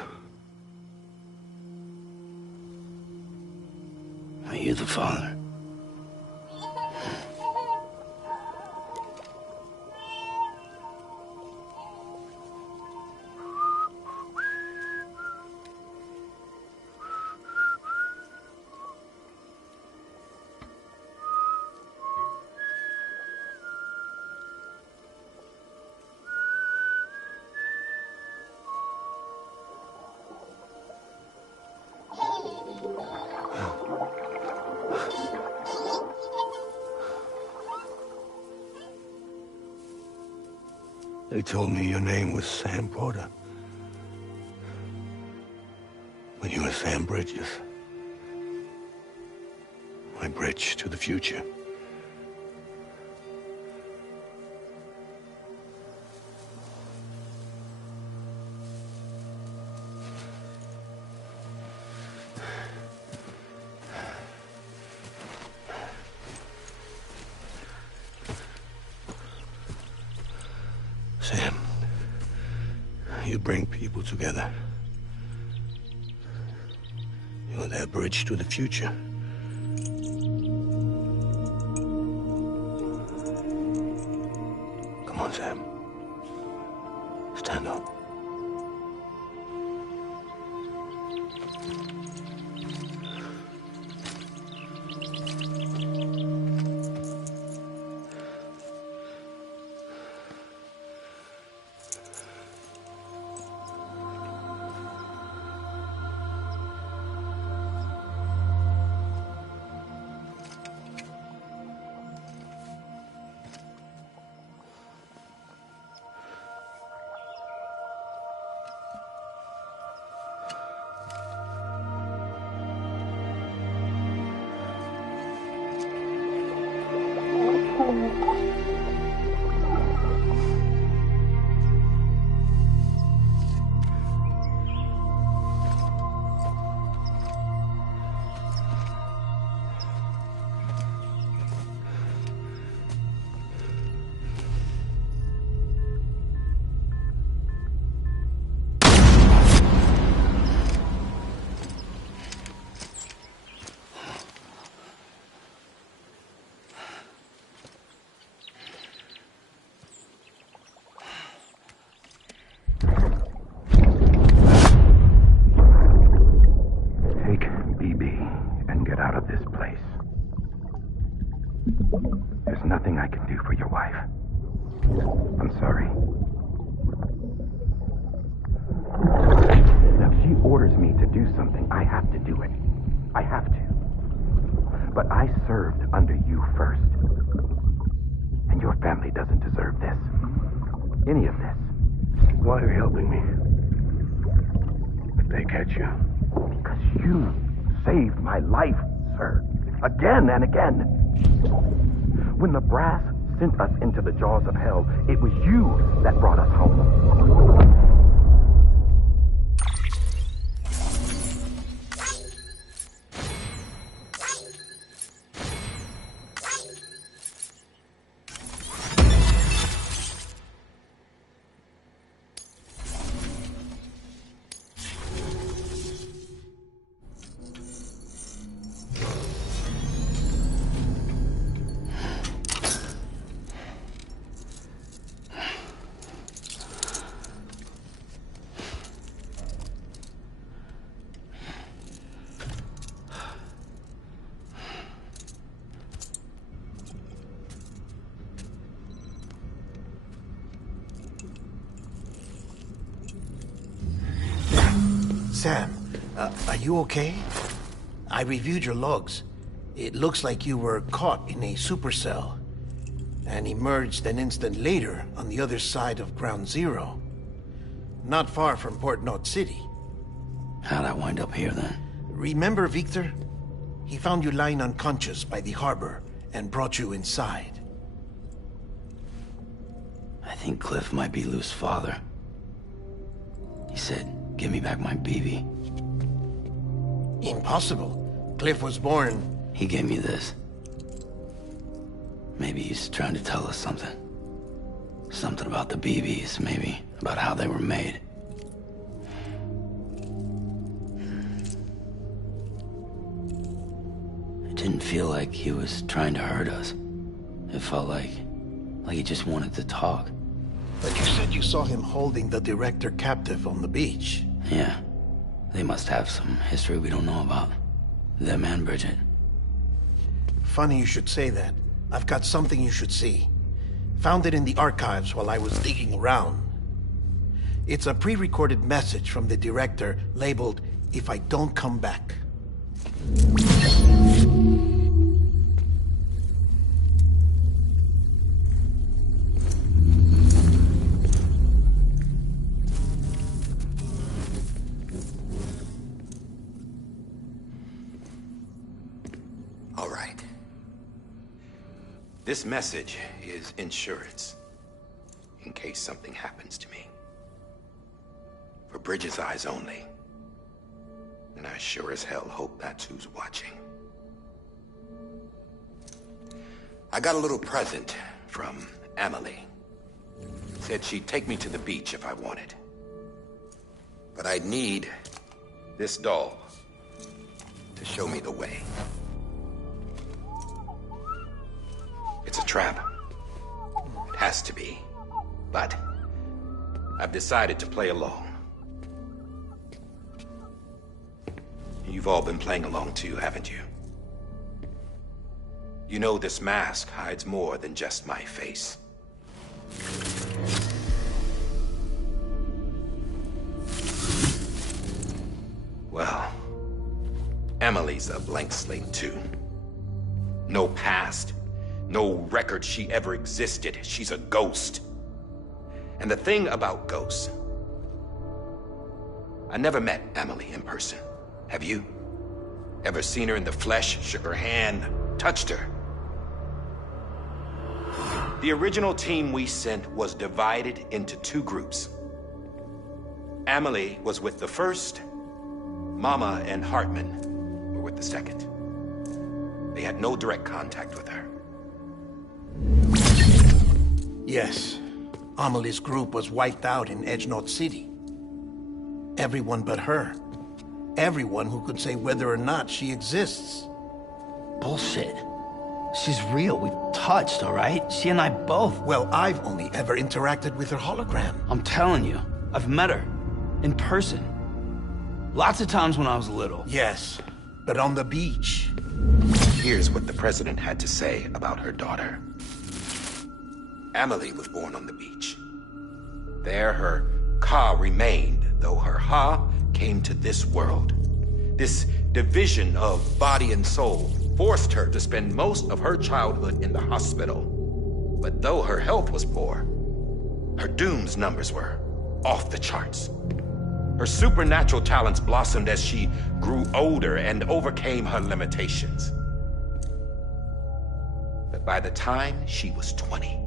Are you the father? They told me your name was Sam Porter. But you were Sam Bridges. My bridge to the future. Sam, you bring people together. You're their bridge to the future. Come on, Sam. Stand up. There's nothing I can do for your wife. I'm sorry. Now, if she orders me to do something, I have to do it. I have to. But I served under you first. And your family doesn't deserve this. Any of this. Why are you helping me? If they catch you. Because you saved my life, sir. Again and again. When the brass sent us into the jaws of hell, it was you that brought us home. Sam, are you okay? I reviewed your logs. It looks like you were caught in a supercell and emerged an instant later on the other side of Ground Zero. not far from Port North City. How'd I wind up here then? Remember Victor? He found you lying unconscious by the harbor and brought you inside. I think Cliff might be Lou's father. He said, give me back my BB. Impossible. Cliff was born... He gave me this. Maybe he's trying to tell us something. Something about the BBs, maybe. About how they were made. It didn't feel like he was trying to hurt us. It felt like he just wanted to talk. But you said you saw him holding the director captive on the beach. Yeah. They must have some history we don't know about. Them and Bridget. Funny you should say that. I've got something you should see. Found it in the archives while I was digging around. It's a pre-recorded message from the director labeled, "If I don't come back." All right. This message is insurance, in case something happens to me. For Bridget's eyes only. And I sure as hell hope that's who's watching. I got a little present from Emily. Said she'd take me to the beach if I wanted. But I'd need this doll to show me the way. It's a trap. It has to be. But I've decided to play along. You've all been playing along too, haven't you? You know this mask hides more than just my face. Well, Emily's a blank slate too. No past. No record she ever existed. She's a ghost. And the thing about ghosts... I never met Emily in person. Have you? Ever seen her in the flesh, shook her hand, touched her? The original team we sent was divided into two groups. Emily was with the first. Mama and Hartman were with the second. They had no direct contact with her. Yes. Amelie's group was wiped out in Edge North City. Everyone but her. Everyone who could say whether or not she exists. Bullshit. She's real. We've touched, all right? She and I both. Well, I've only ever interacted with her hologram. I'm telling you, I've met her. In person. Lots of times when I was little. Yes, but on the beach. Here's what the president had to say about her daughter. Emily was born on the beach. There her Ka remained, though her Ha came to this world. This division of body and soul forced her to spend most of her childhood in the hospital. But though her health was poor, her Doom's numbers were off the charts. Her supernatural talents blossomed as she grew older and overcame her limitations. But by the time she was 20,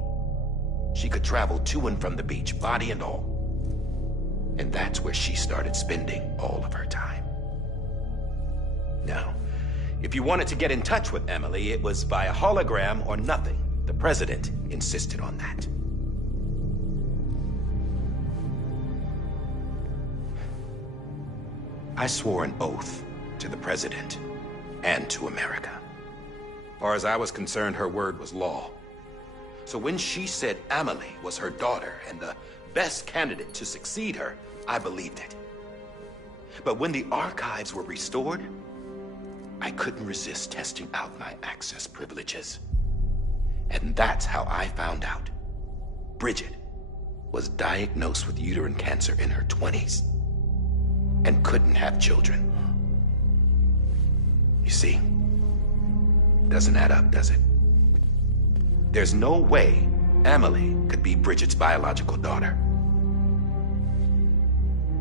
she could travel to and from the beach, body and all. And that's where she started spending all of her time. Now, if you wanted to get in touch with Emily, it was via hologram or nothing. The president insisted on that. I swore an oath to the president and to America. As far as I was concerned, her word was law. So when she said Emily was her daughter and the best candidate to succeed her, I believed it. But when the archives were restored, I couldn't resist testing out my access privileges. And that's how I found out Bridget was diagnosed with uterine cancer in her 20s and couldn't have children. You see, doesn't add up, does it? There's no way Emily could be Bridget's biological daughter.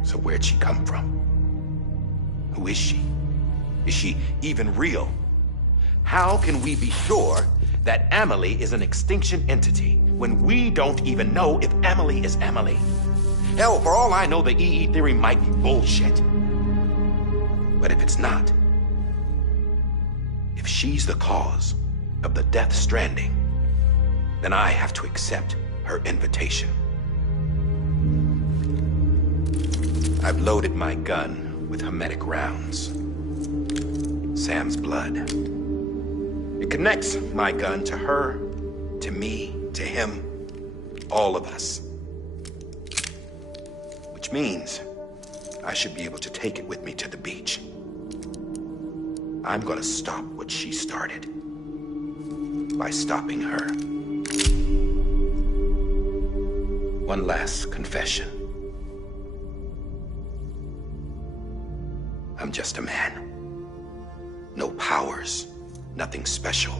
So where'd she come from? Who is she? Is she even real? How can we be sure that Amelie is an extinction entity when we don't even know if Amelie is Amelie? Hell, for all I know, the EE theory might be bullshit. But if it's not, if she's the cause of the death stranding, then I have to accept her invitation. I've loaded my gun with hermetic rounds. Sam's blood. It connects my gun to her, to me, to him, all of us. Which means I should be able to take it with me to the beach. I'm gonna stop what she started by stopping her. One last confession. I'm just a man. No powers, nothing special.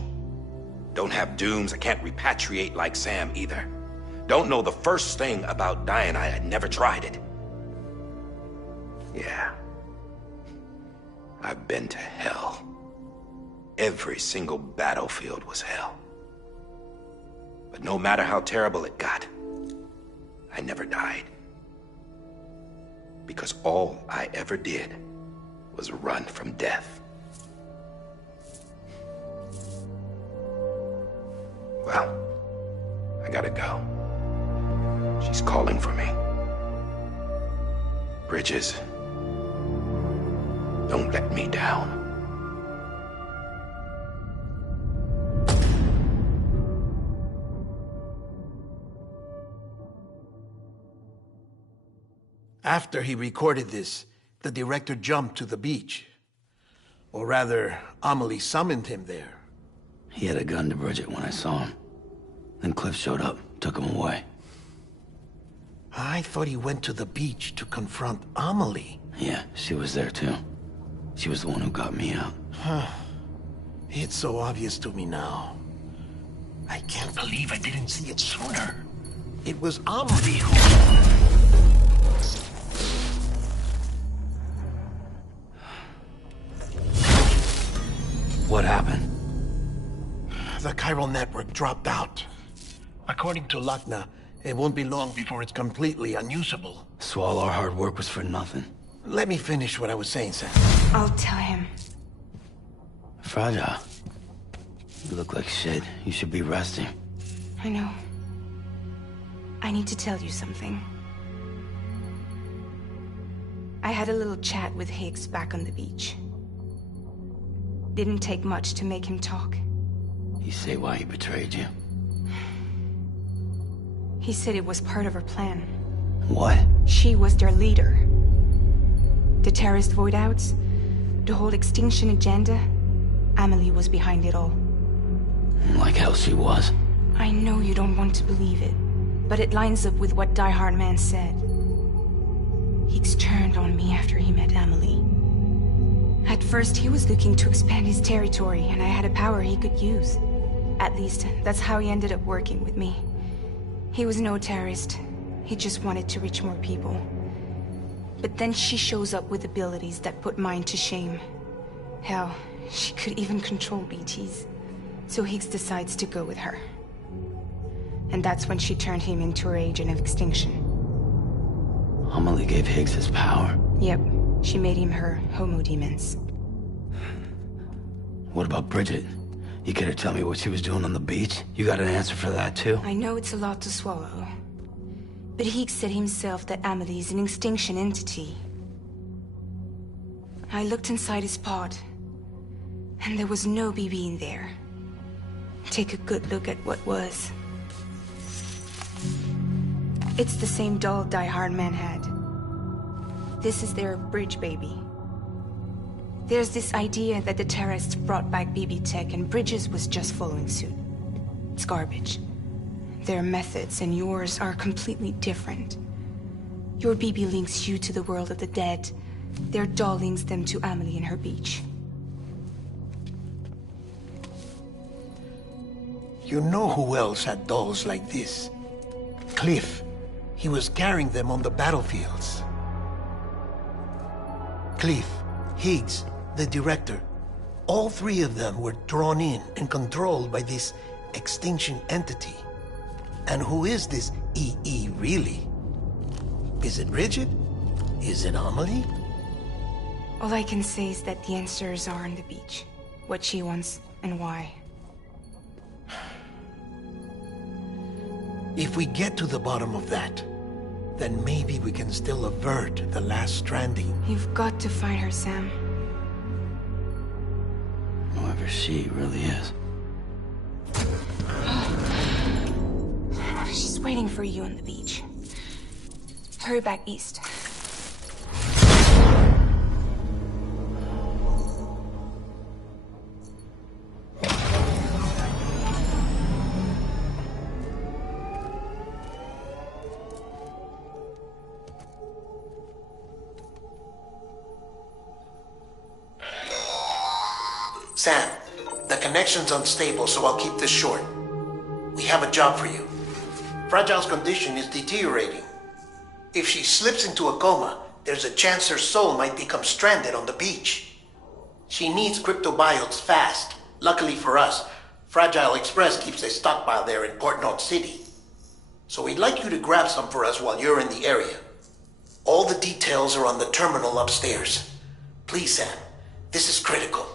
Don't have dooms, I can't repatriate like Sam either. Don't know the first thing about dying, I had never tried it. Yeah. I've been to hell. Every single battlefield was hell. But no matter how terrible it got, I never died. Because all I ever did was run from death. Well, I gotta go. She's calling for me. Bridges, don't let me down. After he recorded this, the director jumped to the beach. Or rather, Amelie summoned him there. He had a gun to Bridget when I saw him. Then Cliff showed up, took him away. I thought he went to the beach to confront Amelie. Yeah, she was there too. She was the one who got me out. It's so obvious to me now. I can't believe I didn't see it sooner. It was Amelie who... What happened? The chiral network dropped out. According to Lakna, it won't be long before it's completely unusable. So all our hard work was for nothing. Let me finish what I was saying, Sam. I'll tell him. Fragile. You look like shit. You should be resting. I know. I need to tell you something. I had a little chat with Higgs back on the beach. Didn't take much to make him talk. You say why he betrayed you? He said it was part of her plan. What? She was their leader. The terrorist voidouts, the whole extinction agenda, Amelie was behind it all. Like hell she was. I know you don't want to believe it, but it lines up with what Die Hard Man said. Higgs turned on me after he met Amelie. At first, he was looking to expand his territory, and I had a power he could use. At least, that's how he ended up working with me. He was no terrorist. He just wanted to reach more people. But then she shows up with abilities that put mine to shame. Hell, she could even control BTs. So Higgs decides to go with her. And that's when she turned him into her agent of extinction. Amelie gave Higgs his power? Yep. She made him her Homo Demons. What about Bridget? You care to tell me what she was doing on the beach? You got an answer for that too? I know it's a lot to swallow. But Higgs said himself that Amelie is an extinction entity. I looked inside his pod, and there was no BB in there. Take a good look at what was. It's the same doll Die Hard Man had. This is their bridge baby. There's this idea that the terrorists brought back BB tech and Bridges was just following suit. It's garbage. Their methods and yours are completely different. Your BB links you to the world of the dead. Their doll links them to Amelie and her beach. You know who else had dolls like this? Cliff. He was carrying them on the battlefields. Cliff, Higgs, the director. All three of them were drawn in and controlled by this extinction entity. And who is this EE really? Is it Bridget? Is it Amelie? All I can say is that the answers are on the beach. What she wants and why. If we get to the bottom of that, then maybe we can still avert the last stranding. You've got to find her, Sam. Whoever she really is. She's waiting for you on the beach. Hurry back east. Sam, the connection's unstable, so I'll keep this short. We have a job for you. Fragile's condition is deteriorating. If she slips into a coma, there's a chance her soul might become stranded on the beach. She needs cryptobiotes fast. Luckily for us, Fragile Express keeps a stockpile there in Port North City. So we'd like you to grab some for us while you're in the area. All the details are on the terminal upstairs. Please, Sam, this is critical.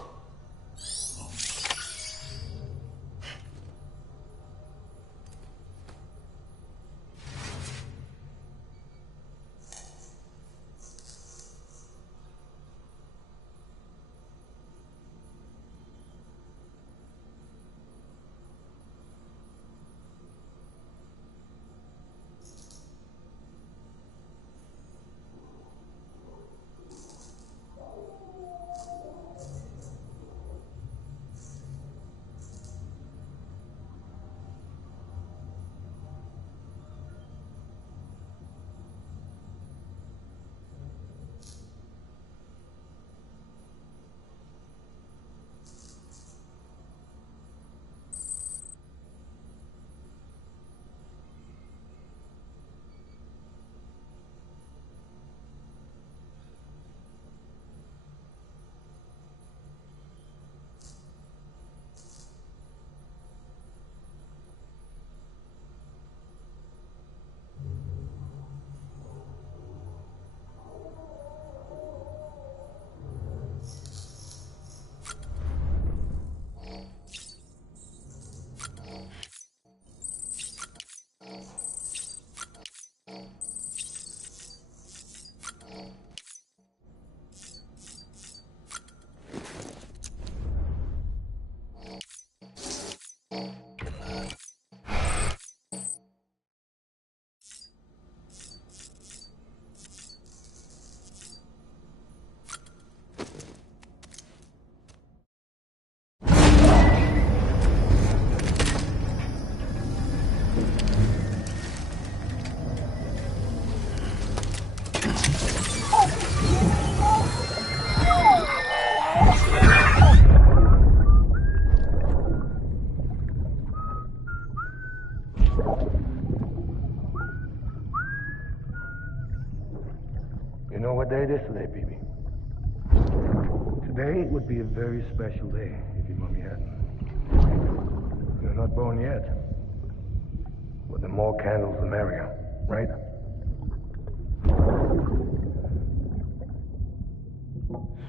You know what day it is today, BB? Today would be a very special day if your mommy hadn't. You're not born yet. But the more candles, the merrier, right?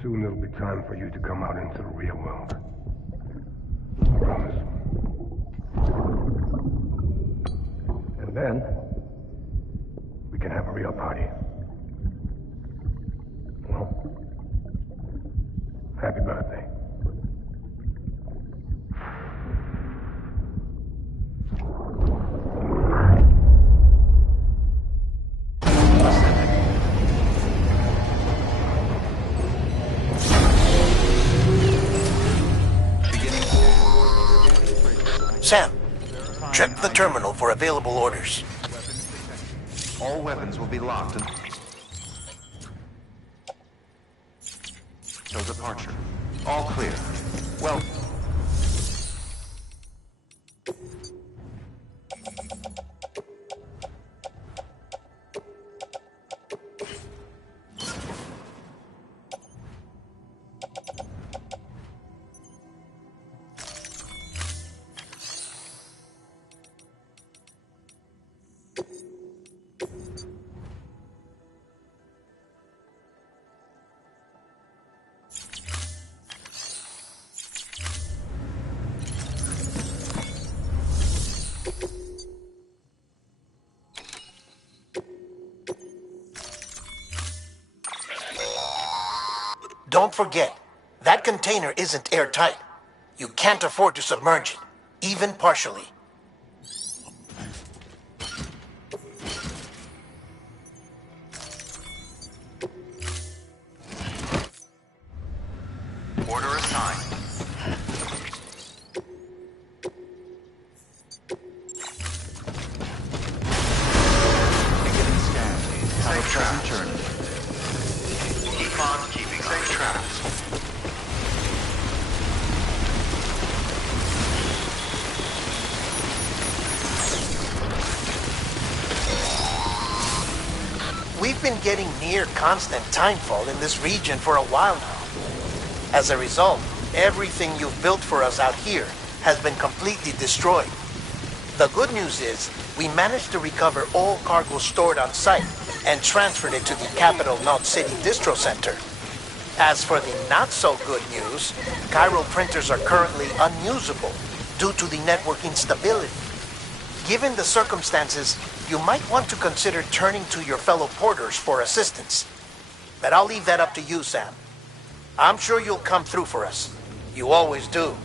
Soon it'll be time for you to come out into the real world. I promise. And then, we can have a real party. Well, happy birthday. Sam, check the terminal for available orders. All weapons will be locked until departure. All clear. Well... don't forget, that container isn't airtight. You can't afford to submerge it, even partially. Order assigned. Beginning scan. Have a pleasant journey. Keep on keeping safe traps. We've been getting near constant timefall in this region for a while now. As a result, everything you've built for us out here has been completely destroyed. The good news is, we managed to recover all cargo stored on site and transferred it to the capital Knot City Distro Center. As for the not-so-good news, Chiral printers are currently unusable due to the network instability. Given the circumstances, you might want to consider turning to your fellow porters for assistance. But I'll leave that up to you, Sam. I'm sure you'll come through for us. You always do.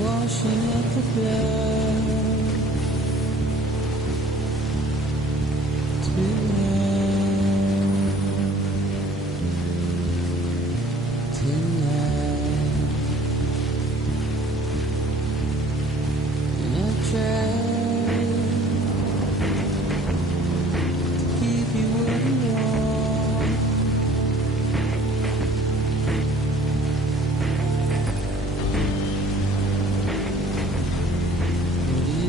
Washing up the blood tonight, and I try to keep you where you are. But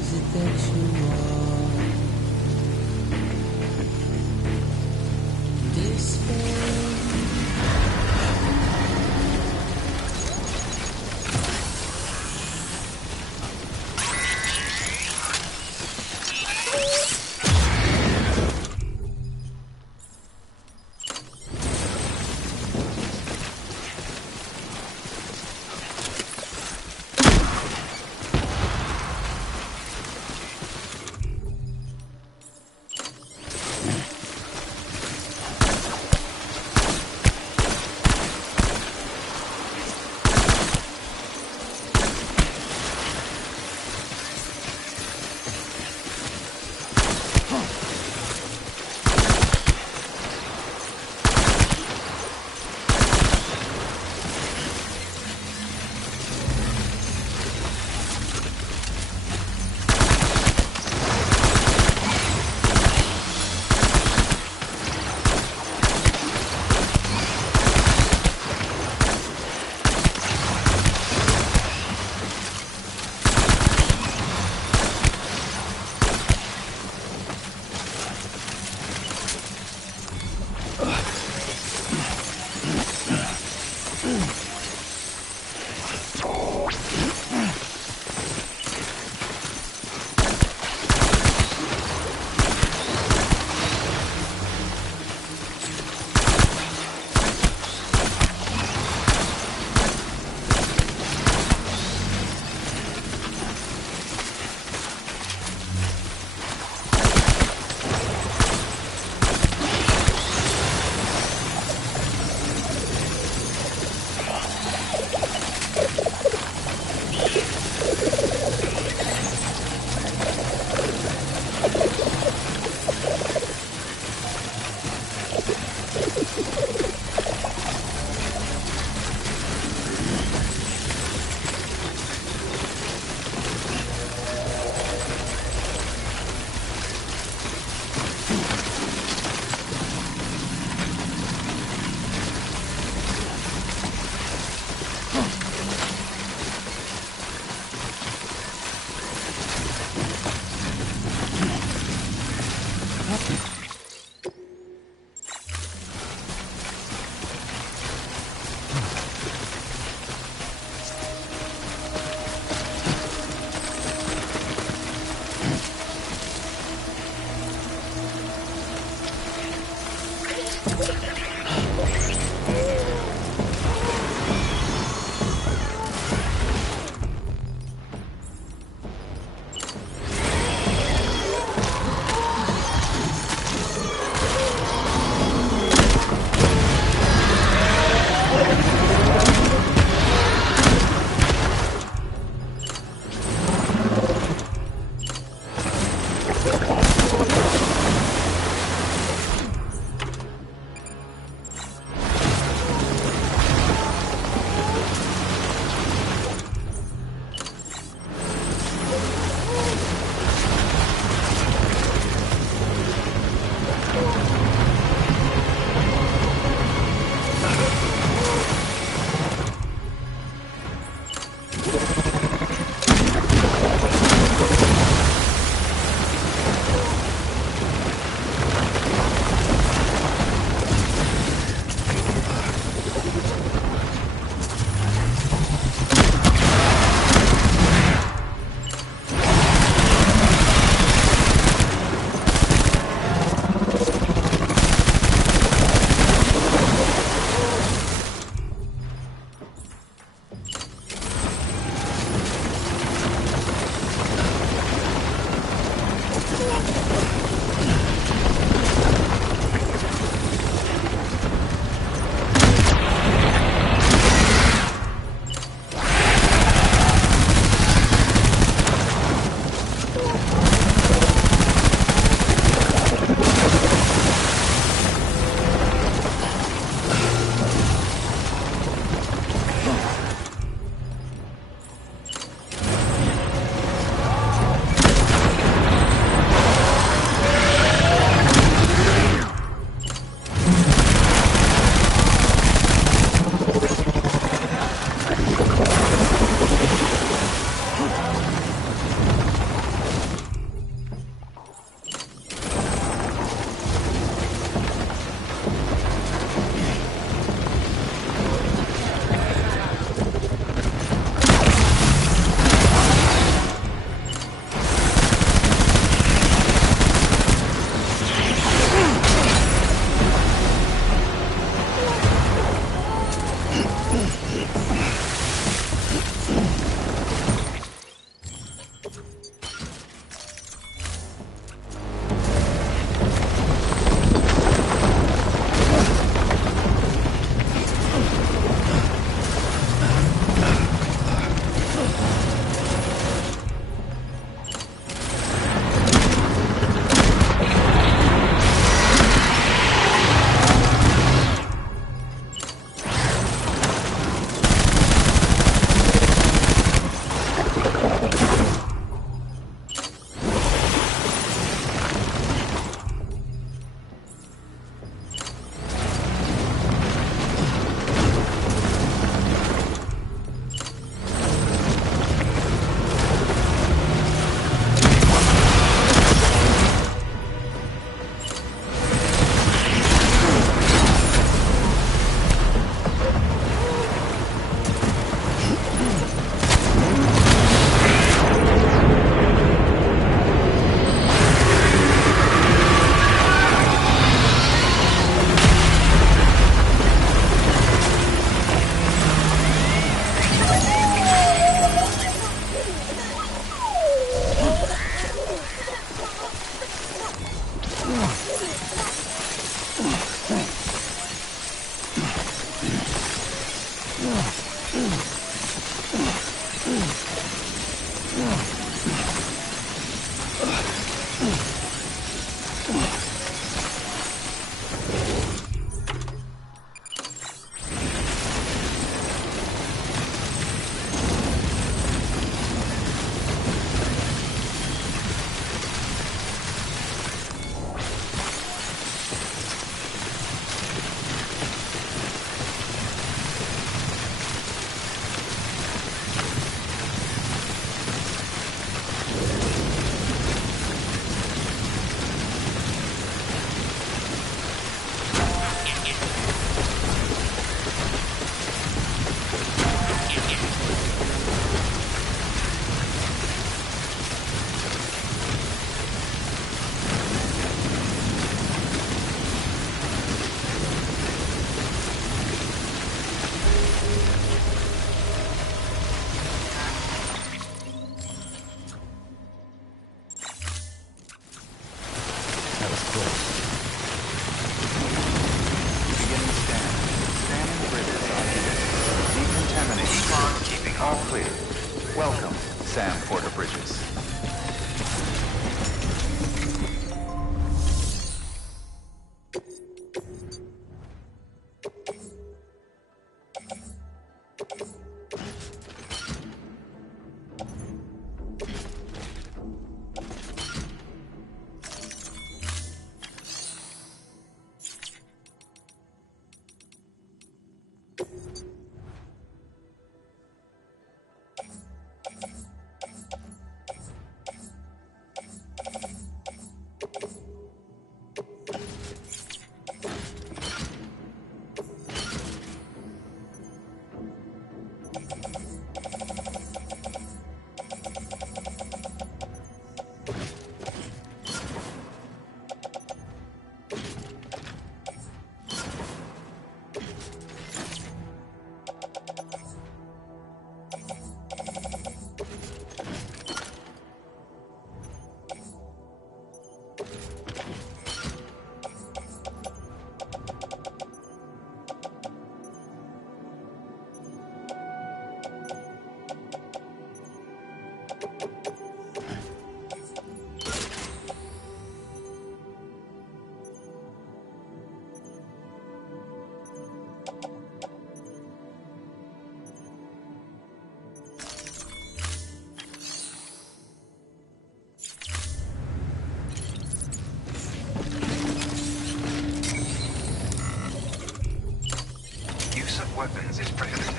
Weapons is prohibited.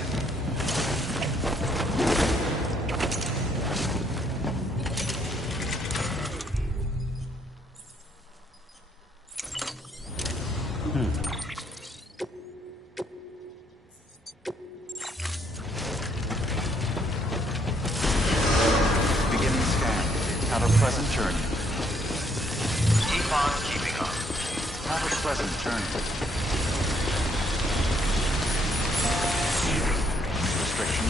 Beginning scan. Have a pleasant journey. Keep on keeping up. Have a pleasant journey. Restriction.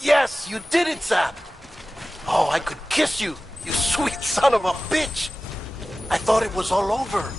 Yes, you did it, Sam! Oh, I could kiss you, you sweet son of a bitch! I thought it was all over.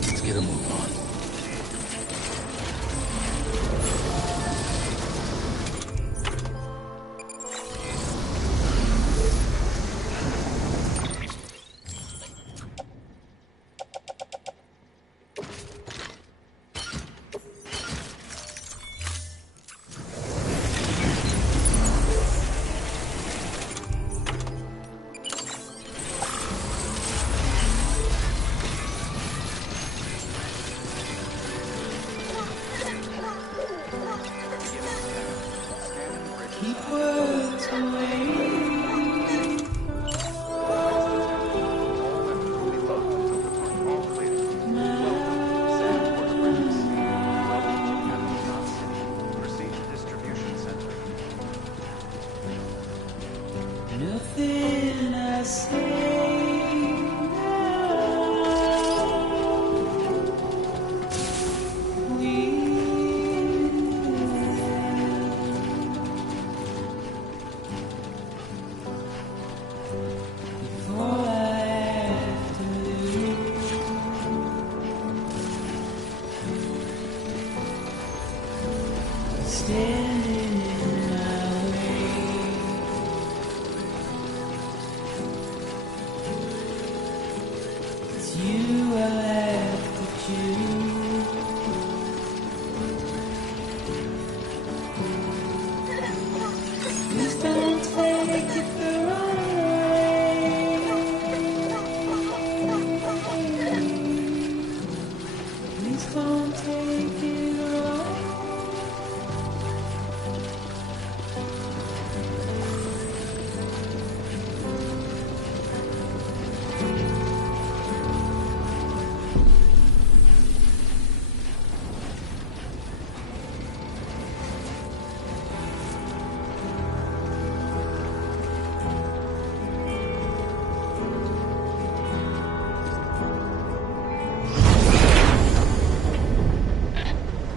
Let's get a move on. Nothing I say standing in my way. It's you I have to choose. Please don't take it the wrong way. Please don't take it wrong.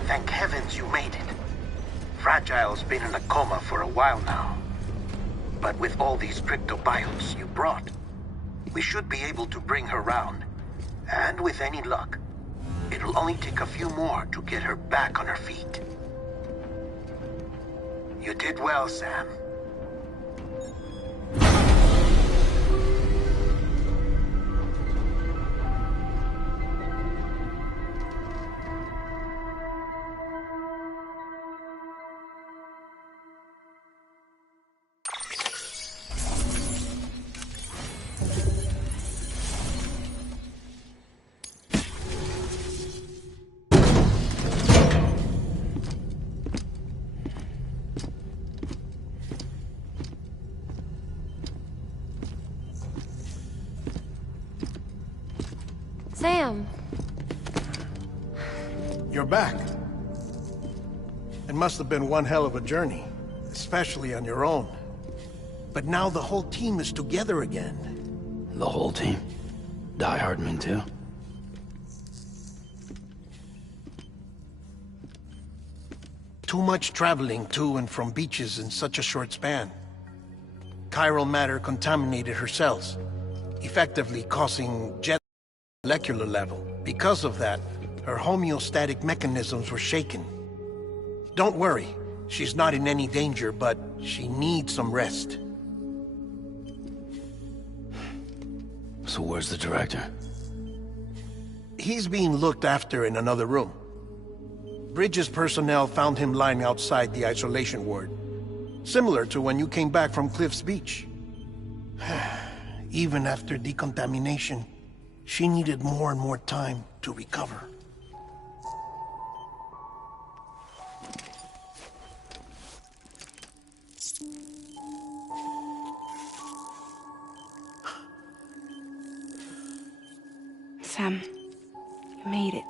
Thank heavens you made it. Fragile's been in a coma for a while now. But with all these cryptobiotes you brought, we should be able to bring her round. And with any luck, it'll only take a few more to get her back on her feet. You did well, Sam. Sam. You're back. It must have been one hell of a journey, especially on your own. But now the whole team is together again. The whole team? Die Hardman too? Too much traveling to and from beaches in such a short span. Chiral matter contaminated her cells, effectively causing jet molecular level. Because of that, her homeostatic mechanisms were shaken. Don't worry, she's not in any danger, but she needs some rest. So where's the director? He's being looked after in another room. Bridges personnel found him lying outside the isolation ward. Similar to when you came back from Cliff's Beach. Even after decontamination, she needed more and more time to recover. Sam, you made it.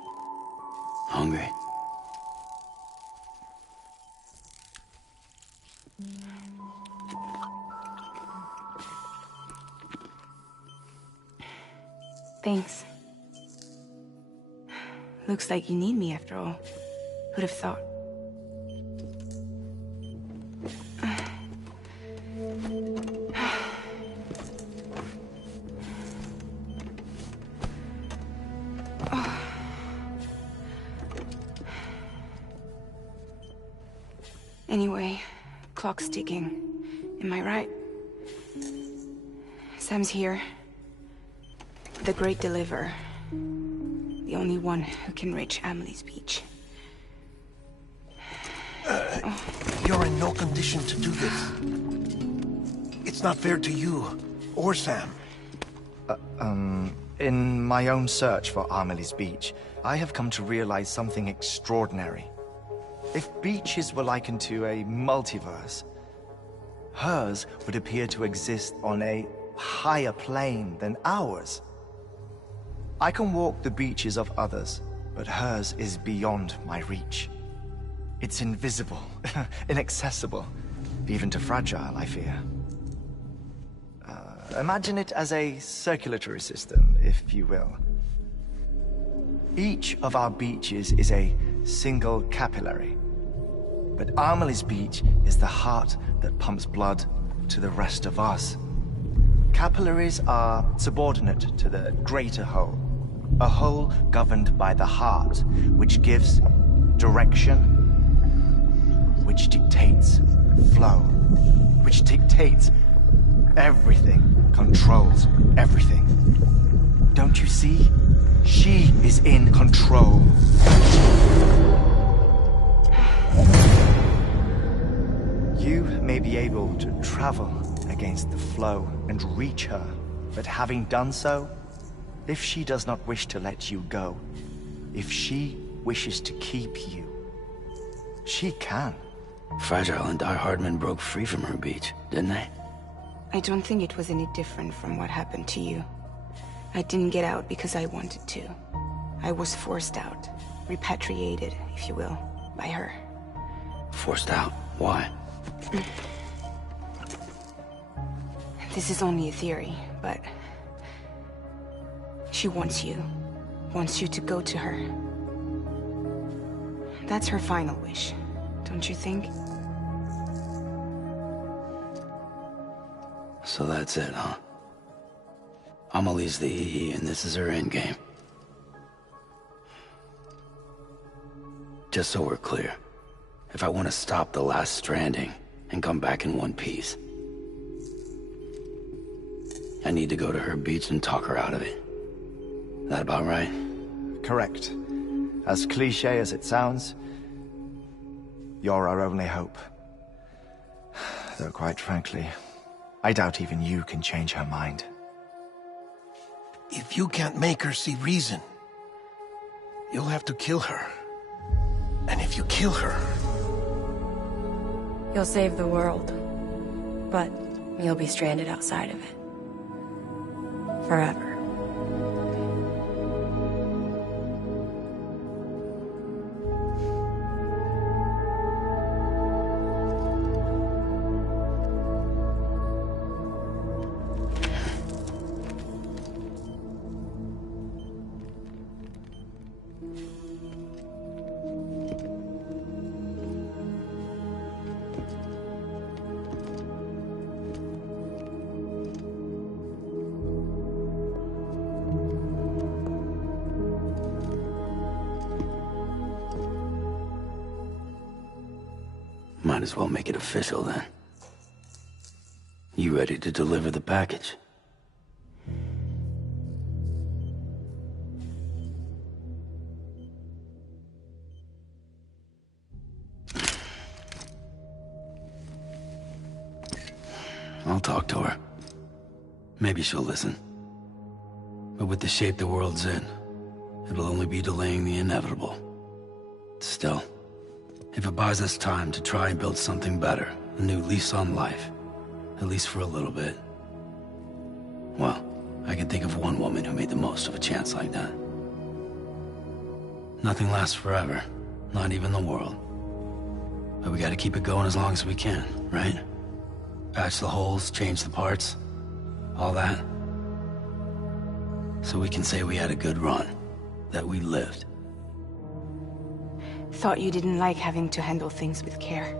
Hungry? Thanks. Looks like you need me after all. Who'd have thought? Anyway, clock's ticking. Am I right? Sam's here. The Great Deliverer. The only one who can reach Amelie's Beach. You're in no condition to do this. It's not fair to you, or Sam. In my own search for Amelie's Beach, I have come to realize something extraordinary. If beaches were likened to a multiverse, hers would appear to exist on a higher plane than ours. I can walk the beaches of others, but hers is beyond my reach. It's invisible, inaccessible, even to fragile, I fear. Imagine it as a circulatory system, if you will. Each of our beaches is a single capillary. But Amelie's Beach is the heart that pumps blood to the rest of us. Capillaries are subordinate to the greater whole. A whole governed by the heart, which gives direction, which dictates flow, which dictates everything, controls everything. Don't you see? She is in control. You may be able to travel against the flow and reach her, but having done so, if she does not wish to let you go, if she wishes to keep you, she can. Fragile and Die Hardman broke free from her beach, didn't they? I don't think it was any different from what happened to you. I didn't get out because I wanted to. I was forced out. Repatriated, if you will, by her. Forced out? Why? This is only a theory, but... she wants you. Wants you to go to her. That's her final wish, don't you think? So that's it, huh? Amelie's the EE, and this is her endgame. Just so we're clear, if I want to stop the last Stranding and come back in one piece, I need to go to her beach and talk her out of it. That about right? Correct. As cliché as it sounds, you're our only hope. Though quite frankly, I doubt even you can change her mind. If you can't make her see reason, you'll have to kill her. And if you kill her... You'll save the world, but you'll be stranded outside of it. Forever. Might as well make it official then. You ready to deliver the package? I'll talk to her. Maybe she'll listen. But with the shape the world's in, it'll only be delaying the inevitable. Still, if it buys us time to try and build something better, a new lease on life, at least for a little bit, well, I can think of one woman who made the most of a chance like that. Nothing lasts forever, not even the world. But we gotta keep it going as long as we can, right? Patch the holes, change the parts, all that. So we can say we had a good run, that we lived. Thought you didn't like having to handle things with care.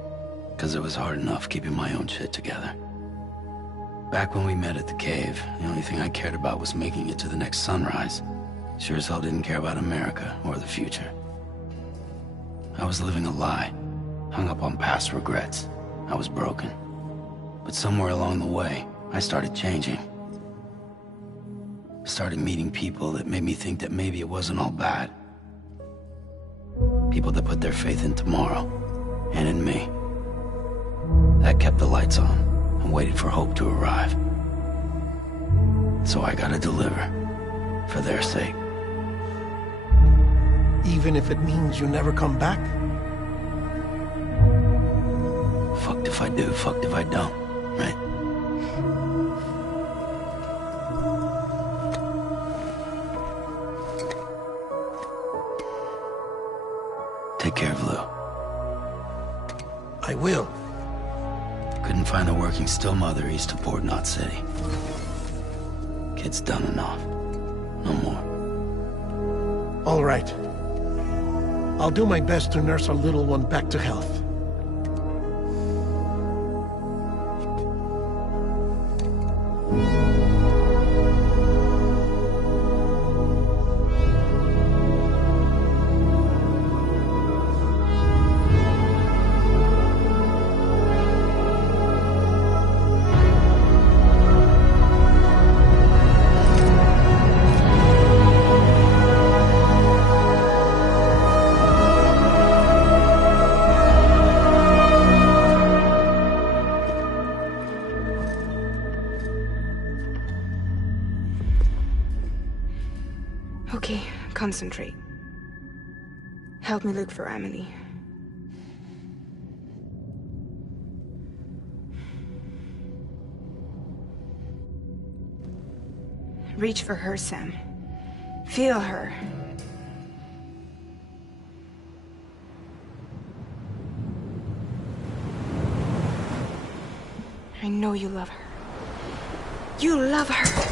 'Cause it was hard enough keeping my own shit together. Back when we met at the cave, the only thing I cared about was making it to the next sunrise. Sure as hell didn't care about America or the future. I was living a lie, hung up on past regrets. I was broken. But somewhere along the way, I started changing. Started meeting people that made me think that maybe it wasn't all bad. People that put their faith in tomorrow, and in me. That kept the lights on, and waited for hope to arrive. So I gotta deliver, for their sake. Even if it means you never come back? Fucked if I do, fucked if I don't, right? Take care of Lou. I will. Couldn't find a working still mother east of Port Knot City. Kid's done enough. No more. All right. I'll do my best to nurse our little one back to health. Okay, concentrate. Help me look for Emily. Reach for her, Sam. Feel her. I know you love her. You love her!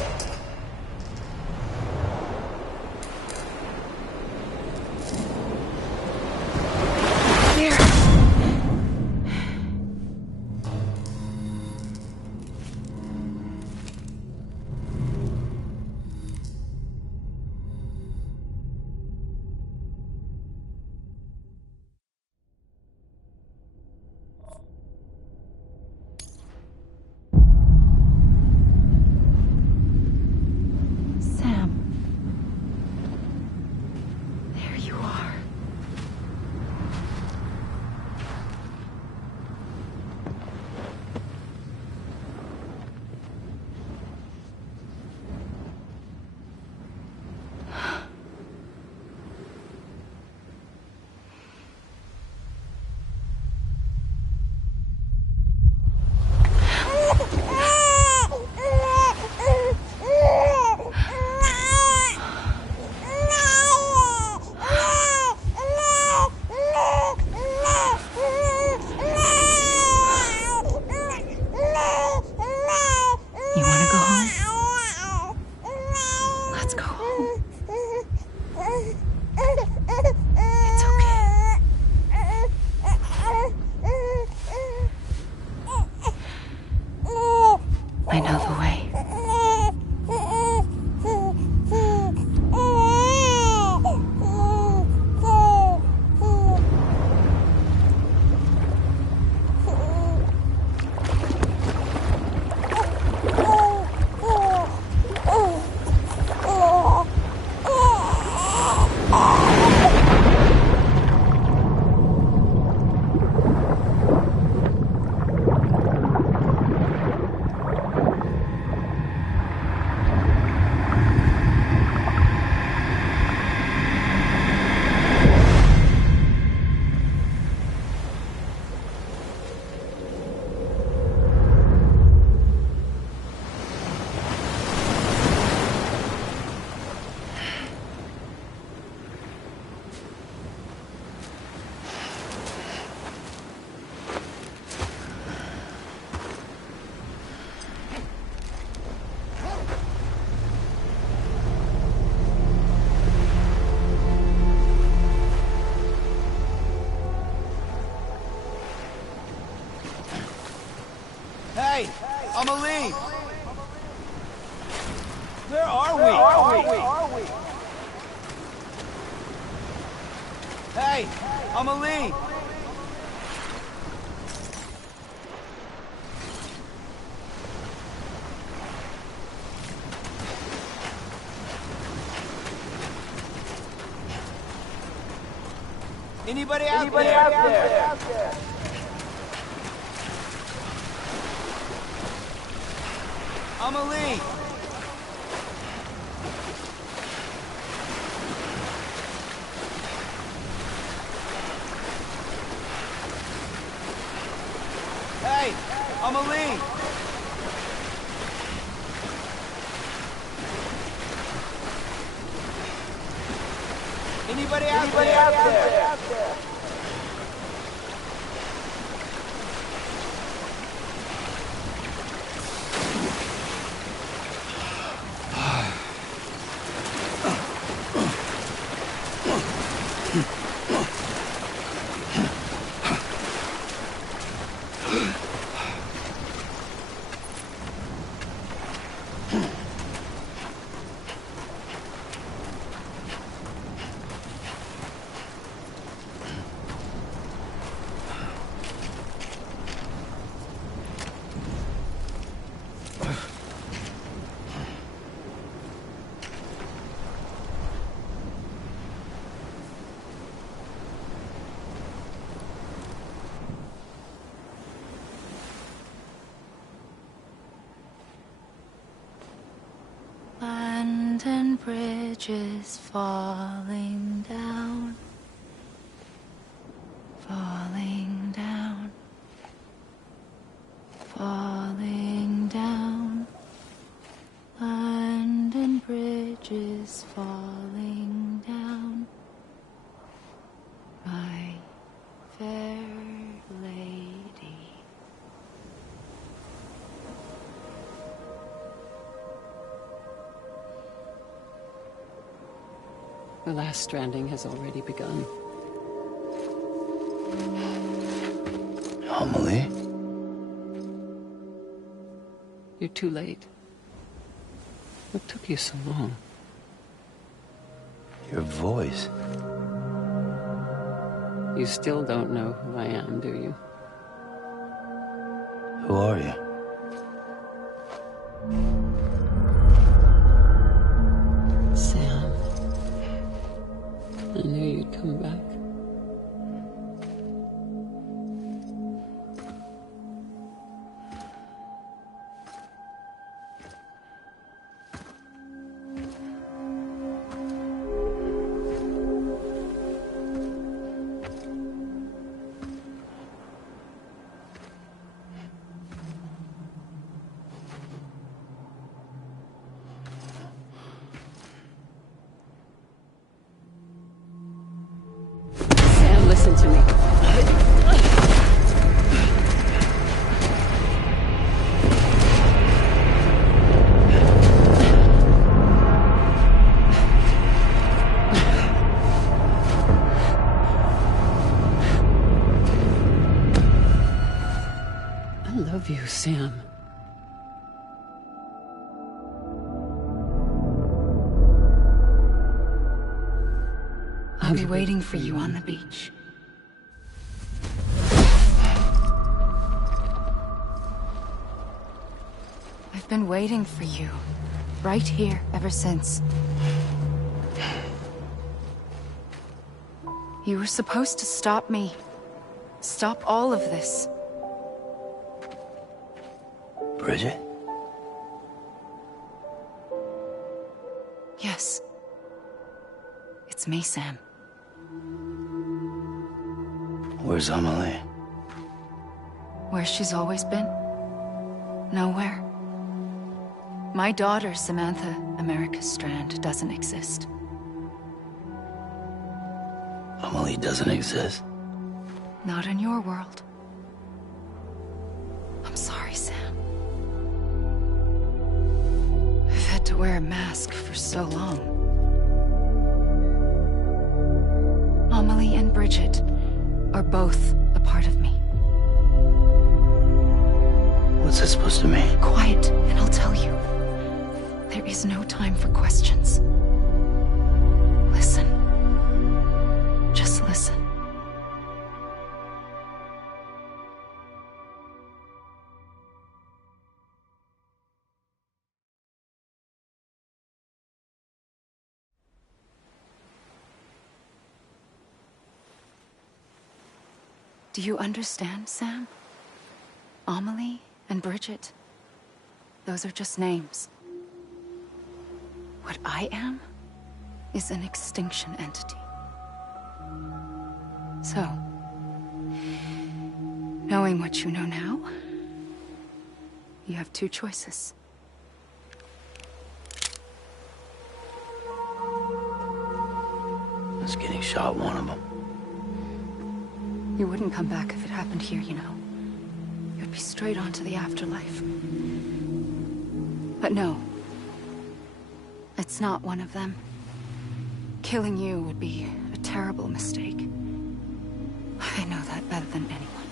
Hey, Amelie! Where are we? Hey, Amelie! Anybody out there? Amelie! Hey, Amelie! Anybody out there? London Bridge is falling down, falling down, falling down. London Bridge is falling down, my fair lady. The last stranding has already begun. Amelie? You're too late. What took you so long? Your voice. You still don't know who I am, do you? Who are you? Sam. I knew you'd come back. Sam, listen to me. I love you, Sam. I'll be waiting for you on the beach. I've been waiting for you, right here, ever since. You were supposed to stop me. Stop all of this. Bridget? Yes. It's me, Sam. Where's Amelie? Where she's always been? Nowhere. My daughter, Samantha America Strand, doesn't exist. Amelie doesn't exist? Not in your world. I'm sorry, Sam. I've had to wear a mask for so long. Amelie and Bridget are both a part of me. What's this supposed to mean? Quiet, and I'll tell you. There is no time for questions. Listen. Just listen. Do you understand, Sam? Amelie and Bridget, those are just names. What I am is an extinction entity. So, knowing what you know now, you have two choices. Is getting shot one of them? You wouldn't come back if it happened here, you know. You'd be straight on to the afterlife. But no. It's not one of them. Killing you would be a terrible mistake. I know that better than anyone.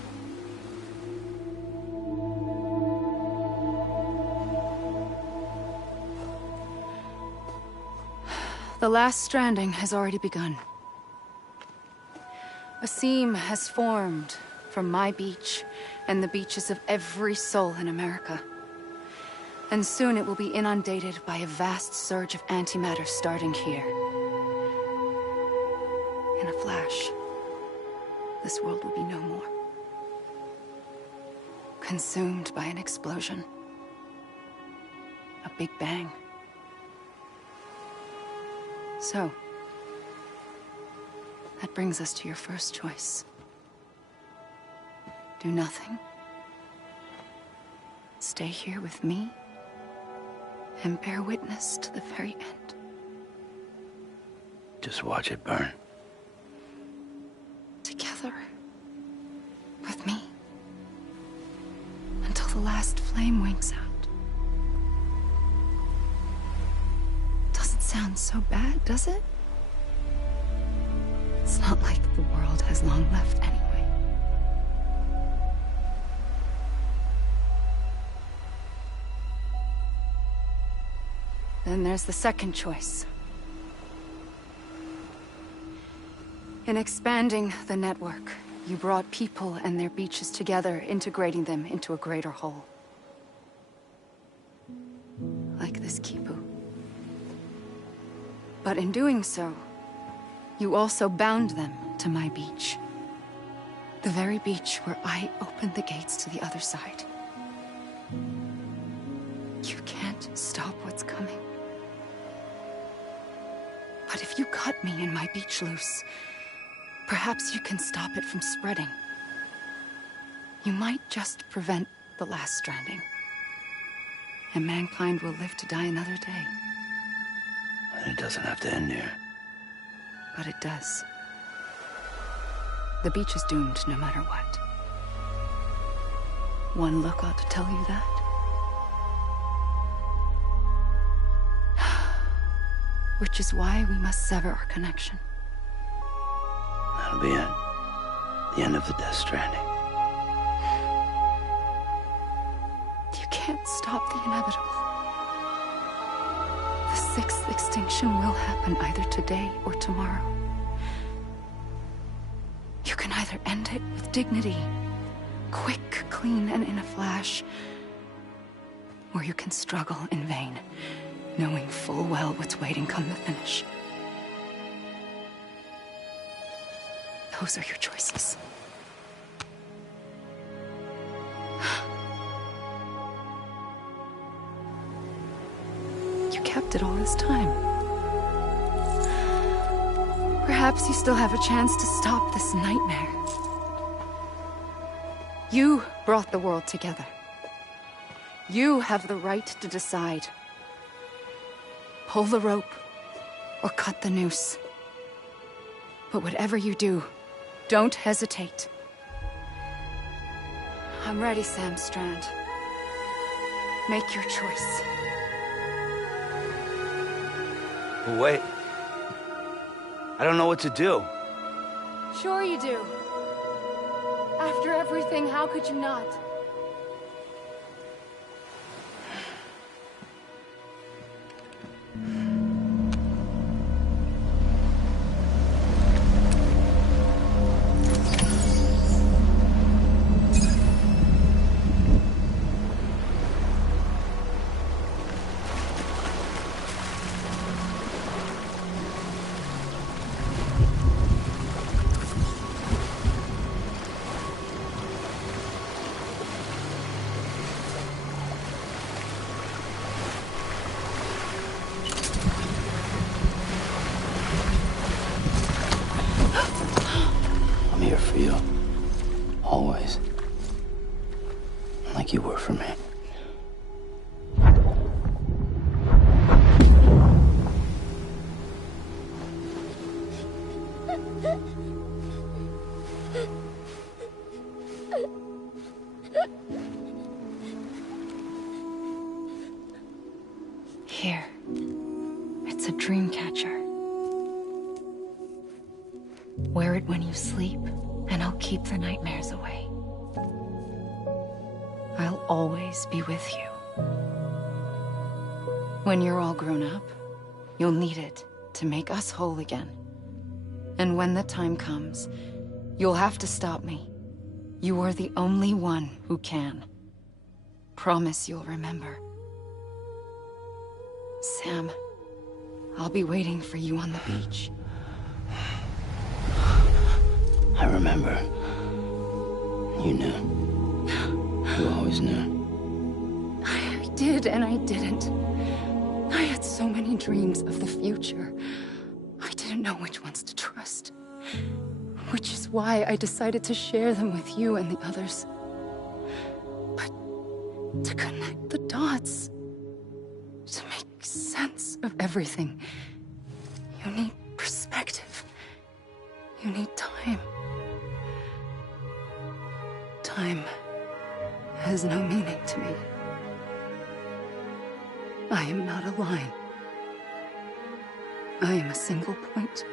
The last stranding has already begun. A seam has formed from my beach and the beaches of every soul in America. And soon it will be inundated by a vast surge of antimatter starting here. In a flash, this world will be no more. Consumed by an explosion. A big bang. So, that brings us to your first choice. Do nothing. Stay here with me and bear witness to the very end. Just watch it burn. Together. With me. Until the last flame winks out. Doesn't sound so bad, does it? It's not like the world has long left anyway. Then there's the second choice. In expanding the network, you brought people and their beaches together, integrating them into a greater whole. Like this Kipu. But in doing so, you also bound them to my beach. The very beach where I opened the gates to the other side. You can't stop what's coming. But if you cut me and my beach loose, perhaps you can stop it from spreading. You might just prevent the last stranding. And mankind will live to die another day. And it doesn't have to end here. But it does. The beach is doomed no matter what. One look ought to tell you that. Which is why we must sever our connection. That'll be it. The end of the Death Stranding. You can't stop the inevitable. The sixth extinction will happen either today or tomorrow. You can either end it with dignity, quick, clean, and in a flash, or you can struggle in vain, knowing full well what's waiting come the finish. Those are your choices. You kept it all this time. Perhaps you still have a chance to stop this nightmare. You brought the world together. You have the right to decide. Pull the rope, or cut the noose. But whatever you do, don't hesitate. I'm ready, Sam Strand. Make your choice. But wait. I don't know what to do. Sure you do. After everything, how could you not? always. Like you were for me. Here. It's a dream catcher. Wear it when you sleep, and I'll keep the nightmares away. I'll always be with you. When you're all grown up, you'll need it to make us whole again. And when the time comes, you'll have to stop me. You are the only one who can. Promise you'll remember. Sam, I'll be waiting for you on the beach. I remember. You knew. You always knew. I did and I didn't. I had so many dreams of the future. I didn't know which ones to trust. Which is why I decided to share them with you and the others. But to connect the dots, to make sense of everything, you need perspective. You need time. Time has no meaning to me. I am not a line. I am a single point.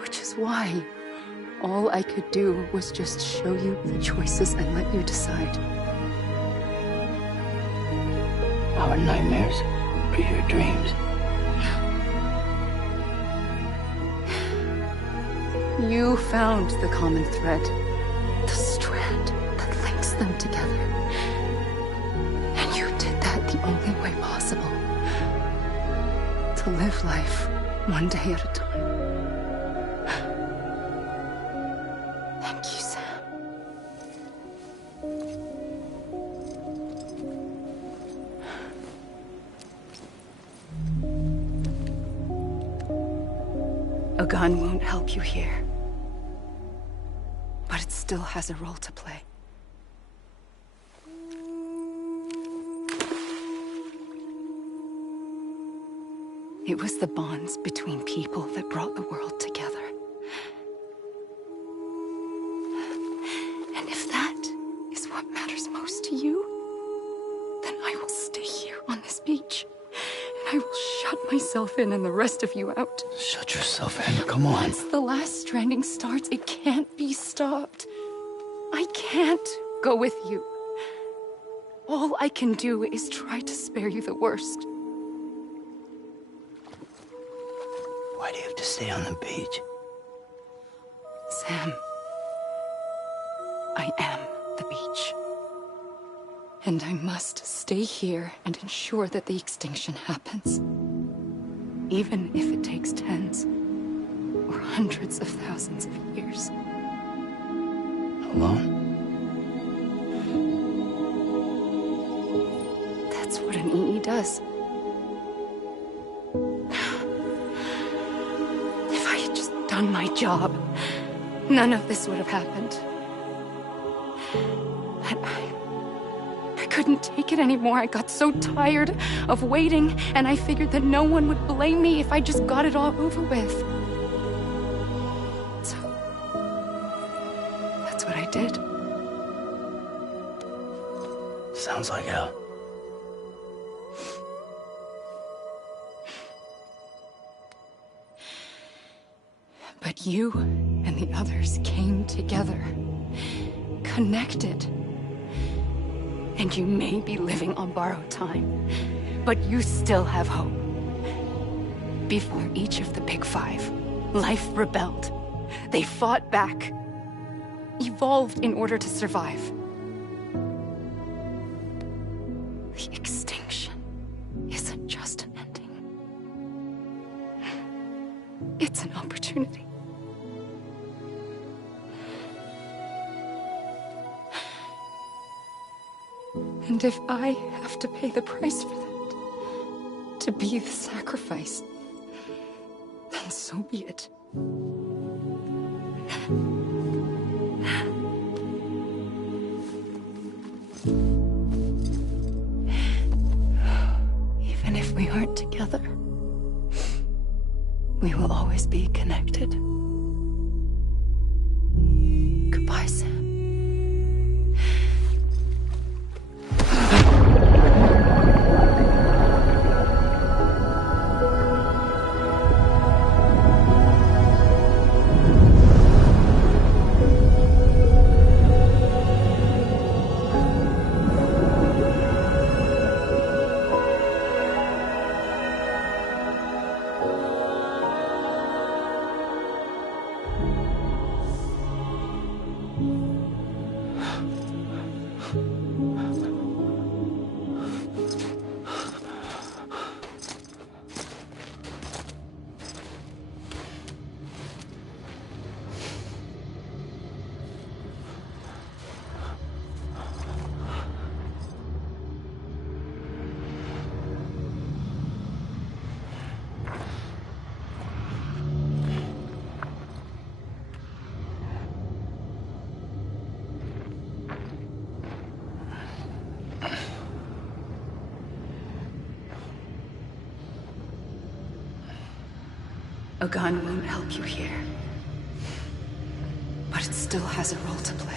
Which is why all I could do was just show you the choices and let you decide. Our nightmares are your dreams. You found the common thread, the strand that links them together. And you did that the only way possible. To live life one day at a time. Thank you, Sam. A gun won't help you here. But it still has a role to play. It was the bonds between people that brought the world together. And if that is what matters most to you, then I will stay here on this beach. And I will shut myself in and the rest of you out. Shut yourself in, come on. Once the last stranding starts, it can't be stopped. I can't go with you. All I can do is try to spare you the worst. Why do you have to stay on the beach? Sam, I am the beach. And I must stay here and ensure that the extinction happens. Even if it takes tens or hundreds of thousands of years. Alone? That's what an EE does. If I had just done my job, none of this would have happened. But I couldn't take it anymore. I got so tired of waiting, and I figured that no one would blame me if I just got it all over with. So, that's what I did. Sounds like hell. But you and the others came together, connected. And you may be living on borrowed time, but you still have hope. Before each of the Big Five, life rebelled. They fought back, evolved in order to survive. The extinction isn't just an ending. It's an opportunity. And if I have to pay the price for that, to be the sacrifice, then so be it. connected. Goodbye, Sam. A gun won't help you here. But it still has a role to play.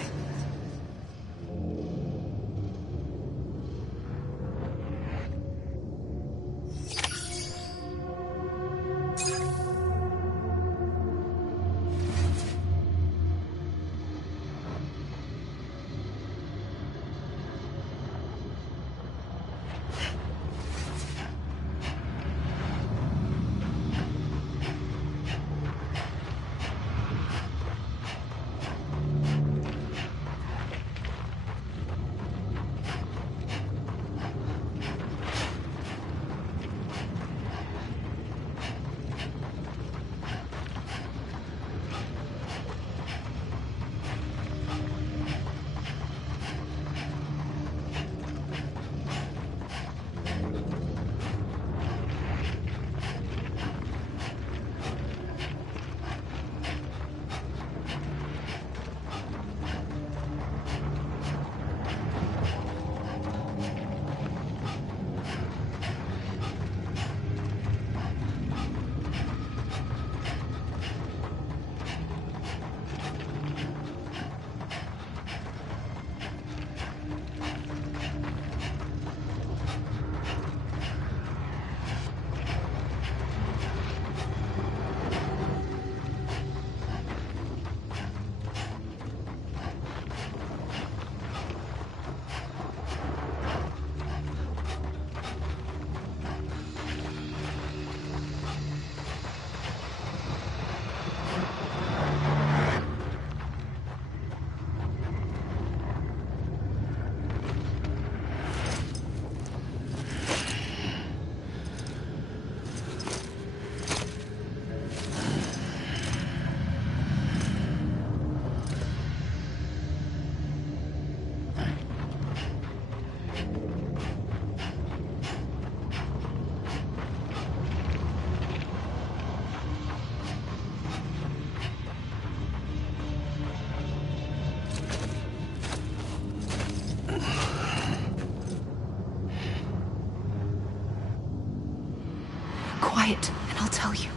Quiet, and I'll tell you.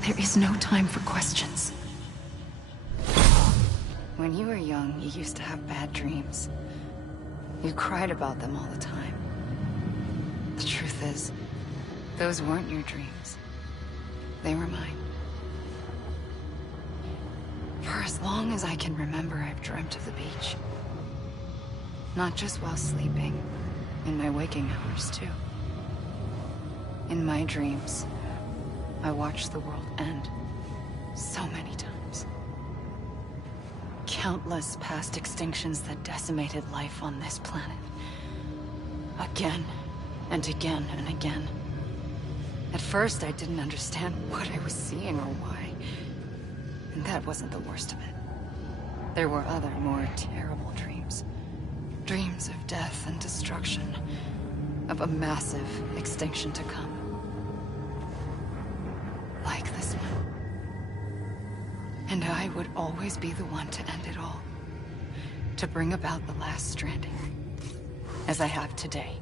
There is no time for questions. When you were young, you used to have bad dreams. You cried about them all the time. The truth is, those weren't your dreams. They were mine. For as long as I can remember, I've dreamt of the beach. Not just while sleeping, in my waking hours, too. In my dreams, I watched the world end so many times. Countless past extinctions that decimated life on this planet. Again, and again, and again. At first, I didn't understand what I was seeing or why. And that wasn't the worst of it. There were other, more terrible dreams. Dreams of death and destruction. Of a massive extinction to come. Like this one. And I would always be the one to end it all. To bring about the last stranding. As I have today.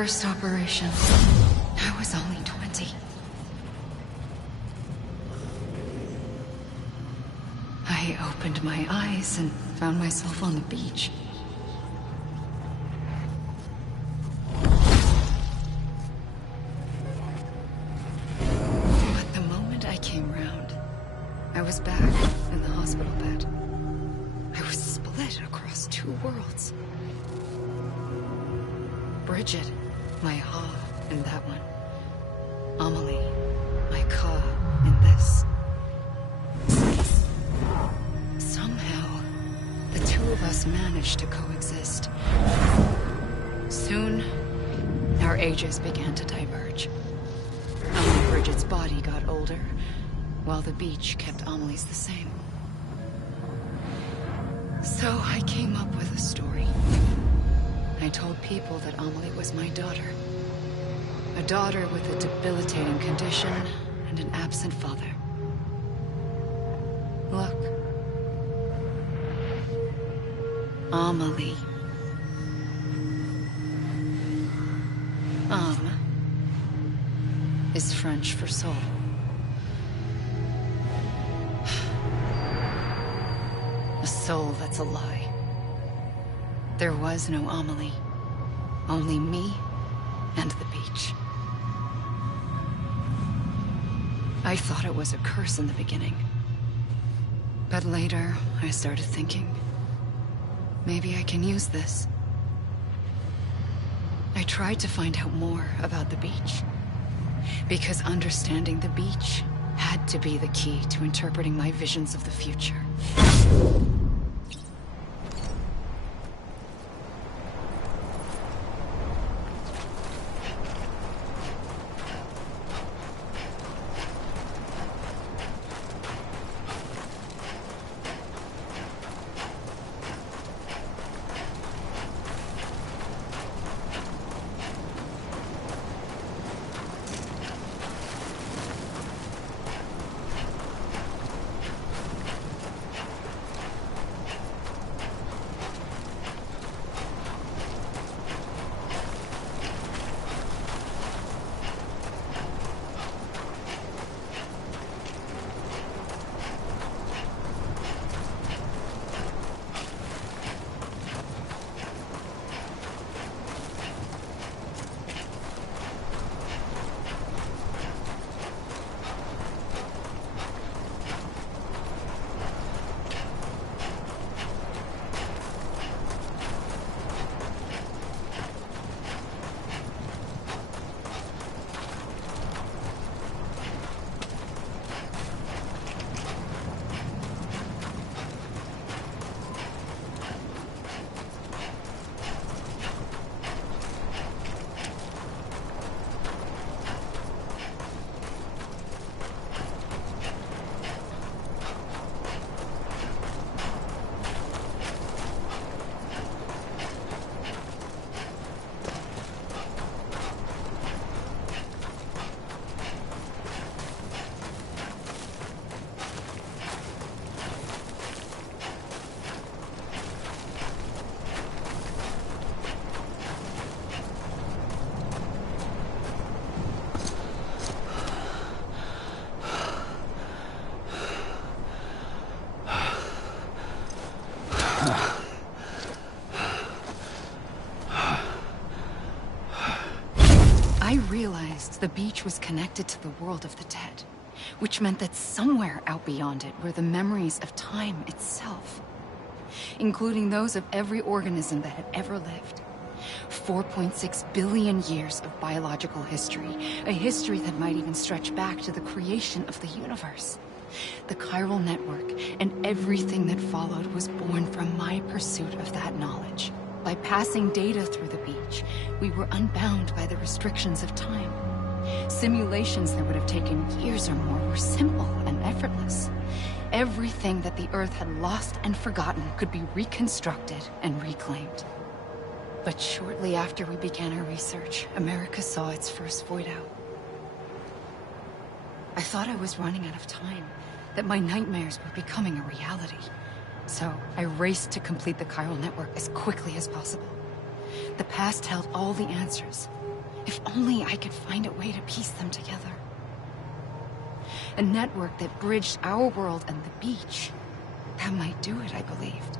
first operation, I was only 20. I opened my eyes and found myself on the beach. But the moment I came round, I was back in the hospital bed. I was split across two worlds. Bridget, my Ha in that one. Amelie, my Ka in this. Somehow, the two of us managed to coexist. Soon, our ages began to diverge. Only Bridget's body got older, while the beach kept Amelie's the same. So I came up with a story. I told people that Amelie was my daughter. A daughter with a debilitating condition and an absent father. Look. Amelie. Is French for soul. A soul that's a lie. There was no Amelie. Only me and the beach. I thought it was a curse in the beginning. But later, I started thinking, maybe I can use this. I tried to find out more about the beach. Because understanding the beach had to be the key to interpreting my visions of the future. I realized the beach was connected to the world of the dead, which meant that somewhere out beyond it were the memories of time itself, including those of every organism that had ever lived. 4.6 billion years of biological history, a history that might even stretch back to the creation of the universe. The chiral network and everything that followed was born from my pursuit of that knowledge. By passing data through the beach, we were unbound by the restrictions of time. Simulations that would have taken years or more were simple and effortless. Everything that the Earth had lost and forgotten could be reconstructed and reclaimed. But shortly after we began our research, America saw its first void out. I thought I was running out of time, that my nightmares were becoming a reality. So I raced to complete the chiral network as quickly as possible. The past held all the answers, If only I could find a way to piece them together. A network that bridged our world and the beach. That might do it, I believed.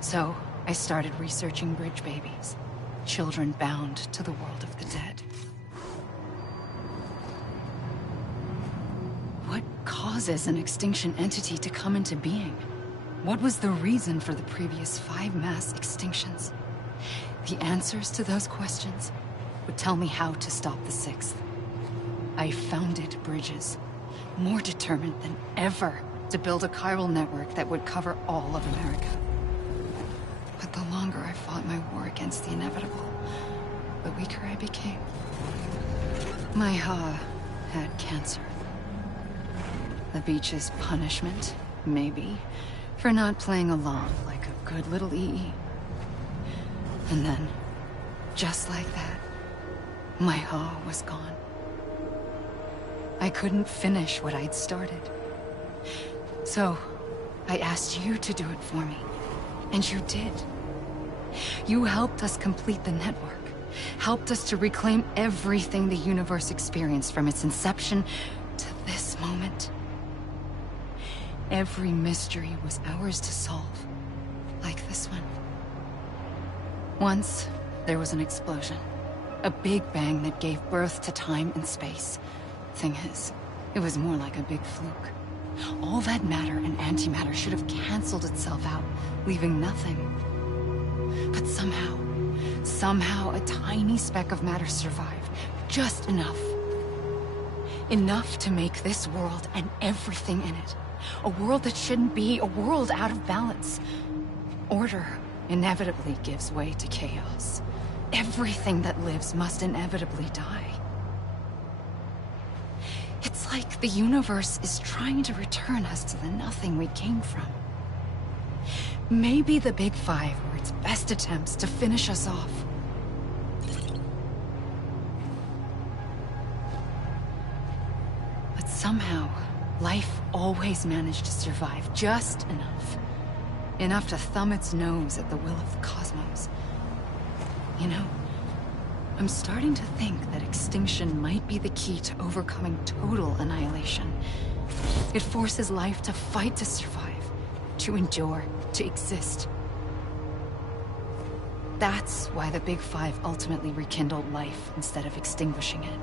So, I started researching bridge babies. Children bound to the world of the dead. What causes an extinction entity to come into being? What was the reason for the previous 5 mass extinctions? The answers to those questions would tell me how to stop the 6th. I founded bridges, more determined than ever to build a chiral network that would cover all of America. But the longer I fought my war against the inevitable, the weaker I became. My Ha had cancer. The beach's punishment, maybe, for not playing along like a good little EE. And then, just like that, my Ha was gone. I couldn't finish what I'd started. So, I asked you to do it for me. And you did. You helped us complete the network. Helped us to reclaim everything the universe experienced from its inception to this moment. Every mystery was ours to solve. Like this one. Once, there was an explosion. A big bang that gave birth to time and space. Thing is, it was more like a big fluke. All that matter and antimatter should have canceled itself out, leaving nothing. But somehow a tiny speck of matter survived. Just enough. Enough to make this world and everything in it. A world that shouldn't be, a world out of balance. Order inevitably gives way to chaos. Everything that lives must inevitably die. It's like the universe is trying to return us to the nothing we came from. Maybe the Big Five were its best attempts to finish us off. But somehow, life always managed to survive just enough. Enough to thumb its nose at the will of the cosmos. You know, I'm starting to think that extinction might be the key to overcoming total annihilation. It forces life to fight to survive, to endure, to exist. That's why the Big Five ultimately rekindled life instead of extinguishing it.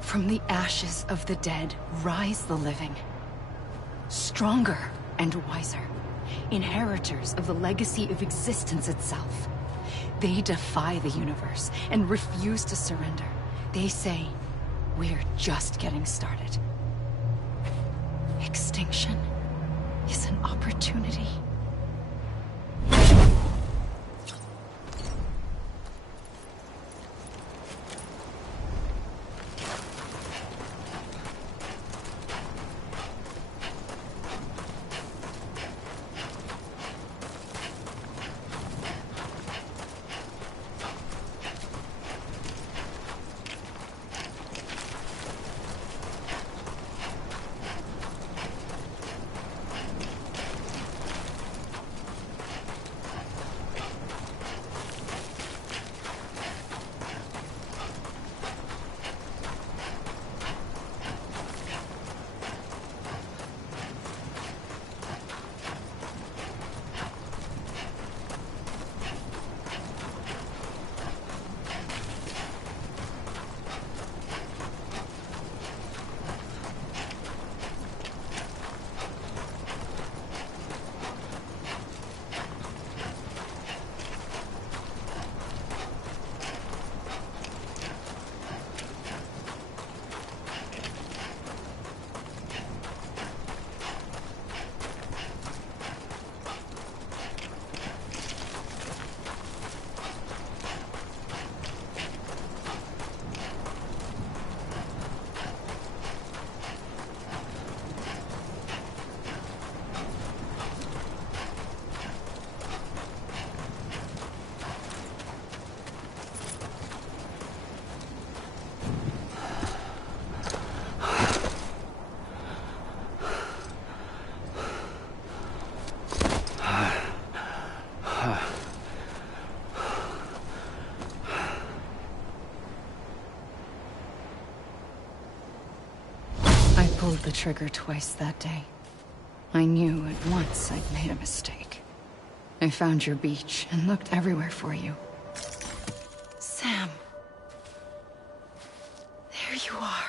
From the ashes of the dead, rise the living. Stronger and wiser. Inheritors of the legacy of existence itself. They defy the universe and refuse to surrender. They say, we're just getting started. Extinction is an opportunity. pulled the trigger twice that day. I knew at once I'd made a mistake. I found your beach and looked everywhere for you. Sam. There you are.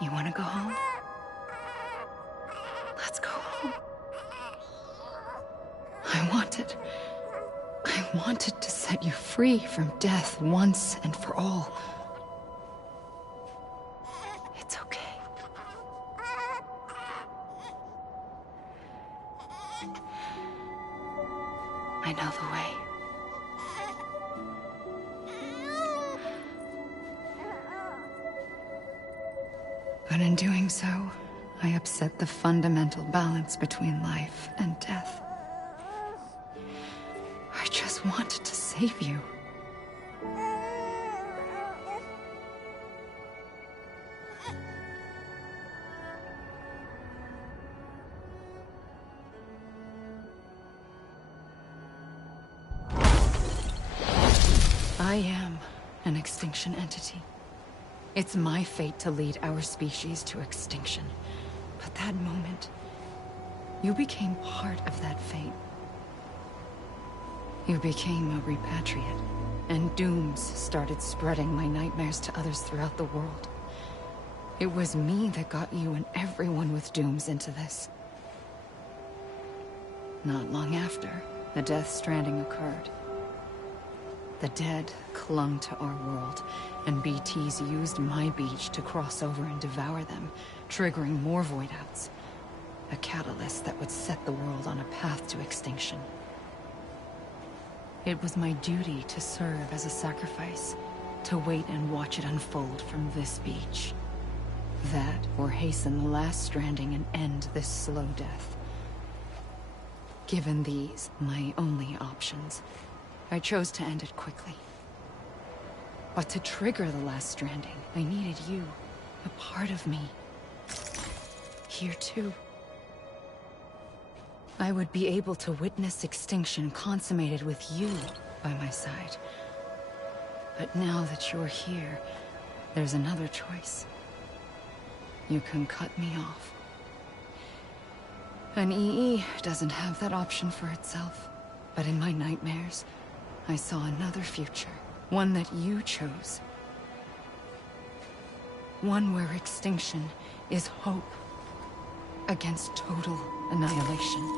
You want to go home? Let's go home. I wanted to set you free from death once and for all. It's okay. I know the way. But in doing so, I upset the fundamental balance between life and death. I just wanted to save you. I am an extinction entity. It's my fate to lead our species to extinction. But that moment, you became part of that fate. You became a repatriate, and dooms started spreading my nightmares to others throughout the world. It was me that got you and everyone with dooms into this. Not long after, the Death Stranding occurred. The dead clung to our world, and BTs used my beach to cross over and devour them, triggering more void-outs. A catalyst that would set the world on a path to extinction. It was my duty to serve as a sacrifice, to wait and watch it unfold from this beach. That, or hasten the last stranding and end this slow death. Given these, my only options, I chose to end it quickly. But to trigger the last stranding, I needed you, a part of me. Here too. I would be able to witness extinction consummated with you by my side. But now that you're here, there's another choice. You can cut me off. An EE doesn't have that option for itself. But in my nightmares, I saw another future. One that you chose. One where extinction is hope against total annihilation.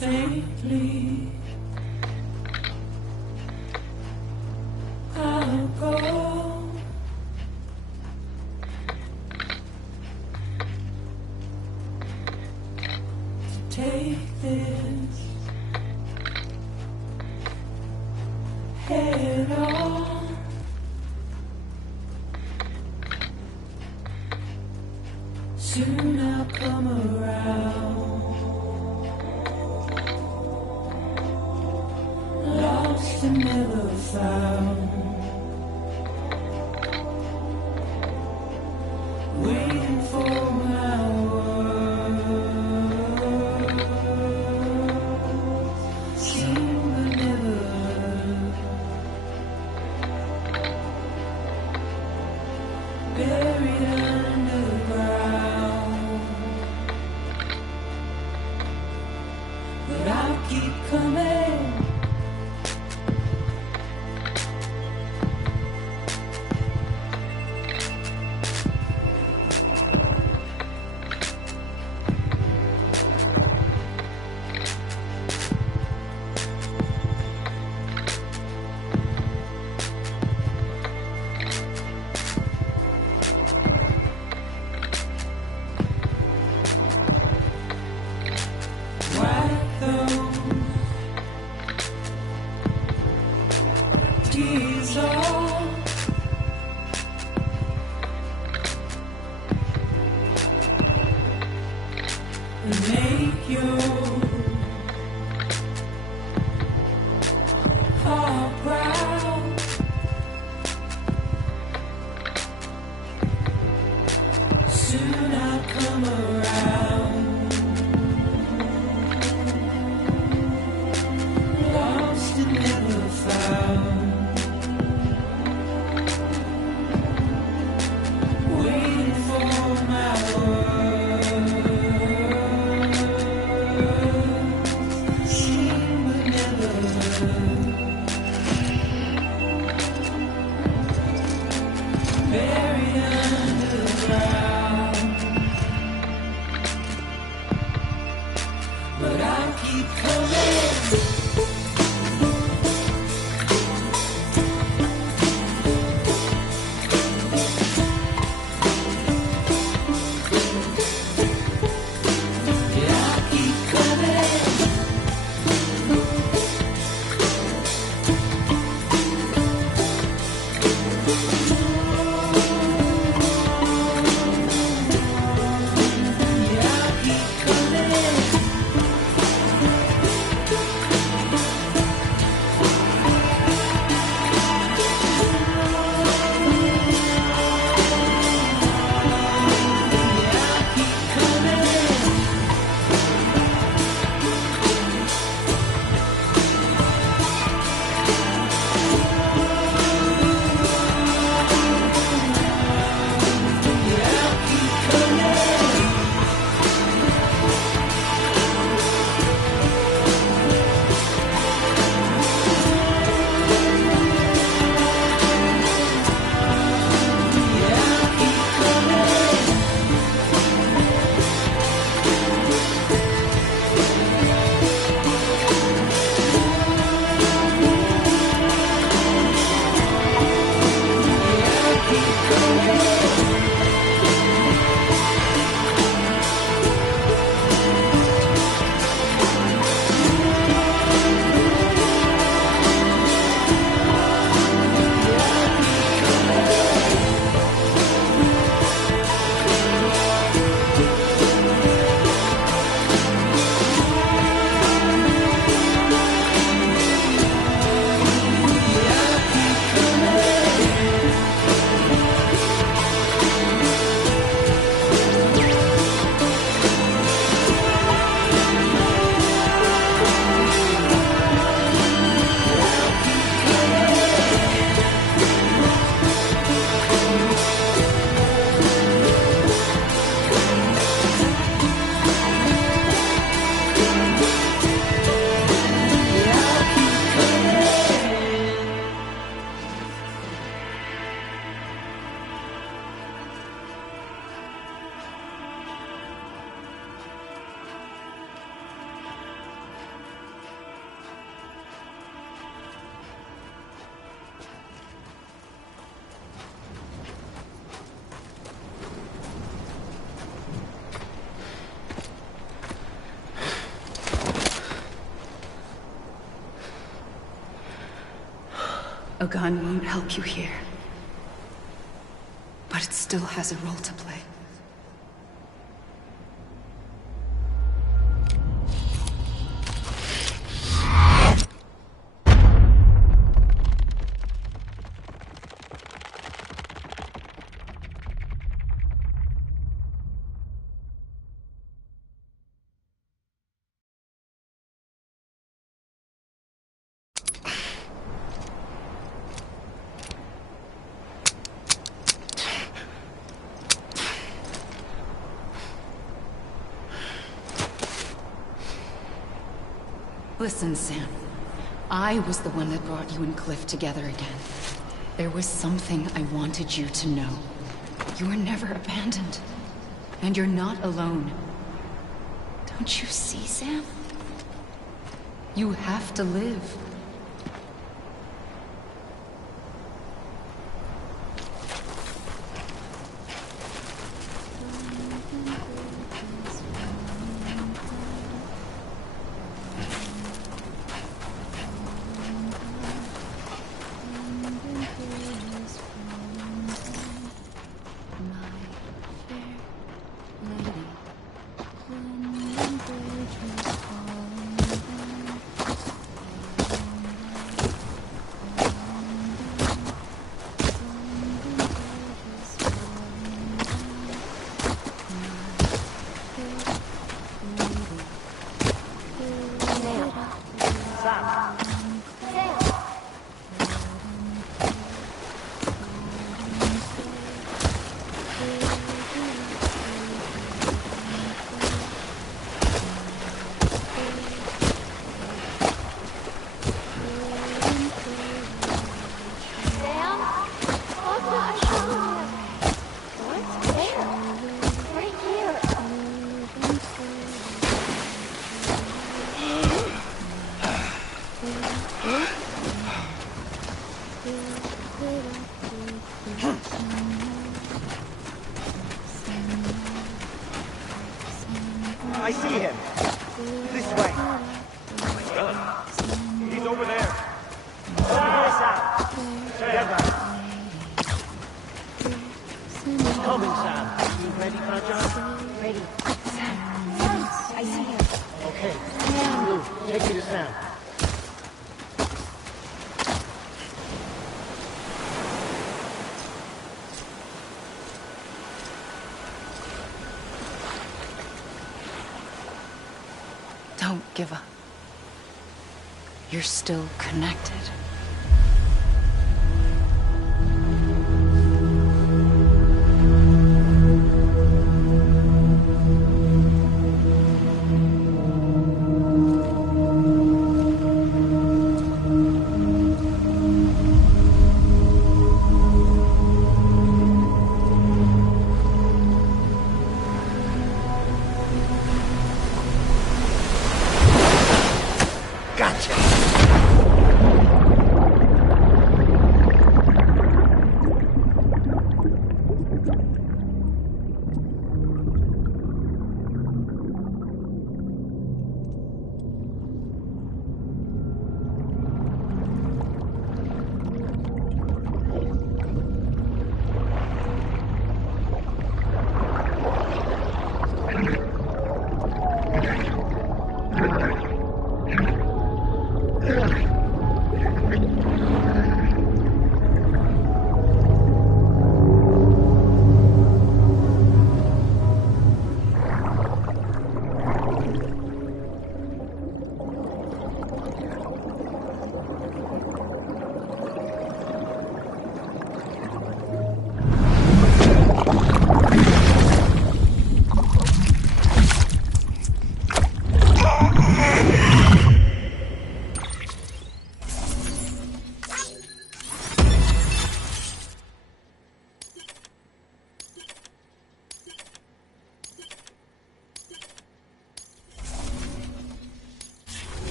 Faintly, I'll go. To take this head on. Soon I'll come around. Lost and never found. Waiting for my and make your heart proud. Soon I'll come around. Lost and never found. Waiting for my world. Seen but never heard. Buried underground. But I'll keep coming. A gun won't help you here. But it still has a role to play. Listen, Sam. I was the one that brought you and Cliff together again. There was something I wanted you to know. You were never abandoned. And you're not alone. Don't you see, Sam? You have to live. I see him. This way. He's over there. Over here, Sam. Together. He's coming, Sam. You ready for a job? Ready. Sam. I see him. Okay. Lou, take me to Sam. Don't give up. You're still connected.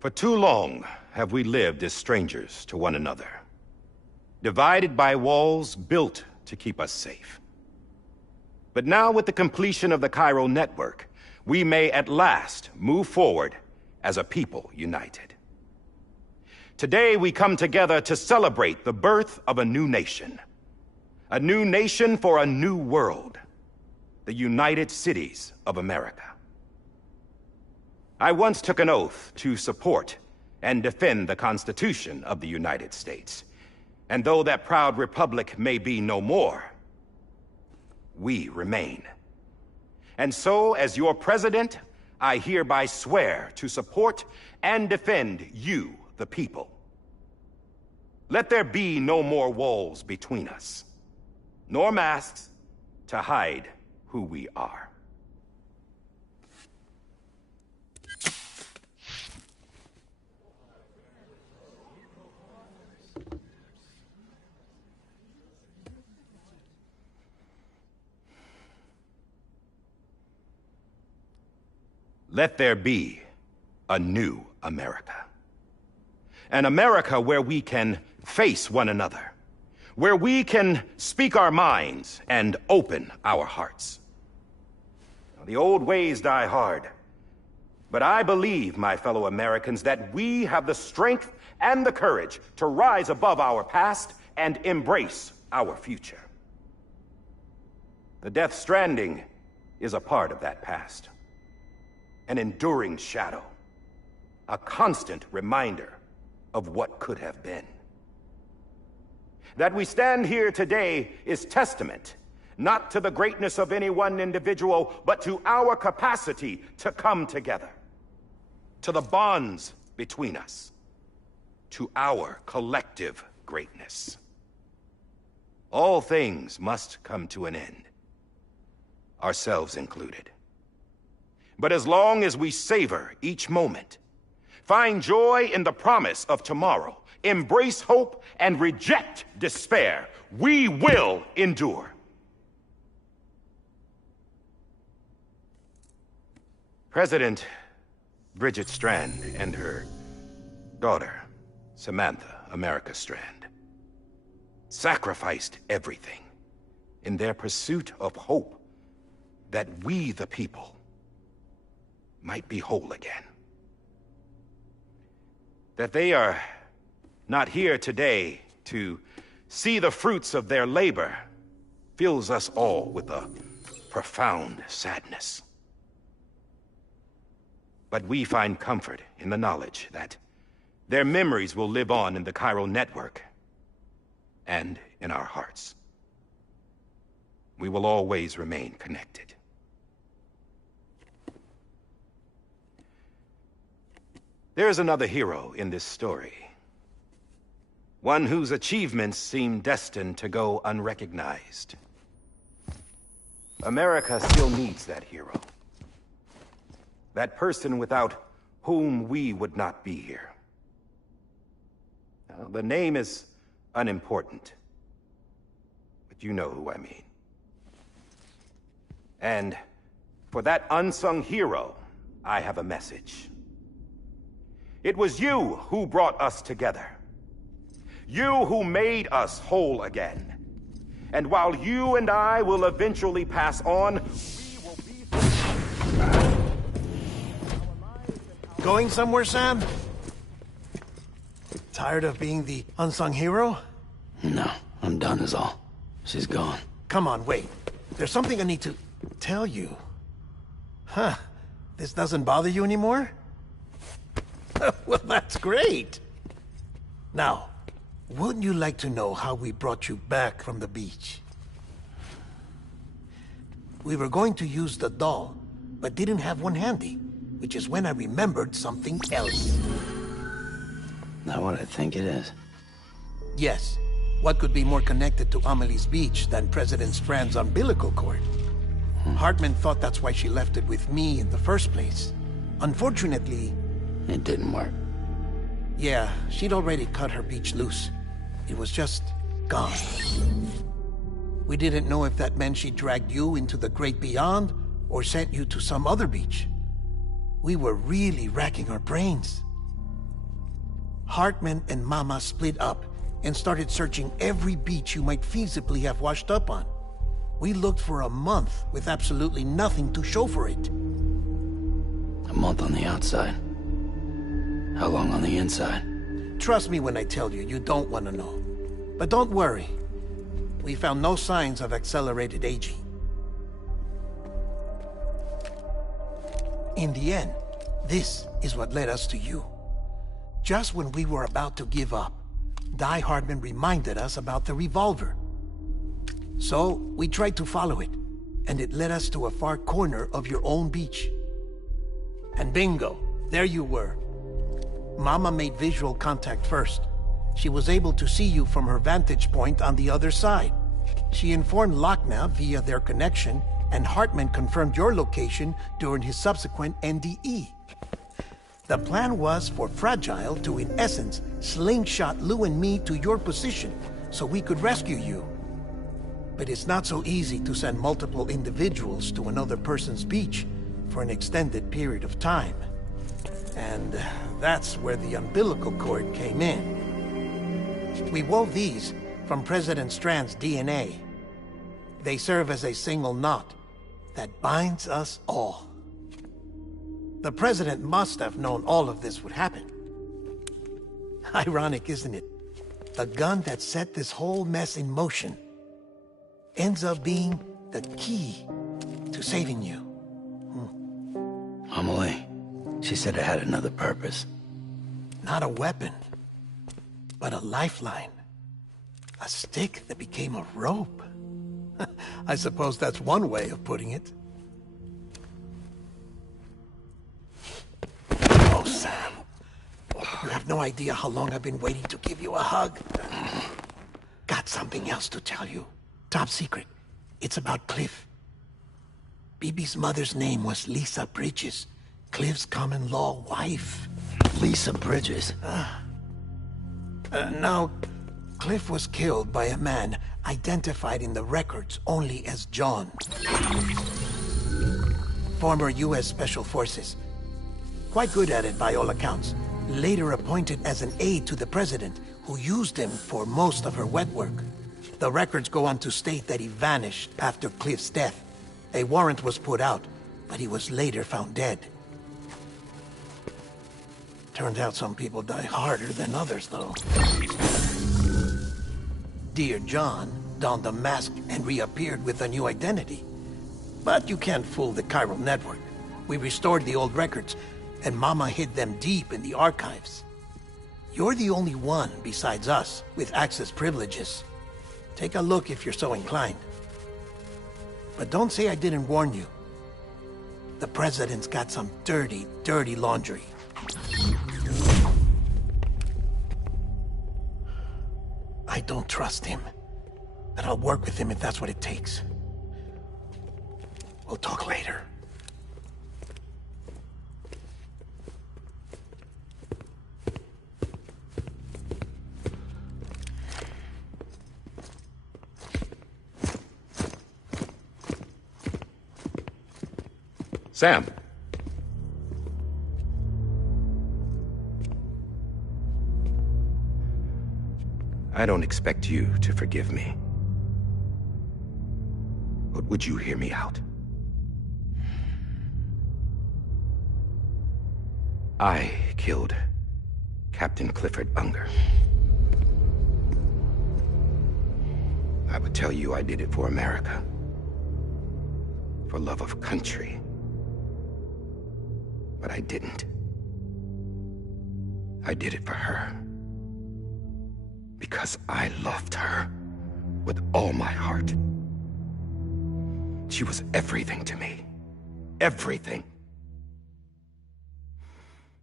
For too long have we lived as strangers to one another, divided by walls built to keep us safe. But now, with the completion of the Cairo network, we may at last move forward as a people united. Today we come together to celebrate the birth of a new nation for a new world, the United Cities of America. I once took an oath to support and defend the Constitution of the United States. And though that proud republic may be no more, we remain. And so, as your president, I hereby swear to support and defend you, the people. Let there be no more walls between us, nor masks to hide who we are. Let there be a new America. An America where we can face one another, where we can speak our minds and open our hearts. Now, the old ways die hard, but I believe, my fellow Americans, that we have the strength and the courage to rise above our past and embrace our future. The Death Stranding is a part of that past. An enduring shadow, a constant reminder of what could have been. That we stand here today is testament, not to the greatness of any one individual, but to our capacity to come together, to the bonds between us, to our collective greatness. All things must come to an end, ourselves included. But as long as we savor each moment, find joy in the promise of tomorrow, embrace hope, and reject despair, we will endure. President Bridget Strand and her daughter, Samantha America Strand, sacrificed everything in their pursuit of hope that we, the people, might be whole again. That they are not here today to see the fruits of their labor fills us all with a profound sadness. But we find comfort in the knowledge that their memories will live on in the chiral network and in our hearts. We will always remain connected. There's another hero in this story. One whose achievements seem destined to go unrecognized. America still needs that hero. That person without whom we would not be here. Now, the name is unimportant, but you know who I mean. And for that unsung hero, I have a message. It was you who brought us together. You who made us whole again. And while you and I will eventually pass on, we will be... Going somewhere, Sam? Tired of being the unsung hero? No, I'm done is all. She's gone. Come on, wait. There's something I need to tell you. Huh. This doesn't bother you anymore? Well, that's great. Now, wouldn't you like to know how we brought you back from the beach? We were going to use the doll, but didn't have one handy, which is when I remembered something else. Not what I think it is. Yes. What could be more connected to Amelie's beach than President Strand's umbilical cord? Hartman thought that's why she left it with me in the first place. Unfortunately... It didn't work. Yeah, she'd already cut her beach loose. It was just gone. We didn't know if that meant she dragged you into the great beyond, or sent you to some other beach. We were really racking our brains. Hartman and Mama split up and started searching every beach you might feasibly have washed up on. We looked for a month with absolutely nothing to show for it. A month on the outside. How long on the inside? Trust me when I tell you, you don't want to know. But don't worry. We found no signs of accelerated aging. In the end, this is what led us to you. Just when we were about to give up, Die Hardman reminded us about the revolver. So, we tried to follow it, and it led us to a far corner of your own beach. And bingo, there you were. Mama made visual contact first. She was able to see you from her vantage point on the other side. She informed Lochna via their connection, and Hartman confirmed your location during his subsequent NDE. The plan was for Fragile to, in essence, slingshot Lou and me to your position, so we could rescue you. But it's not so easy to send multiple individuals to another person's beach for an extended period of time. And that's where the umbilical cord came in. We wove these from President Strand's DNA. They serve as a single knot that binds us all. The President must have known all of this would happen. Ironic, isn't it? The gun that set this whole mess in motion ends up being the key to saving you. Amelie, she said it had another purpose. Not a weapon, but a lifeline. A stick that became a rope. I suppose that's one way of putting it. Oh, Sam. You have no idea how long I've been waiting to give you a hug. Got something else to tell you. Top secret. It's about Cliff. BB's mother's name was Lisa Bridges, Cliff's common-law wife. Lisa Bridges? Now, Cliff was killed by a man identified in the records only as John. Former U.S. Special Forces. Quite good at it by all accounts. Later appointed as an aide to the president, who used him for most of her wet work. The records go on to state that he vanished after Cliff's death. A warrant was put out, but he was later found dead. Turns out some people die harder than others, though. Dear John donned a mask and reappeared with a new identity. But you can't fool the chiral network. We restored the old records, and Mama hid them deep in the archives. You're the only one besides us with access privileges. Take a look if you're so inclined. But don't say I didn't warn you. The President's got some dirty, dirty laundry. I don't trust him, but I'll work with him if that's what it takes. We'll talk later. Sam. I don't expect you to forgive me. But would you hear me out? I killed Captain Clifford Unger. I would tell you I did it for America. For love of country. But I didn't. I did it for her. Because I loved her with all my heart. She was everything to me. Everything.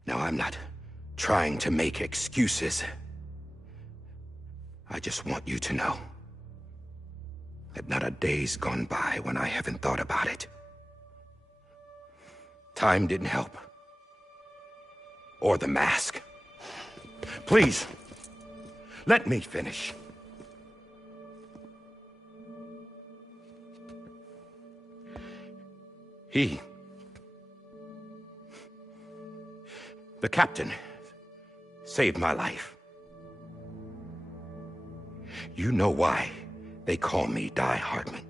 Now, I'm not trying to make excuses. I just want you to know that not a day's gone by when I haven't thought about it. Time didn't help. Or the mask. Please, let me finish. The captain, saved my life. You know why they call me Die Hardman.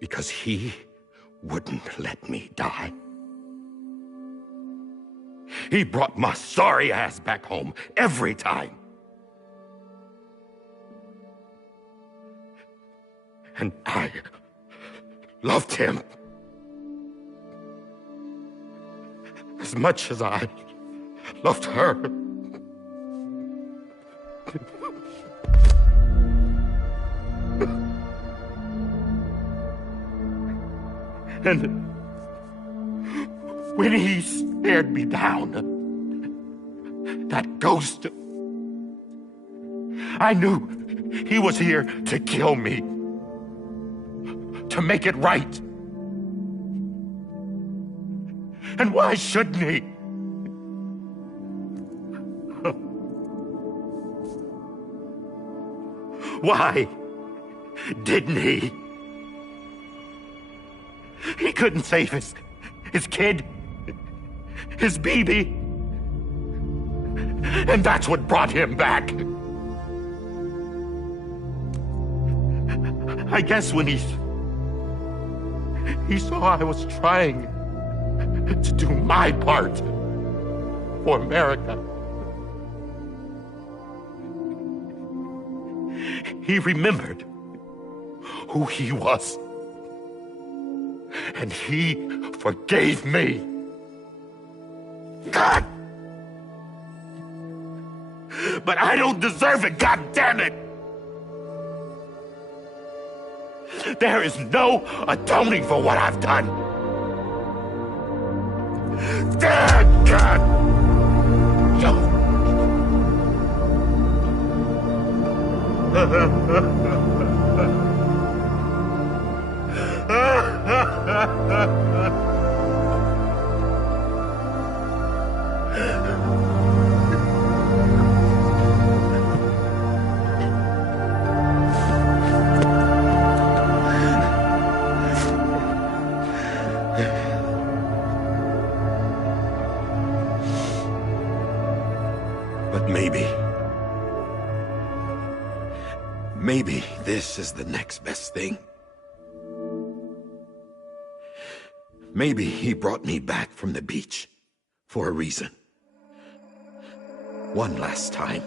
Because he wouldn't let me die. He brought my sorry ass back home every time. And I loved him as much as I loved her. And when he stared me down, that ghost, I knew he was here to kill me, to make it right. And why shouldn't he? Why didn't he? He couldn't save his kid, his baby. And that's what brought him back. I guess when he saw I was trying to do my part for America, he remembered who he was. And he forgave me. God! But I don't deserve it, God damn it! There is no atoning for what I've done. Damn God! But maybe this is the next best thing. Maybe he brought me back from the beach for a reason. One last time.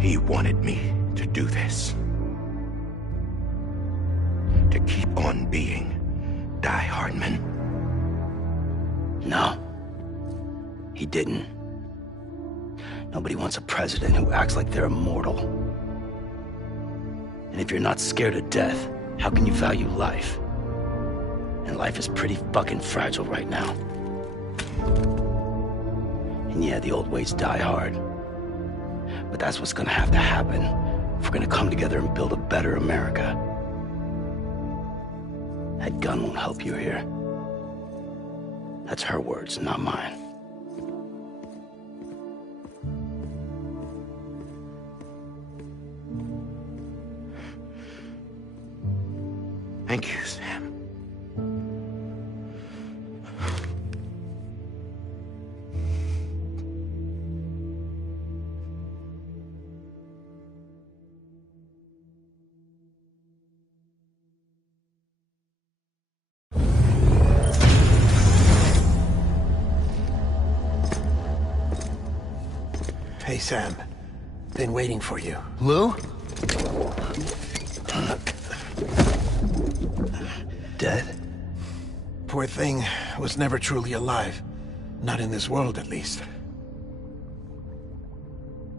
He wanted me to do this. To keep on being Die Hardman. No. He didn't. Nobody wants a president who acts like they're immortal. And if you're not scared of death, how can you value life? And life is pretty fucking fragile right now. And yeah, the old ways die hard. But that's what's gonna have to happen if we're gonna come together and build a better America. That gun won't help you here. That's her words, not mine. Thank you, Sam. Hey, Sam. Been waiting for you. Lou? Dead? Poor thing was never truly alive. Not in this world, at least.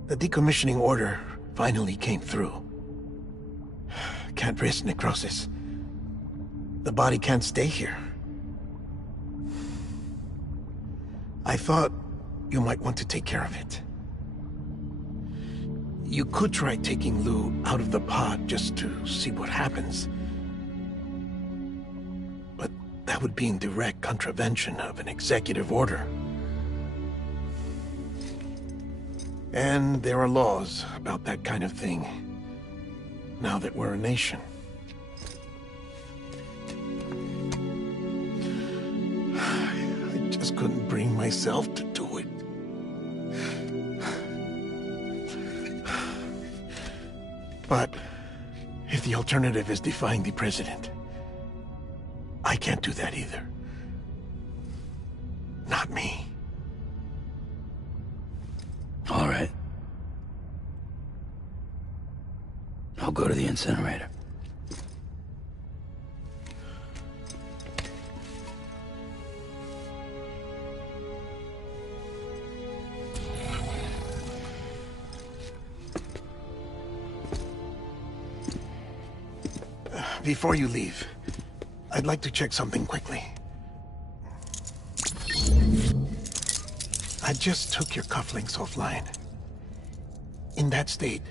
The decommissioning order finally came through. Can't risk necrosis. The body can't stay here. I thought you might want to take care of it. You could try taking Lou out of the pod just to see what happens. But that would be in direct contravention of an executive order. And there are laws about that kind of thing, now that we're a nation. I just couldn't bring myself to do it. But if the alternative is defying the president, I can't do that either. Not me. All right. I'll go to the incinerator. Before you leave, I'd like to check something quickly. I just took your cufflinks offline. In that state,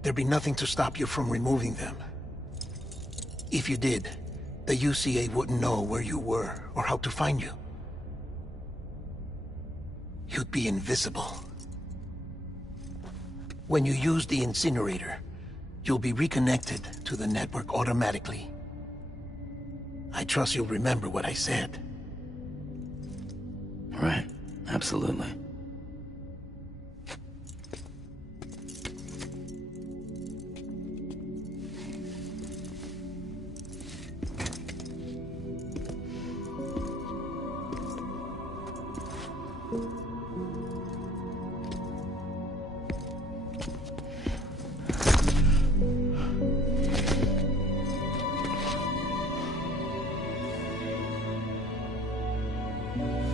there'd be nothing to stop you from removing them. If you did, the UCA wouldn't know where you were or how to find you. You'd be invisible. When you use the incinerator, you'll be reconnected to the network automatically. I trust you'll remember what I said. Right. Absolutely.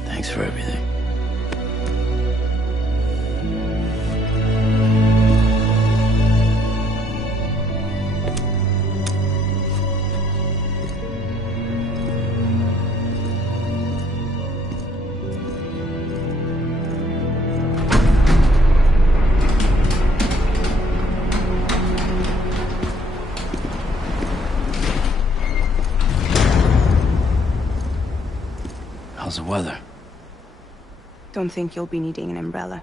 Thanks for everything. How's the weather? Don't think you'll be needing an umbrella.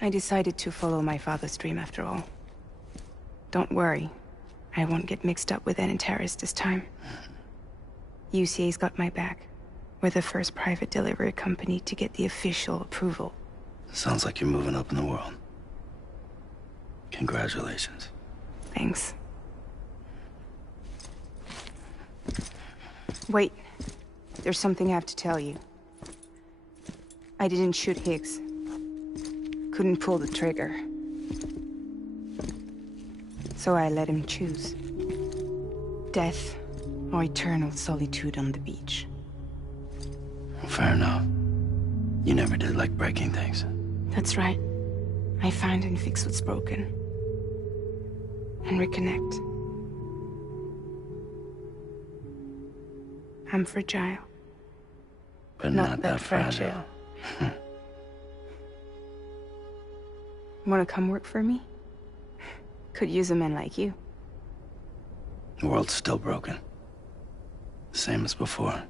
I decided to follow my father's dream after all. Don't worry. I won't get mixed up with any terrorists this time. UCA's got my back. We're the first private delivery company to get the official approval. Sounds like you're moving up in the world. Congratulations. Thanks. Wait. There's something I have to tell you. I didn't shoot Higgs. Couldn't pull the trigger. So I let him choose. Death or eternal solitude on the beach. Fair enough. You never did like breaking things. That's right. I find and fix what's broken. And reconnect. I'm fragile. But not that fragile. Wanna come work for me? Could use a man like you. The world's still broken. Same as before.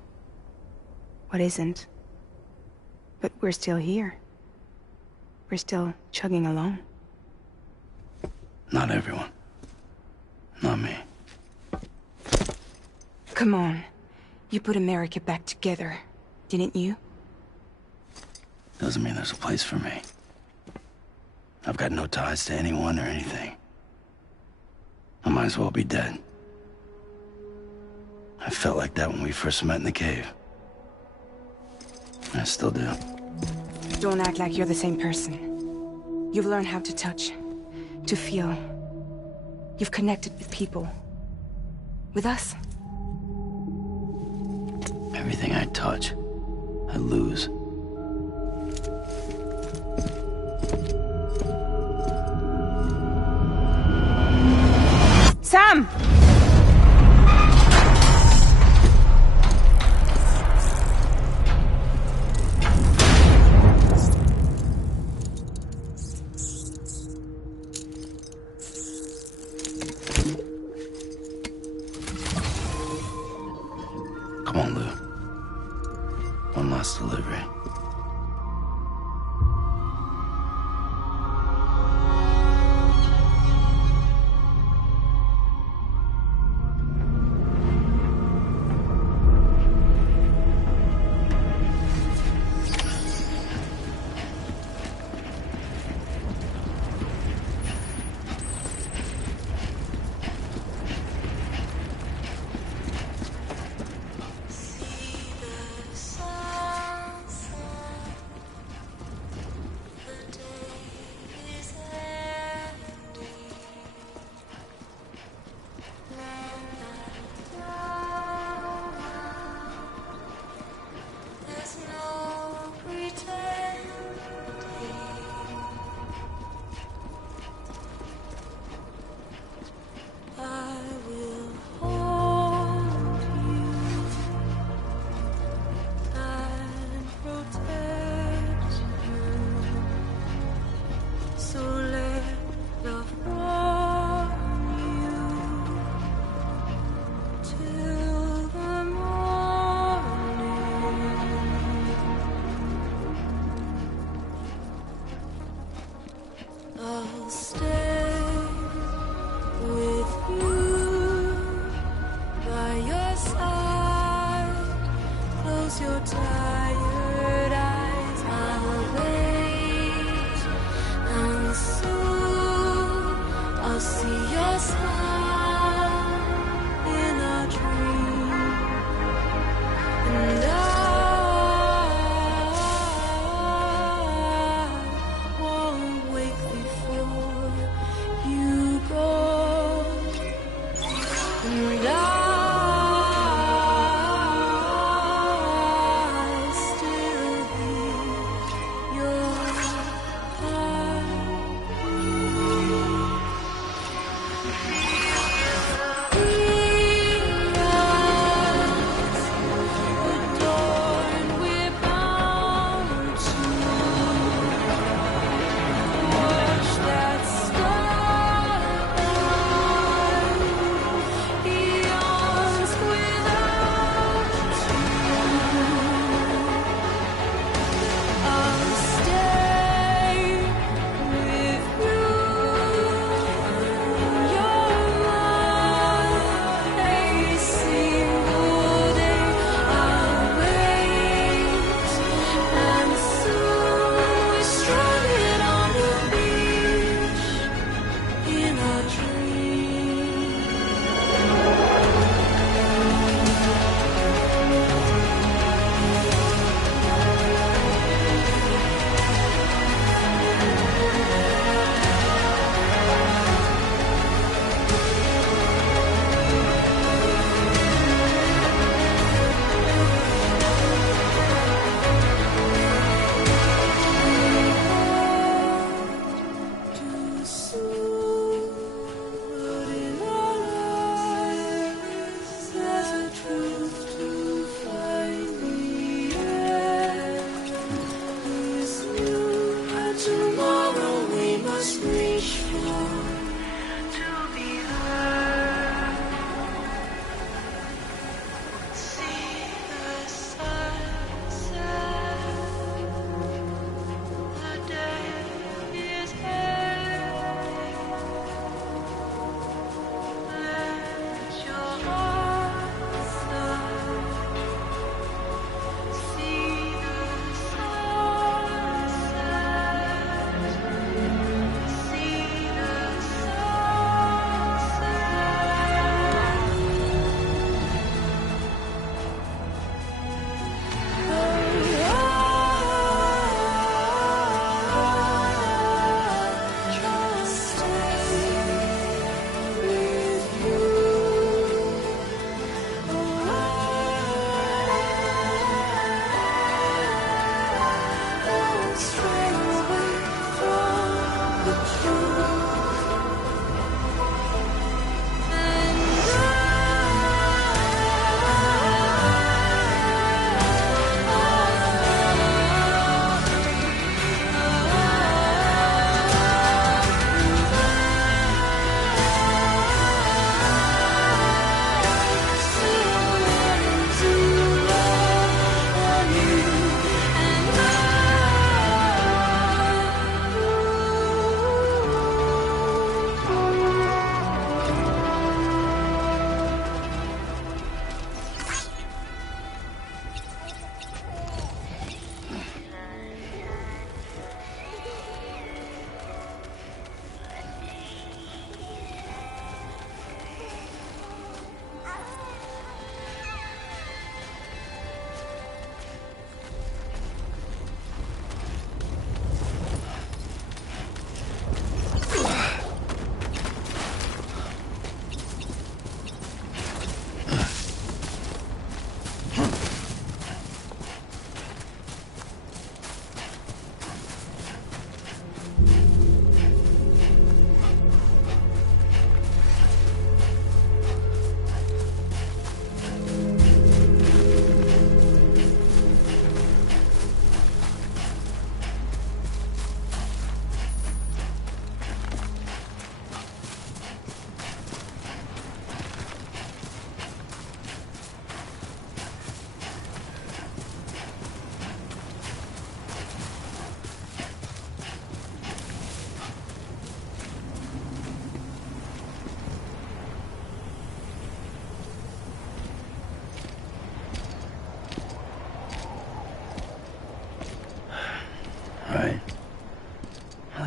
What isn't? But we're still here. We're still chugging along. Not everyone. Not me. Come on. You put America back together, didn't you? Doesn't mean there's a place for me. I've got no ties to anyone or anything. I might as well be dead. I felt like that when we first met in the cave. I still do. Don't act like you're the same person. You've learned how to touch, to feel. You've connected with people. With us. Everything I touch, I lose. Sam! Come on, Lou. One last delivery.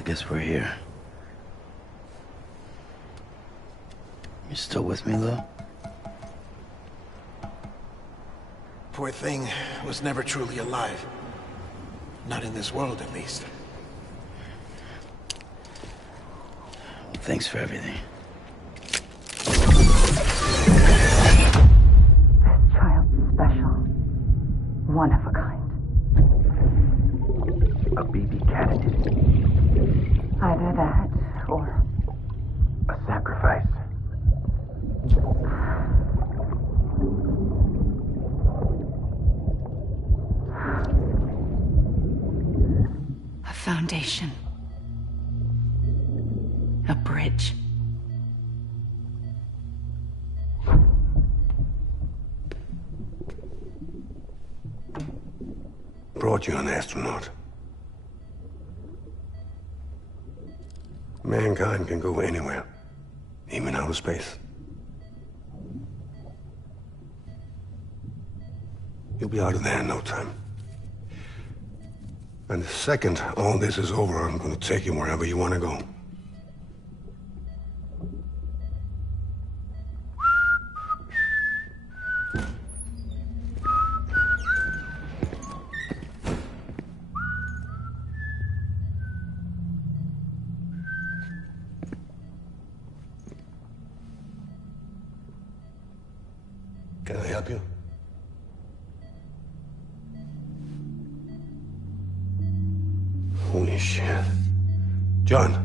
guess we're here. You still with me, Lou? Poor thing was never truly alive. Not in this world, at least. Well, thanks for everything. Child's special. One of a kind. A BB candidate. Either that, or... a sacrifice. A foundation. A bridge. Brought you an astronaut. Mankind can go anywhere, even outer space. You'll be out of there in no time. And the second all this is over, I'm going to take you wherever you want to go. Can I help you? Holy shit. John,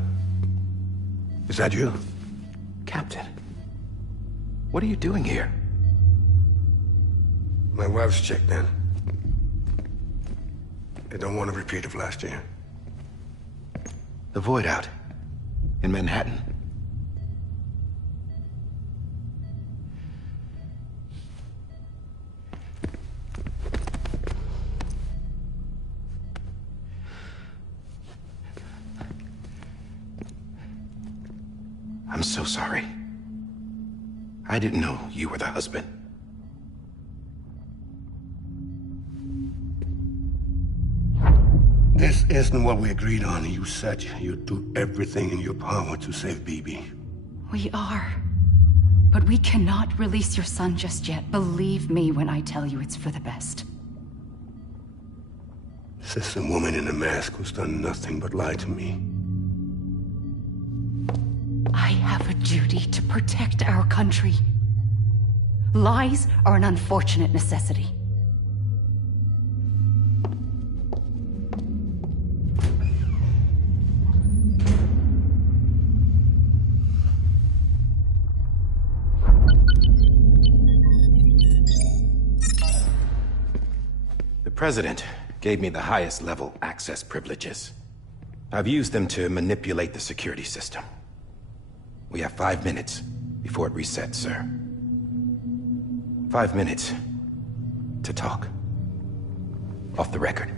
is that you? Captain, what are you doing here? My wife's checked in. They don't want a repeat of last year. The Void Out in Manhattan. I'm so sorry. I didn't know you were the husband. This isn't what we agreed on. You said you'd do everything in your power to save BB. We are. But we cannot release your son just yet. Believe me when I tell you it's for the best. This is a woman in a mask who's done nothing but lie to me. I have a duty to protect our country. Lies are an unfortunate necessity. The President gave me the highest level access privileges. I've used them to manipulate the security system. We have 5 minutes before it resets, sir. 5 minutes to talk. Off the record.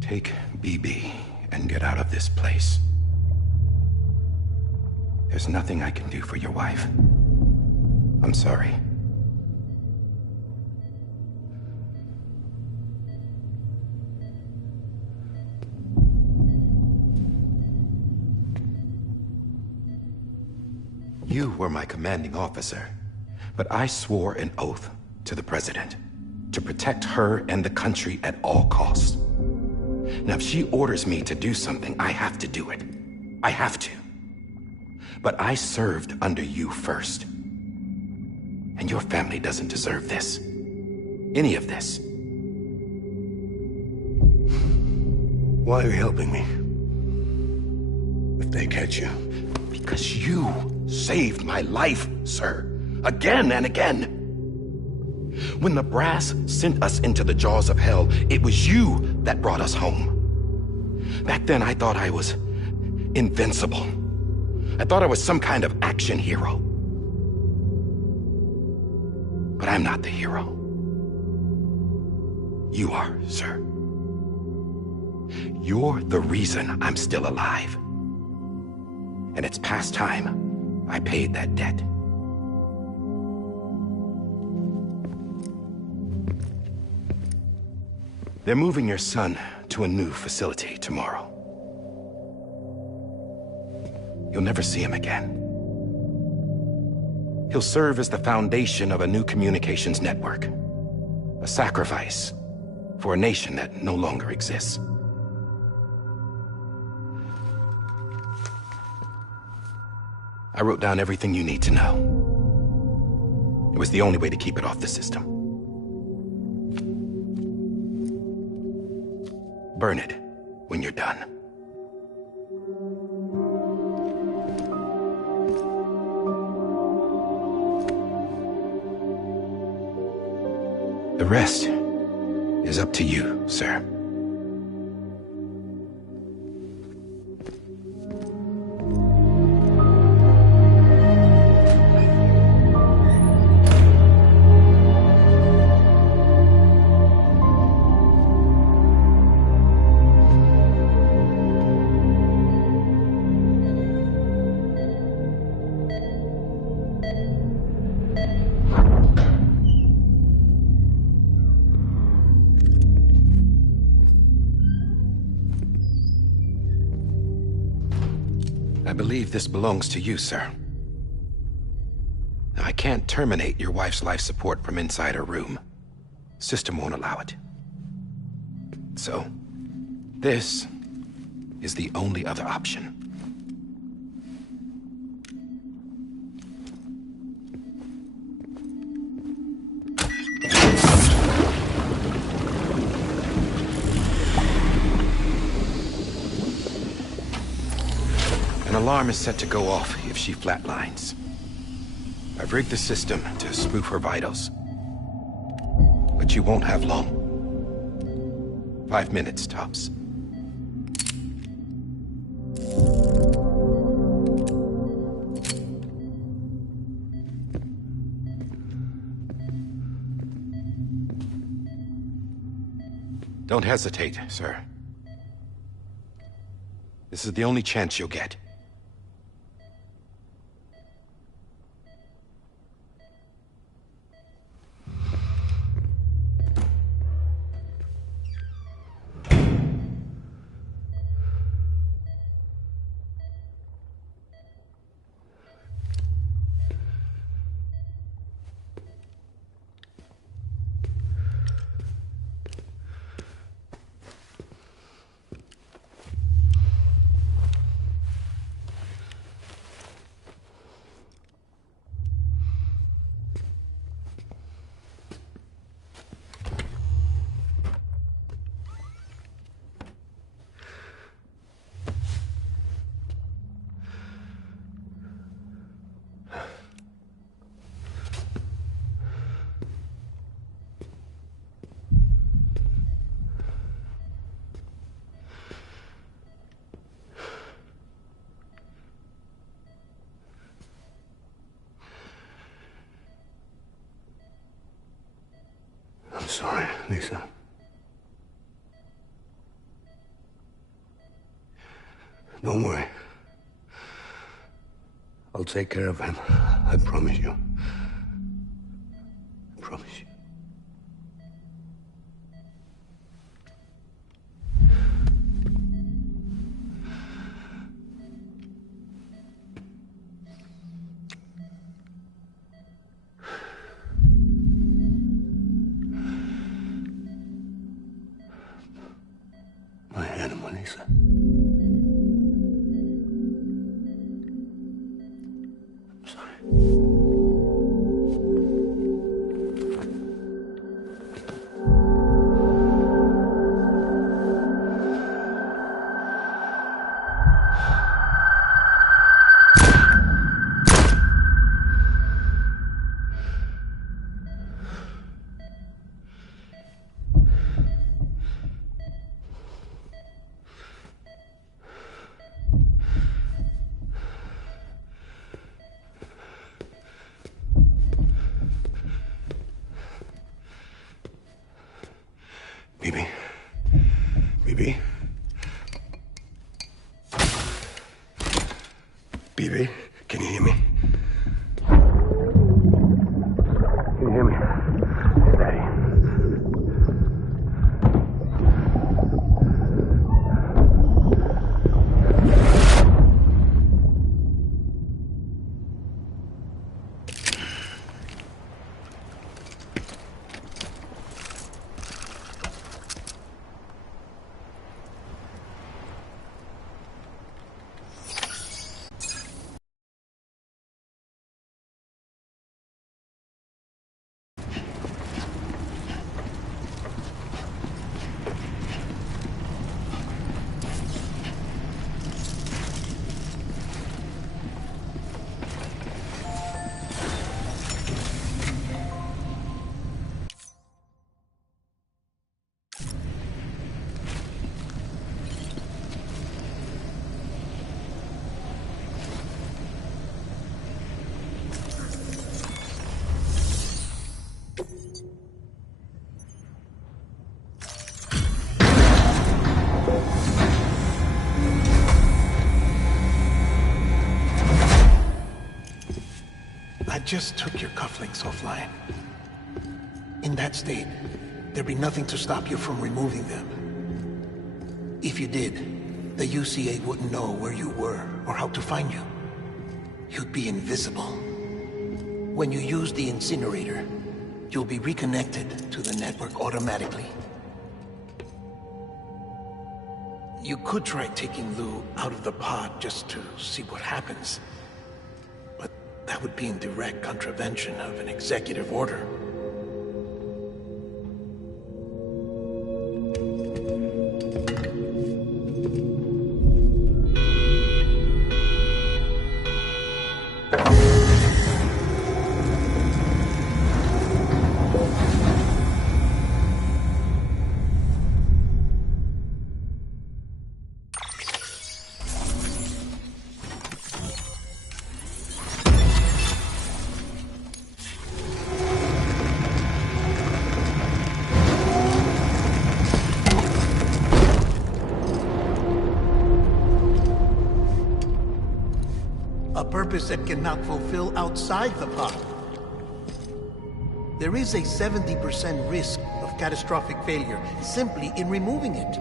Take BB and get out of this place. There's nothing I can do for your wife. I'm sorry. You were my commanding officer, but I swore an oath to the President to protect her and the country at all costs. Now, if she orders me to do something, I have to do it. I have to. But I served under you first. And your family doesn't deserve this. Any of this. Why are you helping me? If they catch you. Because you saved my life, sir. Again and again. When the brass sent us into the jaws of hell, it was you that brought us home. Back then, I thought I was invincible. I thought I was some kind of action hero. But I'm not the hero. You are, sir. You're the reason I'm still alive. And it's past time I paid that debt. They're moving your son to a new facility tomorrow. You'll never see him again. He'll serve as the foundation of a new communications network. A sacrifice for a nation that no longer exists. I wrote down everything you need to know. It was the only way to keep it off the system. Burn it when you're done. The rest is up to you, sir. I believe this belongs to you, sir. I can't terminate your wife's life support from inside her room. System won't allow it. So, this is the only other option. An alarm is set to go off if she flatlines. I've rigged the system to spoof her vitals. But you won't have long. 5 minutes, tops. Don't hesitate, sir. This is the only chance you'll get. I'm sorry, Lisa. Don't worry. I'll take care of him. I promise you. I promise you. My animal, Lisa. Bibi? Bibi? Bibi, can you hear me? Can you hear me? It's Daddy. I just took your cufflinks offline. In that state, there'd be nothing to stop you from removing them. If you did, the UCA wouldn't know where you were or how to find you. You'd be invisible. When you use the incinerator, you'll be reconnected to the network automatically. You could try taking Lou out of the pod just to see what happens. But that would be in direct contravention of an executive order. Purpose that cannot fulfill outside the pod. There is a 70% risk of catastrophic failure simply in removing it.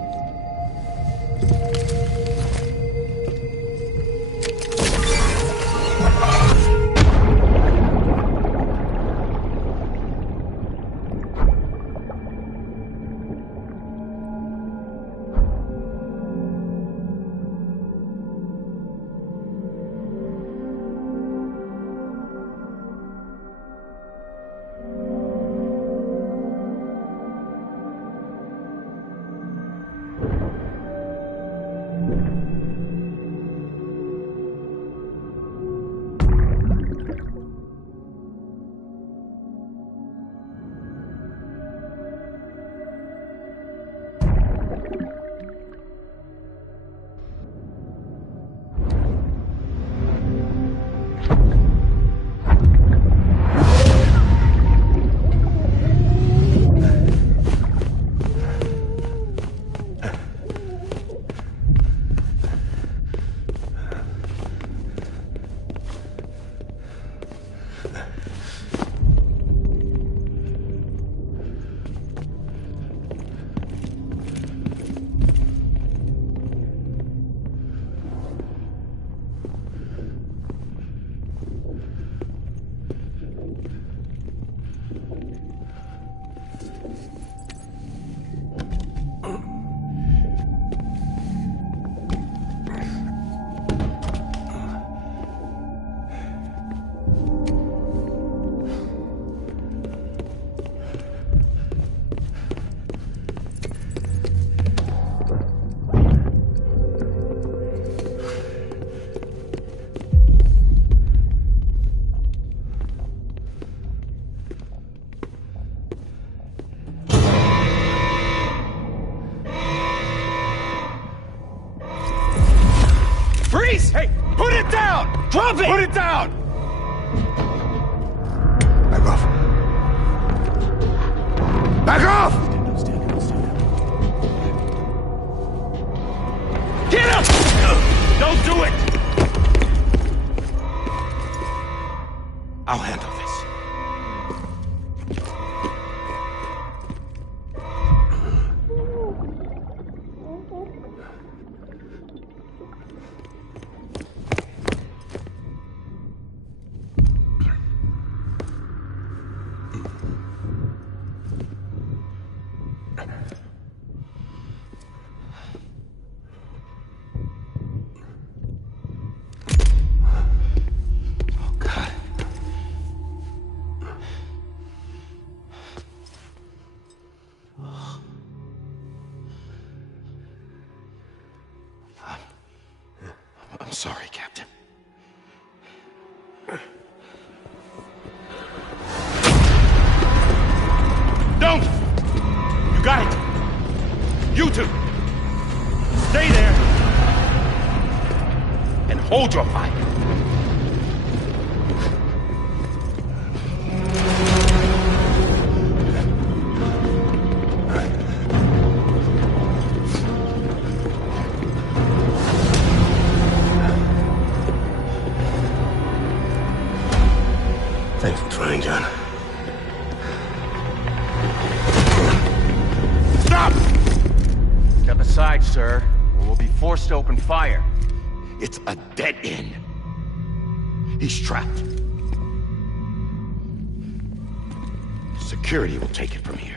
Hey, put it down! Drop it! Put it down! Back off. Back off! Get up! Don't do it! I'll handle this. I'm sorry, Captain. Don't! You got it! You two! Stay there! And hold your fire! Thanks for trying, John. Stop! Step aside, sir, or we'll be forced to open fire. It's a dead end. He's trapped. Security will take it from here.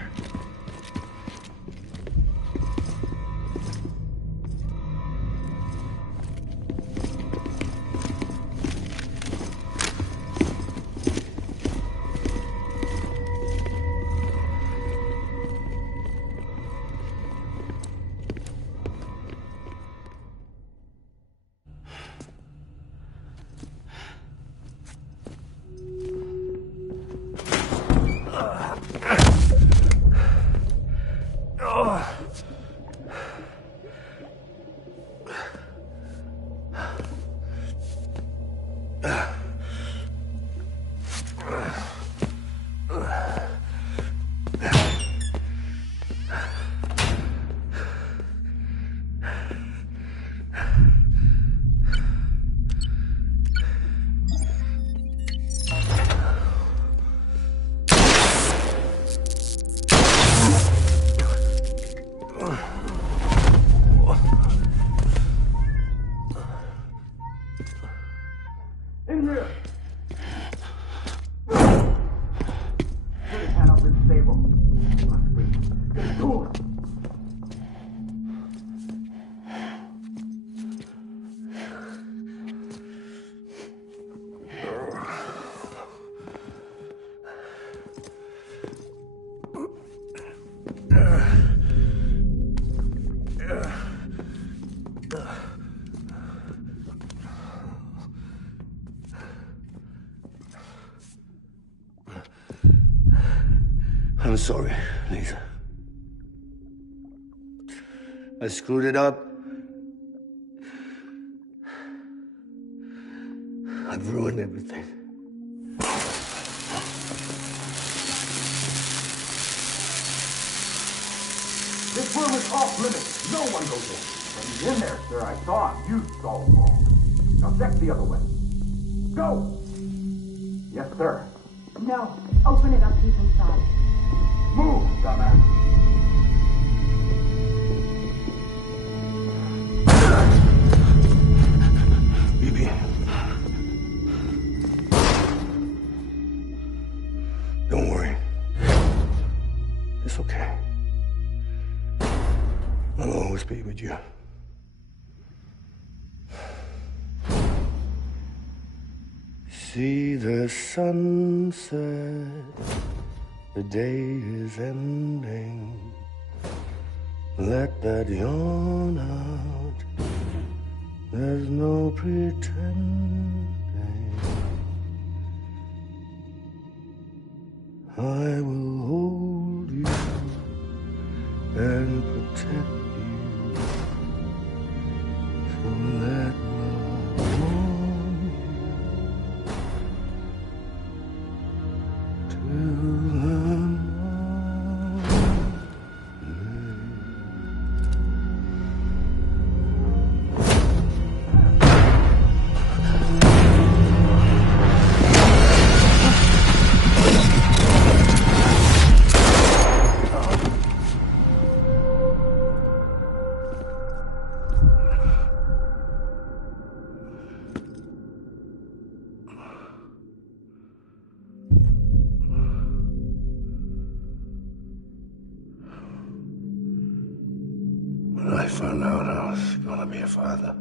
In here! Put your hand up and stable. Get to it! I'm sorry, Lisa. I screwed it up. I've ruined everything. This room is off limits. No one goes in. But he's in there, sir. I saw him. You saw him wrong. Now check the other way. Go! Yes, sir. No. Open it up. He's inside. Move, dumbass. Bibi. Don't worry. It's okay. I'll always be with you. See the sunset. The day is ending. Let that yawn out. There's no pretending. I will hold you and protect you. So let love warm you till the When I found out I was gonna be a father,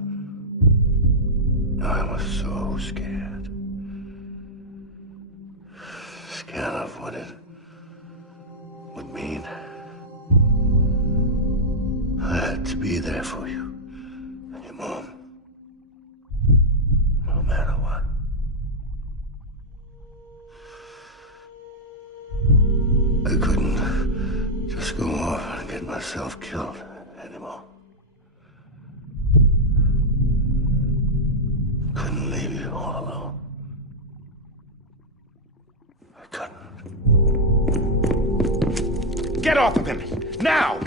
I was so scared. Scared of what it would mean. I had to be there for you and your mom, no matter what. I couldn't just go off and get myself killed anymore. Couldn't leave you all alone. I couldn't. Get off of him! Now!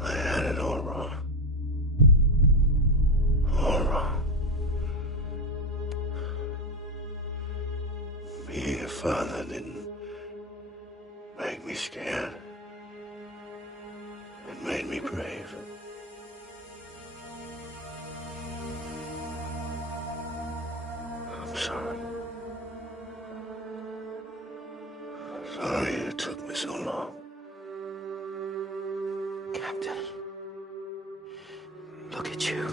I had it all wrong. All wrong. father didn't make me scared. It made me brave. I'm sorry. Sorry it took me so long. Captain, look at you.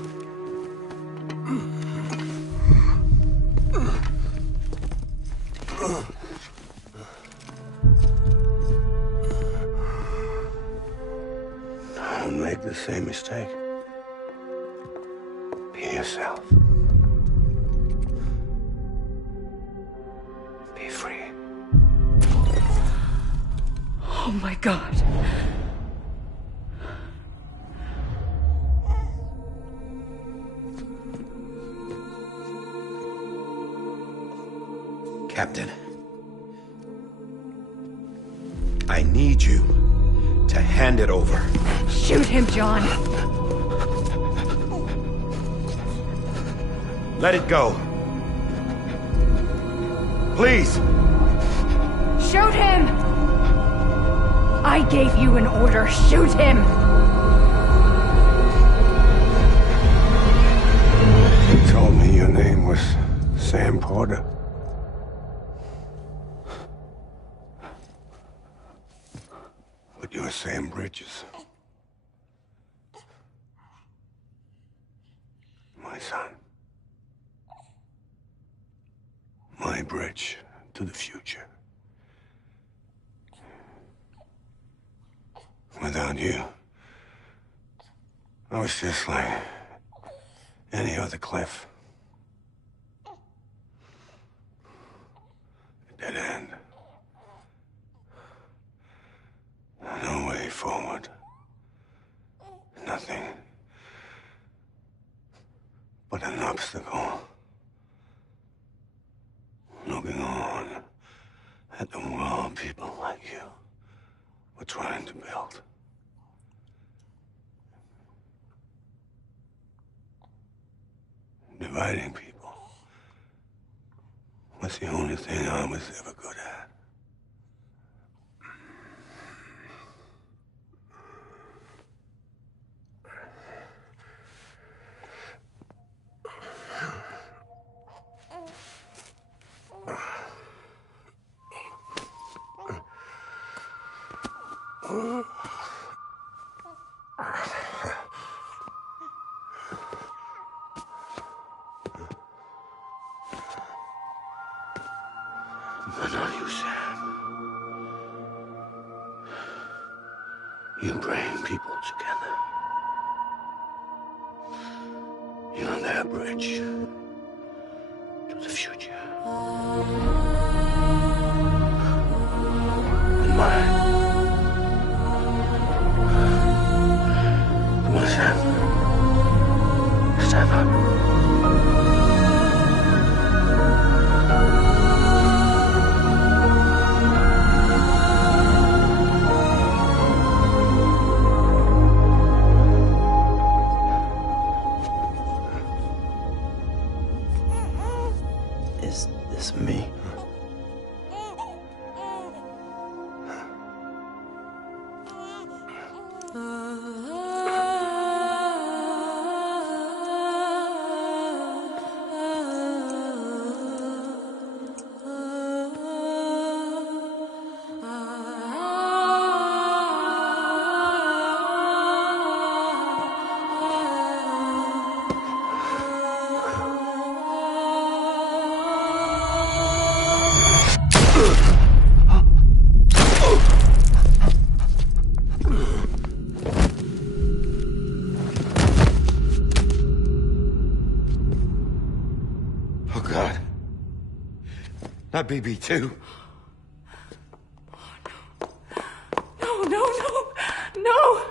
Don't make the same mistake. Be yourself. Be free. Oh my God. Captain, I need you to hand it over. Shoot him, John. Let it go. Please. Shoot him! I gave you an order. Shoot him! You told me your name was Sam Porter. But you're Sam Bridges. My son. My bridge to the future. Without you, I was just like any other Cliff. A dead end. No way forward. Nothing but an obstacle. Looking on at the world people like you were trying to build. Dividing people was the only thing I was ever good at. But not you, Sam. You bring people together. You're their bridge to the future. And mine. Come on, Sam. Stand up. Is this me? Oh, God. Not BB2. No, no, no, no!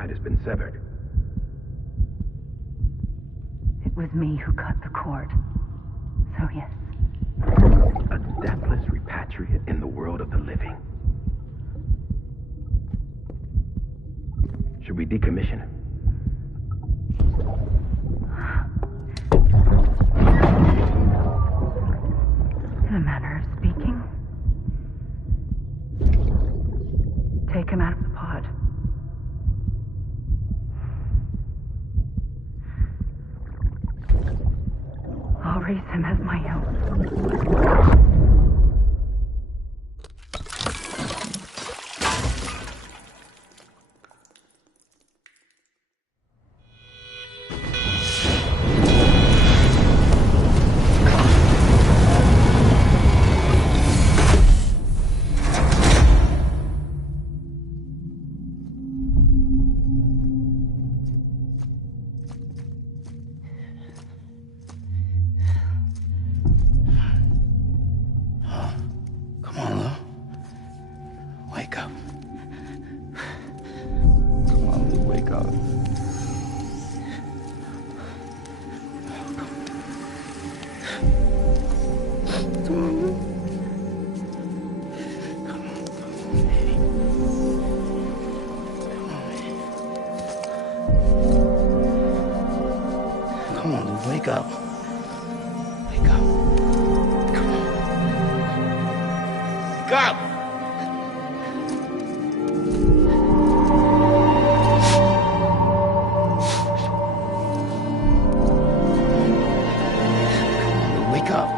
side has been severed. It was me who cut the cord. So yes. A deathless repatriate in the world of the living. Should we decommission him? In a manner of speaking. Take him out of the pod. I'll raise him as my own. Come on, Lou, wake up. Wake up. Come on. Wake up! Come on, Lou, wake up.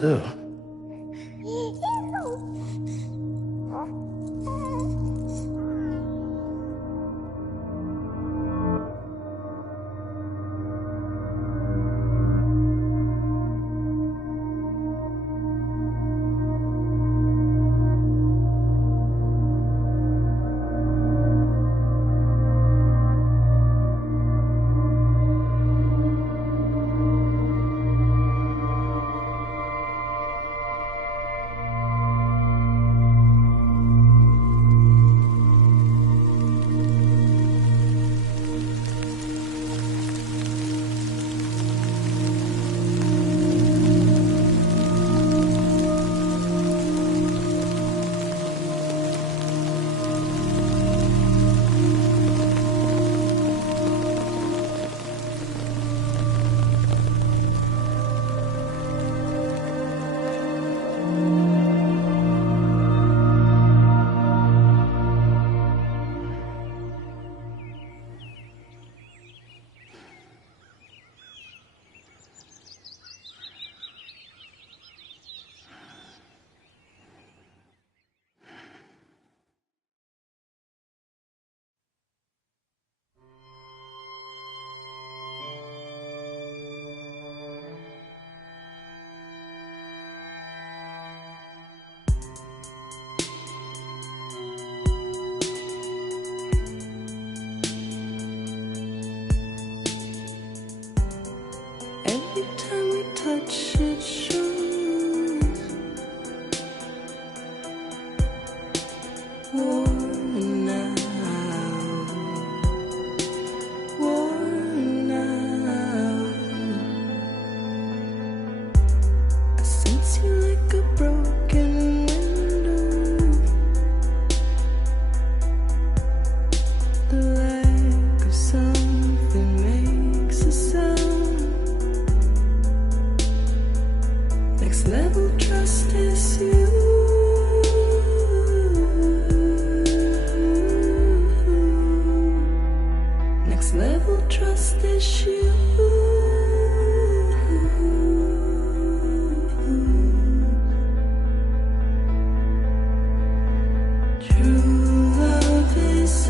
Lou. level trust issue. True love is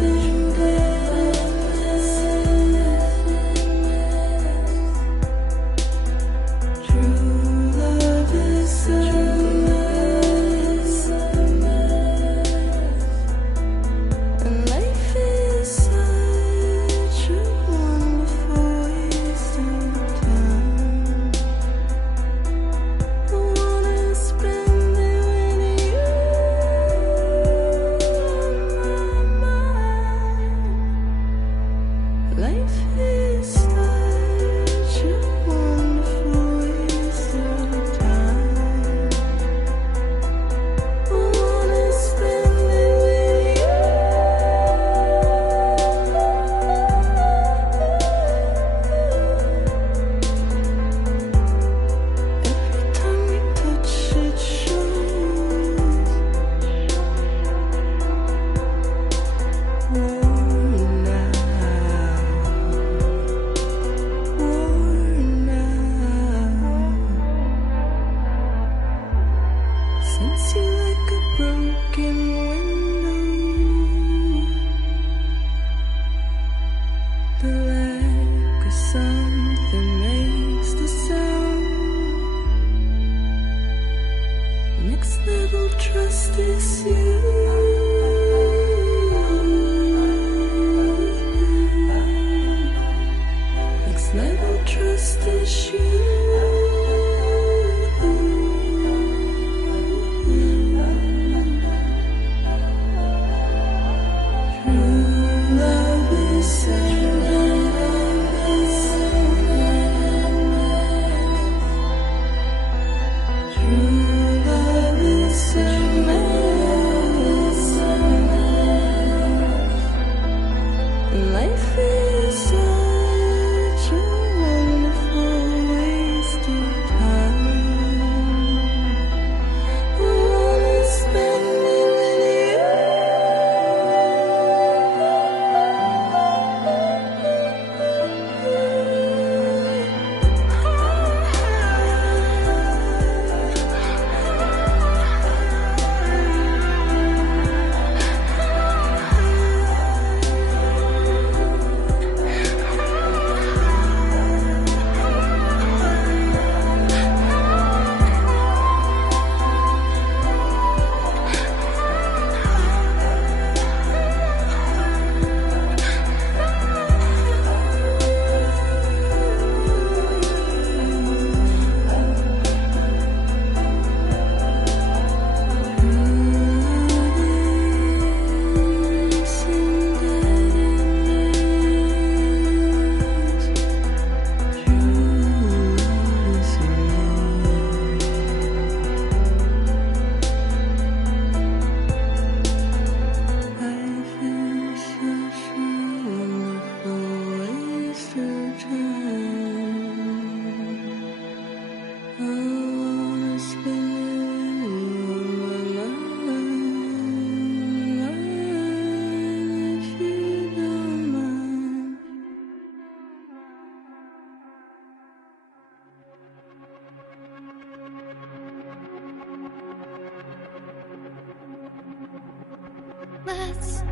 Let's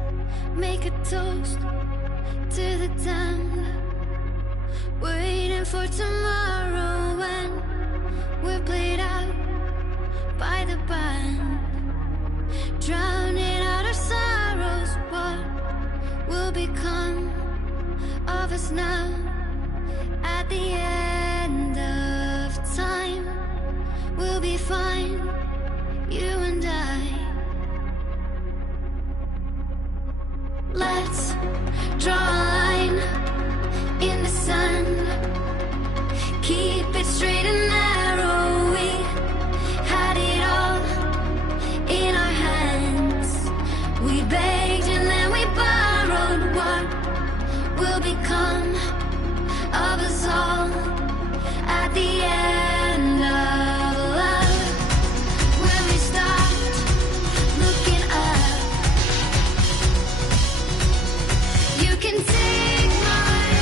make a toast to the damned, waiting for tomorrow when we're played out by the band, drowning out our sorrows. What will become of us now at the end of time? We'll be fine, you and I. Let's draw a line in the sand, keep it straight and narrow. We had it all in our hands. We begged and then we borrowed. What will become of us all at the end of love? When we stopped looking up, you can take my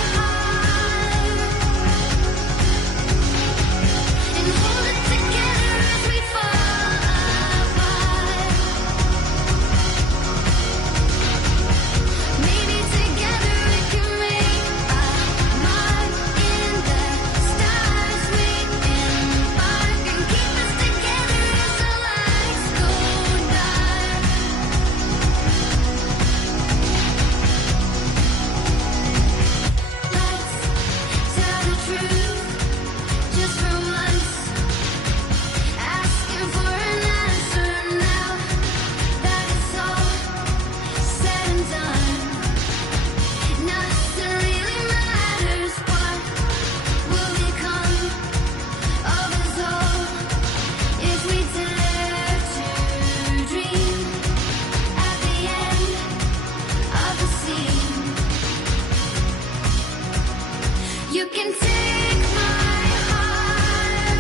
You can take my heart,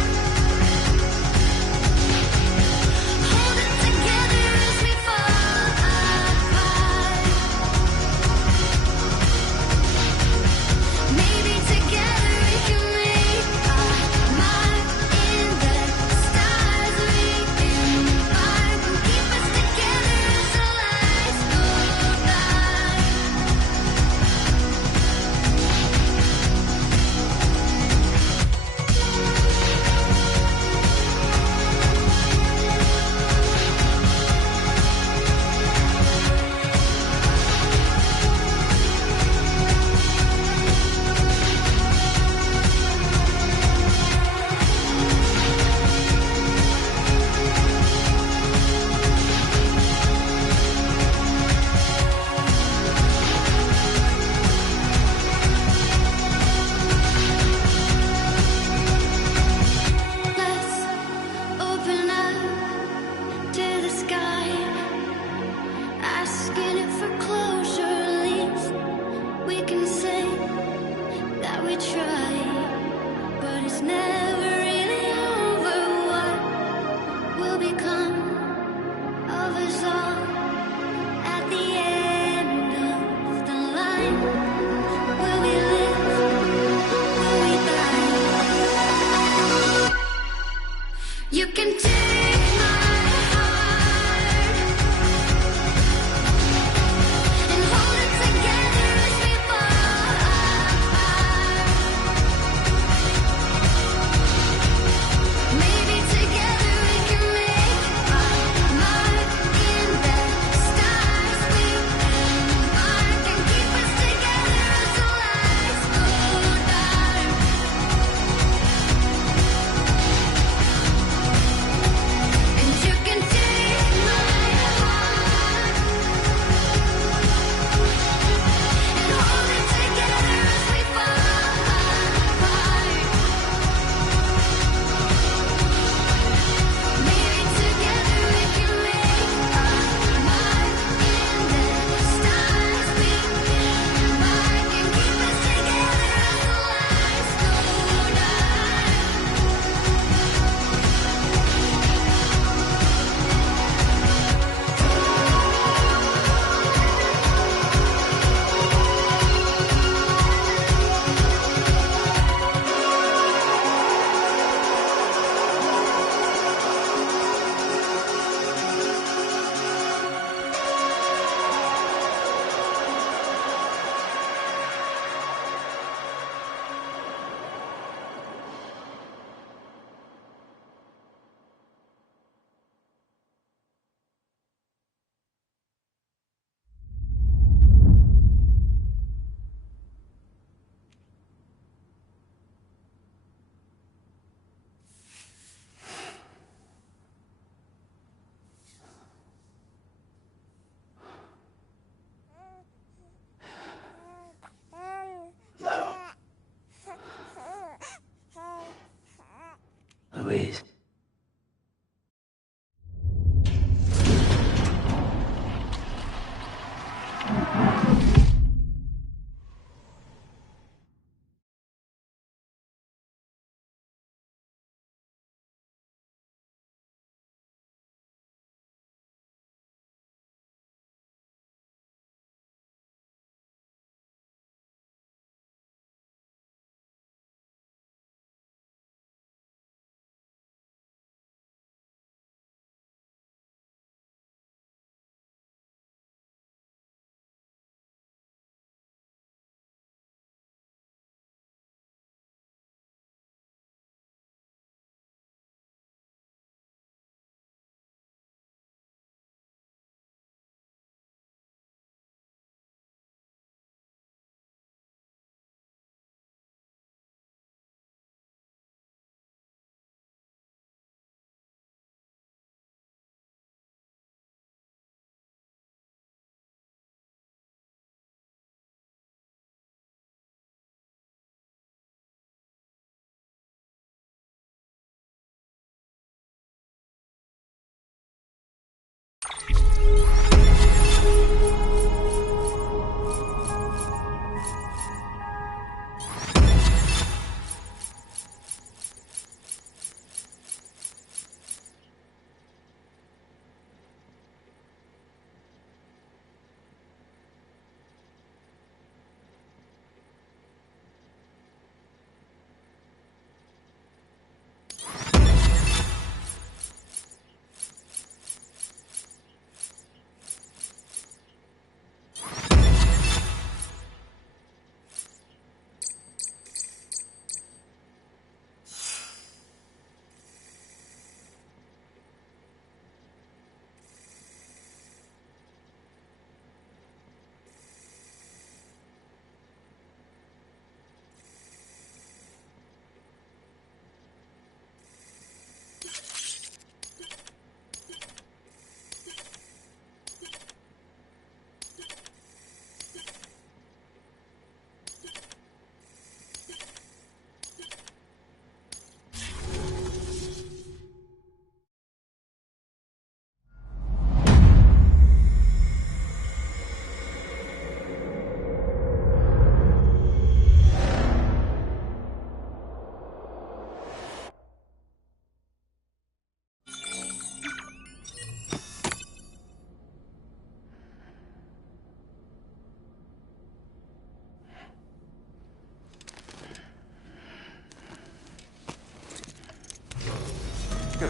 hold it together as we fall apart. Maybe together we can make a mark in the stars. We embark and keep us together as the lights go by.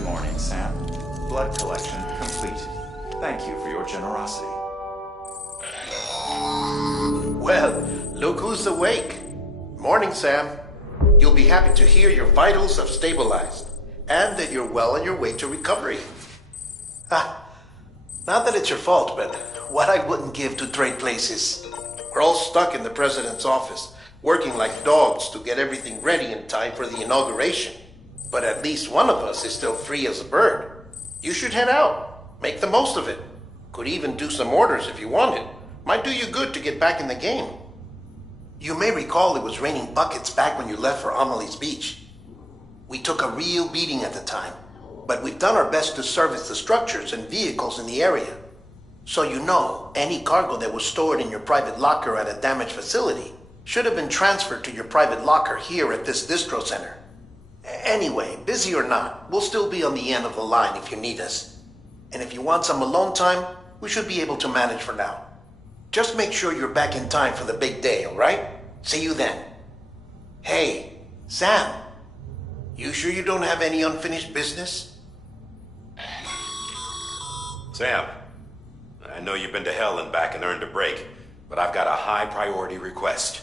morning, Sam. Blood collection complete. Thank you for your generosity. Well, look who's awake. Morning, Sam. You'll be happy to hear your vitals have stabilized, and that you're well on your way to recovery. Not that it's your fault, but what I wouldn't give to trade places. We're all stuck in the president's office, working like dogs to get everything ready in time for the inauguration. But at least one of us is still free as a bird. You should head out. Make the most of it. Could even do some orders if you wanted. Might do you good to get back in the game. You may recall it was raining buckets back when you left for Amelie's Beach. We took a real beating at the time, but we've done our best to service the structures and vehicles in the area. So you know, any cargo that was stored in your private locker at a damaged facility should have been transferred to your private locker here at this distro center. Anyway, busy or not, we'll still be on the end of the line if you need us. And if you want some alone time, we should be able to manage for now. Just make sure you're back in time for the big day, all right? See you then. Hey, Sam, you sure you don't have any unfinished business? Sam, I know you've been to hell and back and earned a break, but I've got a high priority request.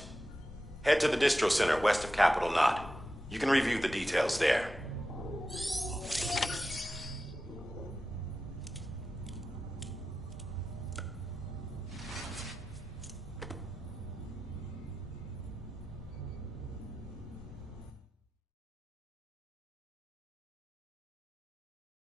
Head to the distro center west of Capitol Knot. You can review the details there.